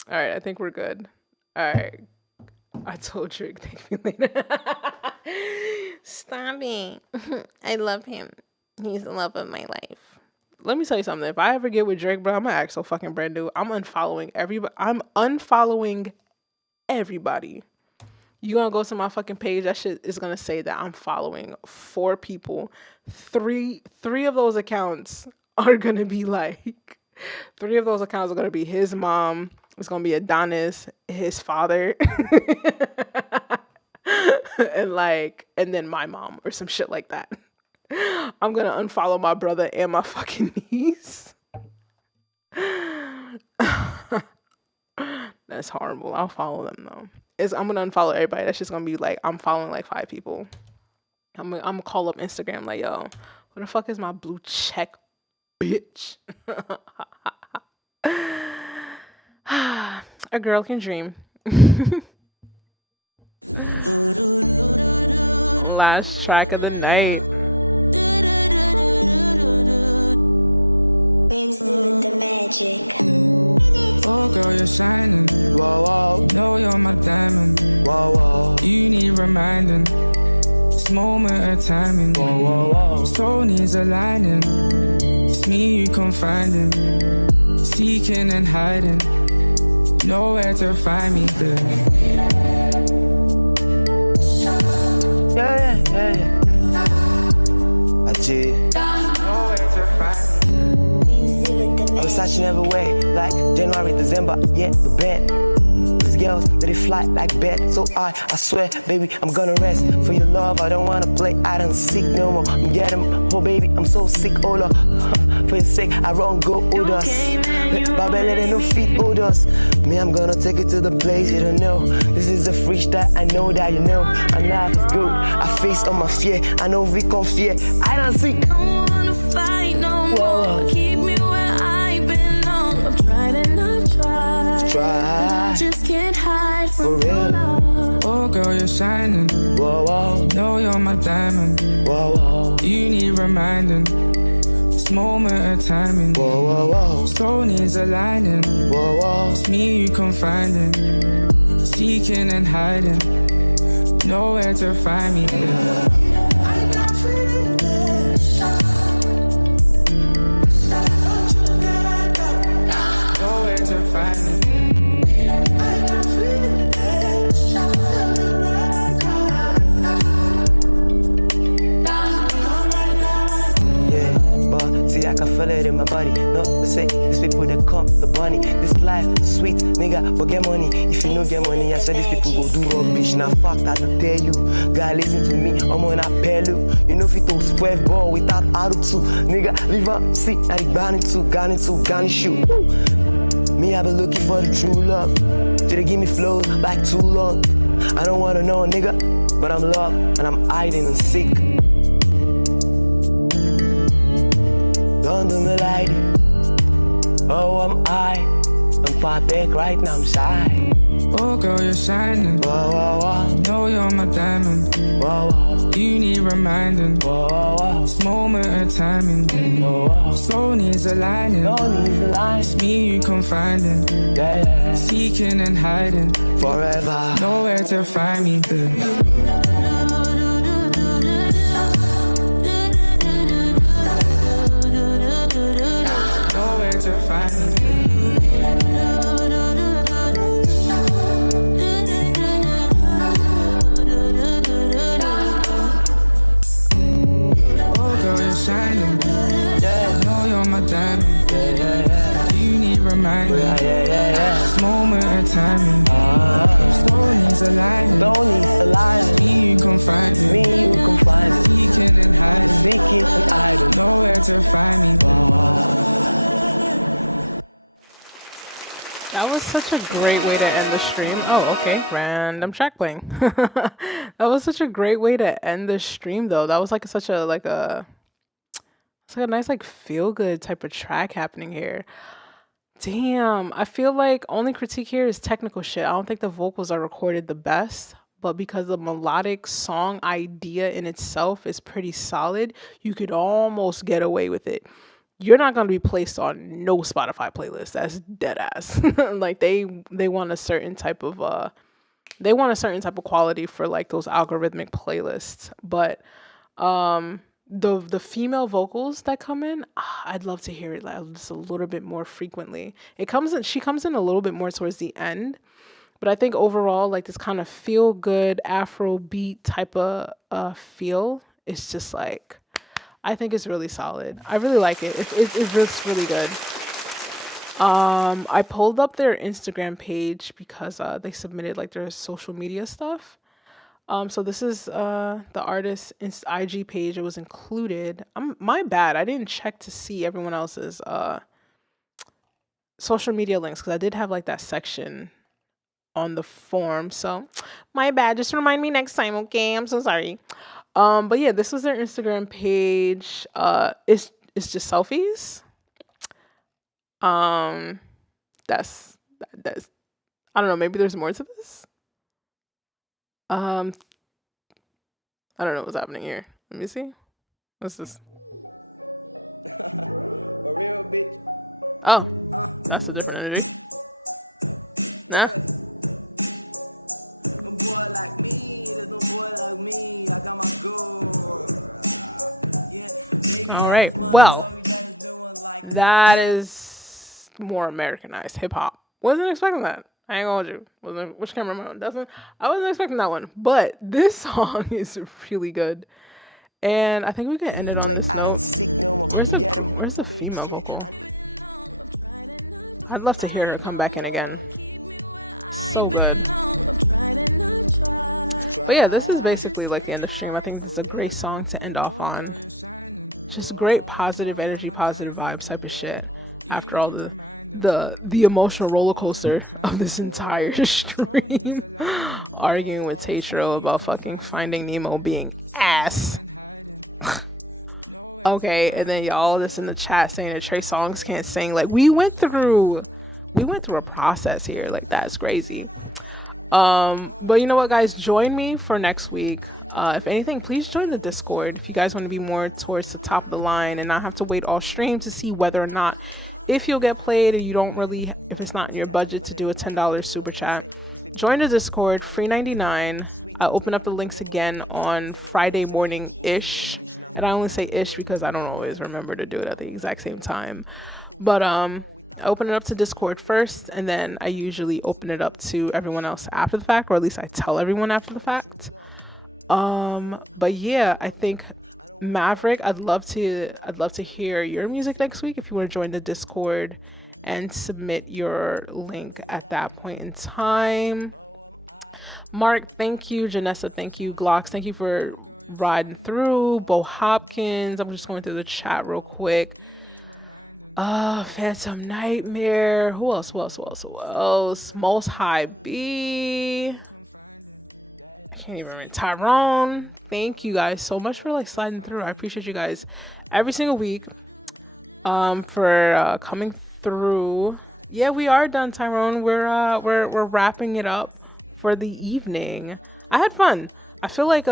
All right, I think we're good. All right. I told Drake, thank me later. Stop it. I love him. He's the love of my life. Let me tell you something. If I ever get with Drake, bro, I'm gonna act so fucking brand new. I'm unfollowing everybody. You gonna go to my fucking page, that shit is gonna say that I'm following 4 people. Three of those accounts are gonna be like, 3 of those accounts are gonna be his mom. It's gonna be Adonis, his father, and then my mom or some shit like that. I'm gonna unfollow my brother and my fucking niece. That's horrible. I'll follow them though. I'm gonna unfollow everybody. That's just gonna be like, I'm following like 5 people. I'm gonna call up Instagram like, yo, where the fuck is my blue check, bitch? A girl can dream. Last track of the night. The magic. Oh girl, you're shining. Whoa, whoa, Know you're my diamond. whoa, whoa, You need reminding. This moment of timing. whoa, whoa, whoa. Soul needs aligning. It's me you confiding. Seeking and hiding. Nowhere to find me, girl. Yeah. I did. Nowhere to find me. I was searching every way, like January, December, yeah, the bed. These girls, they fly like bed. So I swear, baby, I'm gonna rest. For your love, I don't wanna play hide and seek no more. I'm getting, oh baby, I'm so sick, oh Lord. For your sake, I run go odors. Babylon and no feet odors. Me, I'm gonna take it to the place you don't know. This is a freestyle, I know that you know. And life is good, I face all my fear. I know we can fear, I don't seek. Don't wanna fight no more. Keep me where I belong. I've tried and I've tried. But I just can't hide from your love. Oh girl, you're shining. Whoa, whoa, Know you're my diamond. whoa, whoa, You need reminding. This moment of timing. whoa, whoa, whoa, Soul needs aligning. whoa, whoa. It's me you confiding. Seeking and hiding. Nowhere to find me, girl. Nowhere to find me. Yeah, but see, I can feel it in my body. Not to say these people they come the bunny. This life is sweet, nigga, but get money. If you don't get money, I said these people go do rubbish. Now fuck that to tell you. Guy, listen to me, I'm on a pelu. You know if you don't 12 ball without out of 2. Nigga, leave up, see, I garnish you. Me, I've been looking for the true love. Did they give me flows like too long? I don't wanna know, nigga, but I'm loved and I'm hiding and sick. Don't do me like it. Oh, I'm high. I'm pathetic right now, I'm shy. Oh girl, you're shining. Whoa, whoa, whoa, Know you're my diamond. whoa, whoa, You need reminding. whoa, whoa, This moment of timing. whoa, whoa. Soul needs aligning. No need to lie. It's me you confiding. Yeah, Seeking and hiding. forever. Nowhere to find me, girl. Nowhere to find me. Oh girl, you're shining. Yeah, Know you're my diamond. yeah. You need reminding. Yeah. This moment of timing. Soul needs aligning. Don't need to lie. Me you confiding. Me, you can find it. Seeking and hiding. Seeking and hiding. Nowhere to find me. such a great way to end the stream. Oh, okay. Random track playing. That was such a great way to end the stream, though. That was like such a it's like a nice like feel good type of track happening here. Damn, I feel like only critique here is technical shit. I don't think the vocals are recorded the best, but because the melodic song idea in itself is pretty solid, you could almost get away with it. You're not going to be placed on no Spotify playlist. That's dead ass. Like they want a certain type of quality for like those algorithmic playlists. But the female vocals that come in, I'd love to hear it like just a little bit more frequently. She comes in a little bit more towards the end, but I think overall like this kind of feel good Afro beat type of feel is just like, I think it's really solid. I really like it. It's really good. I pulled up their Instagram page because they submitted like their social media stuff. So this is the artist's IG page. It was included. My bad. I didn't check to see everyone else's social media links because I did have like that section on the form. So my bad. Just remind me next time, okay? I'm so sorry. But yeah, this was their Instagram page. It's just selfies. That's I don't know, maybe there's more to this. I don't know what's happening here. Let me see. What's this? A real bitch. Oh, that's a different energy. Nah. A boy like me, there's no boy like me. I got my girl. Yeah. All right. Well, that is more Americanized hip hop. Wasn't expecting that. I ain't gonna hold you. Which camera am I on? I wasn't expecting that one. But this song is really good. And I think we can end it on this note. Where's the female vocal? I'd love to hear her come back in again. So good. But yeah, this is basically like the end of the stream. I think this is a great song to end off on. Just great positive energy, positive vibes type of shit. After all the emotional roller coaster of this entire stream, arguing with Tatro about fucking Finding Nemo being ass. Okay, and then y'all just in the chat saying that Trey Songz can't sing. Like we went through a process here. Like that's crazy. But you know what, guys? Join me for next week. If anything, please join the Discord if you guys want to be more towards the top of the line and not have to wait all stream to see whether or not if you'll get played, and you don't really, if it's not in your budget to do a $10 super chat. Join the Discord, free 99. I open up the links again on Friday morning ish, and I only say ish because I don't always remember to do it at the exact same time. But I open it up to Discord first, and then I usually open it up to everyone else after the fact, or at least I tell everyone after the fact. But yeah, I think Maverick, I'd love to hear your music next week if you want to join the Discord and submit your link at that point in time. Mark, thank you. Janessa, thank you. Glocks, thank you for riding through. Bo Hopkins, I'm just going through the chat real quick. Phantom Nightmare. Who else? Most High B. I can't even remember. Tyrone. Thank you guys so much for like sliding through. I appreciate you guys every single week for coming through. Yeah, we are done, Tyrone. We're wrapping it up for the evening. I had fun. I feel like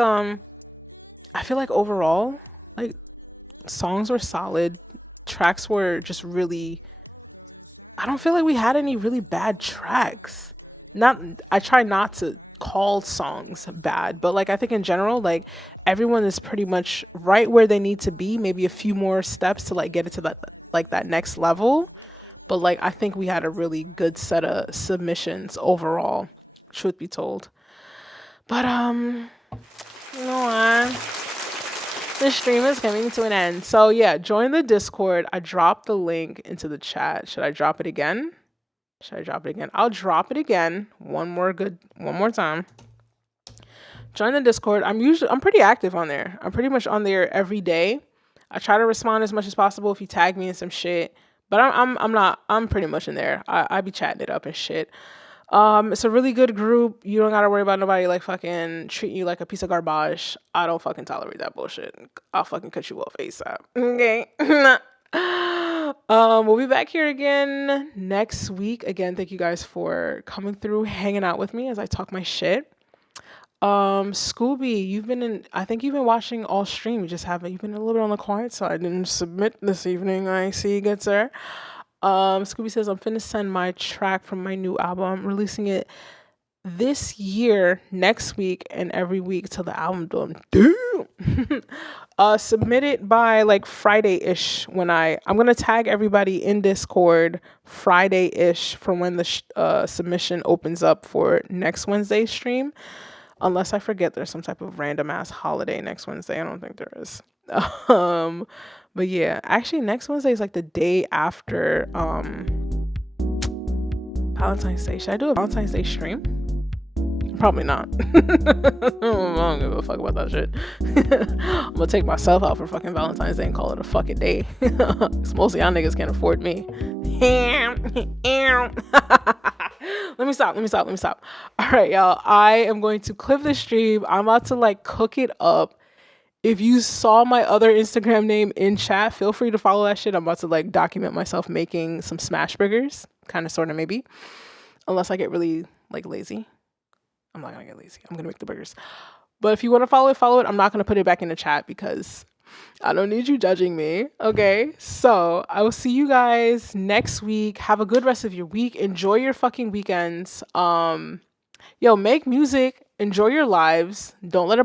overall, like, songs were solid. Tracks were just really, I don't feel like we had any really bad tracks. I try not to call songs bad, but like I think in general, like everyone is pretty much right where they need to be, maybe a few more steps to like get it to that next level. But like I think we had a really good set of submissions overall, truth be told. But you know what? The stream is coming to an end. So yeah, join the Discord. I dropped the link into the chat. Should I drop it again? I'll drop it again. One more time. Join the Discord. I'm pretty active on there. I'm pretty much on there every day. I try to respond as much as possible if you tag me in some shit. But I'm pretty much in there. I be chatting it up and shit. It's a really good group. You don't gotta worry about nobody like fucking treating you like a piece of garbage. I don't fucking tolerate that bullshit. I'll fucking cut you off ASAP. Okay. We'll be back here again next week. Again, thank you guys for coming through, hanging out with me as I talk my shit. Scooby, I think you've been watching all stream. You've been a little bit on the quiet side. I didn't submit this evening. I see, good sir. Scooby says, I'm finna send my track from my new album. I'm releasing it this year, next week, and every week till the album done. Damn. Submit it by like Friday-ish when I'm gonna tag everybody in Discord Friday-ish from when the submission opens up for next Wednesday's stream. Unless I forget there's some type of random ass holiday next Wednesday. I don't think there is. But yeah, actually next Wednesday is like the day after Valentine's Day. Should I do a Valentine's Day stream? Probably not. I don't give a fuck about that shit. I'm gonna take myself out for fucking Valentine's Day and call it a fucking day. Cause most of y'all niggas can't afford me. Let me stop. All right, y'all. I am going to clip the stream. I'm about to like cook it up. If you saw my other Instagram name in chat, feel free to follow that shit. I'm about to like document myself making some smash burgers. Kind of, sort of, maybe. Unless I get really like lazy. I'm not gonna get lazy. I'm gonna make the burgers. But if you want to follow it. I'm not gonna put it back in the chat because I don't need you judging me. Okay. So I will see you guys next week. Have a good rest of your week. Enjoy your fucking weekends. Make music. Enjoy your lives. Don't let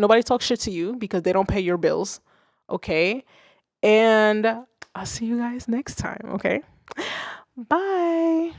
nobody talk shit to you because they don't pay your bills. Okay. And I'll see you guys next time. Okay. Bye.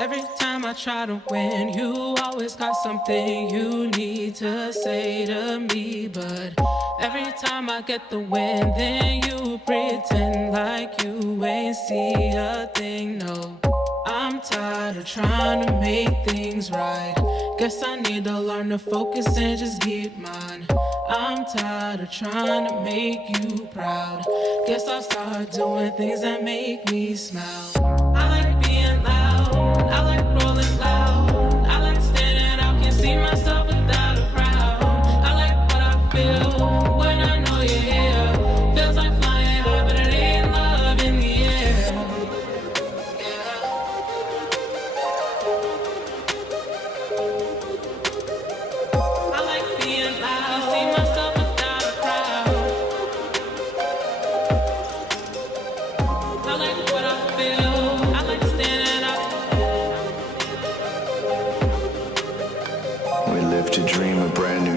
Every time I try to win, you always got something you need to say to me. But every time I get the win, then you pretend like you ain't see a thing. No, I'm tired of trying to make things right. Guess I need to learn to focus and just keep mine. I'm tired of trying to make you proud. Guess I'll start doing things that make me smile. I like being loud, I like rolling loud, I like standing out, can see myself without a crowd. I like what I feel when I know you're here. Feels like flying high, but it ain't love in the air. I like being loud, see myself without a crowd. I like what I feel, I like standing out. We live to dream a brand new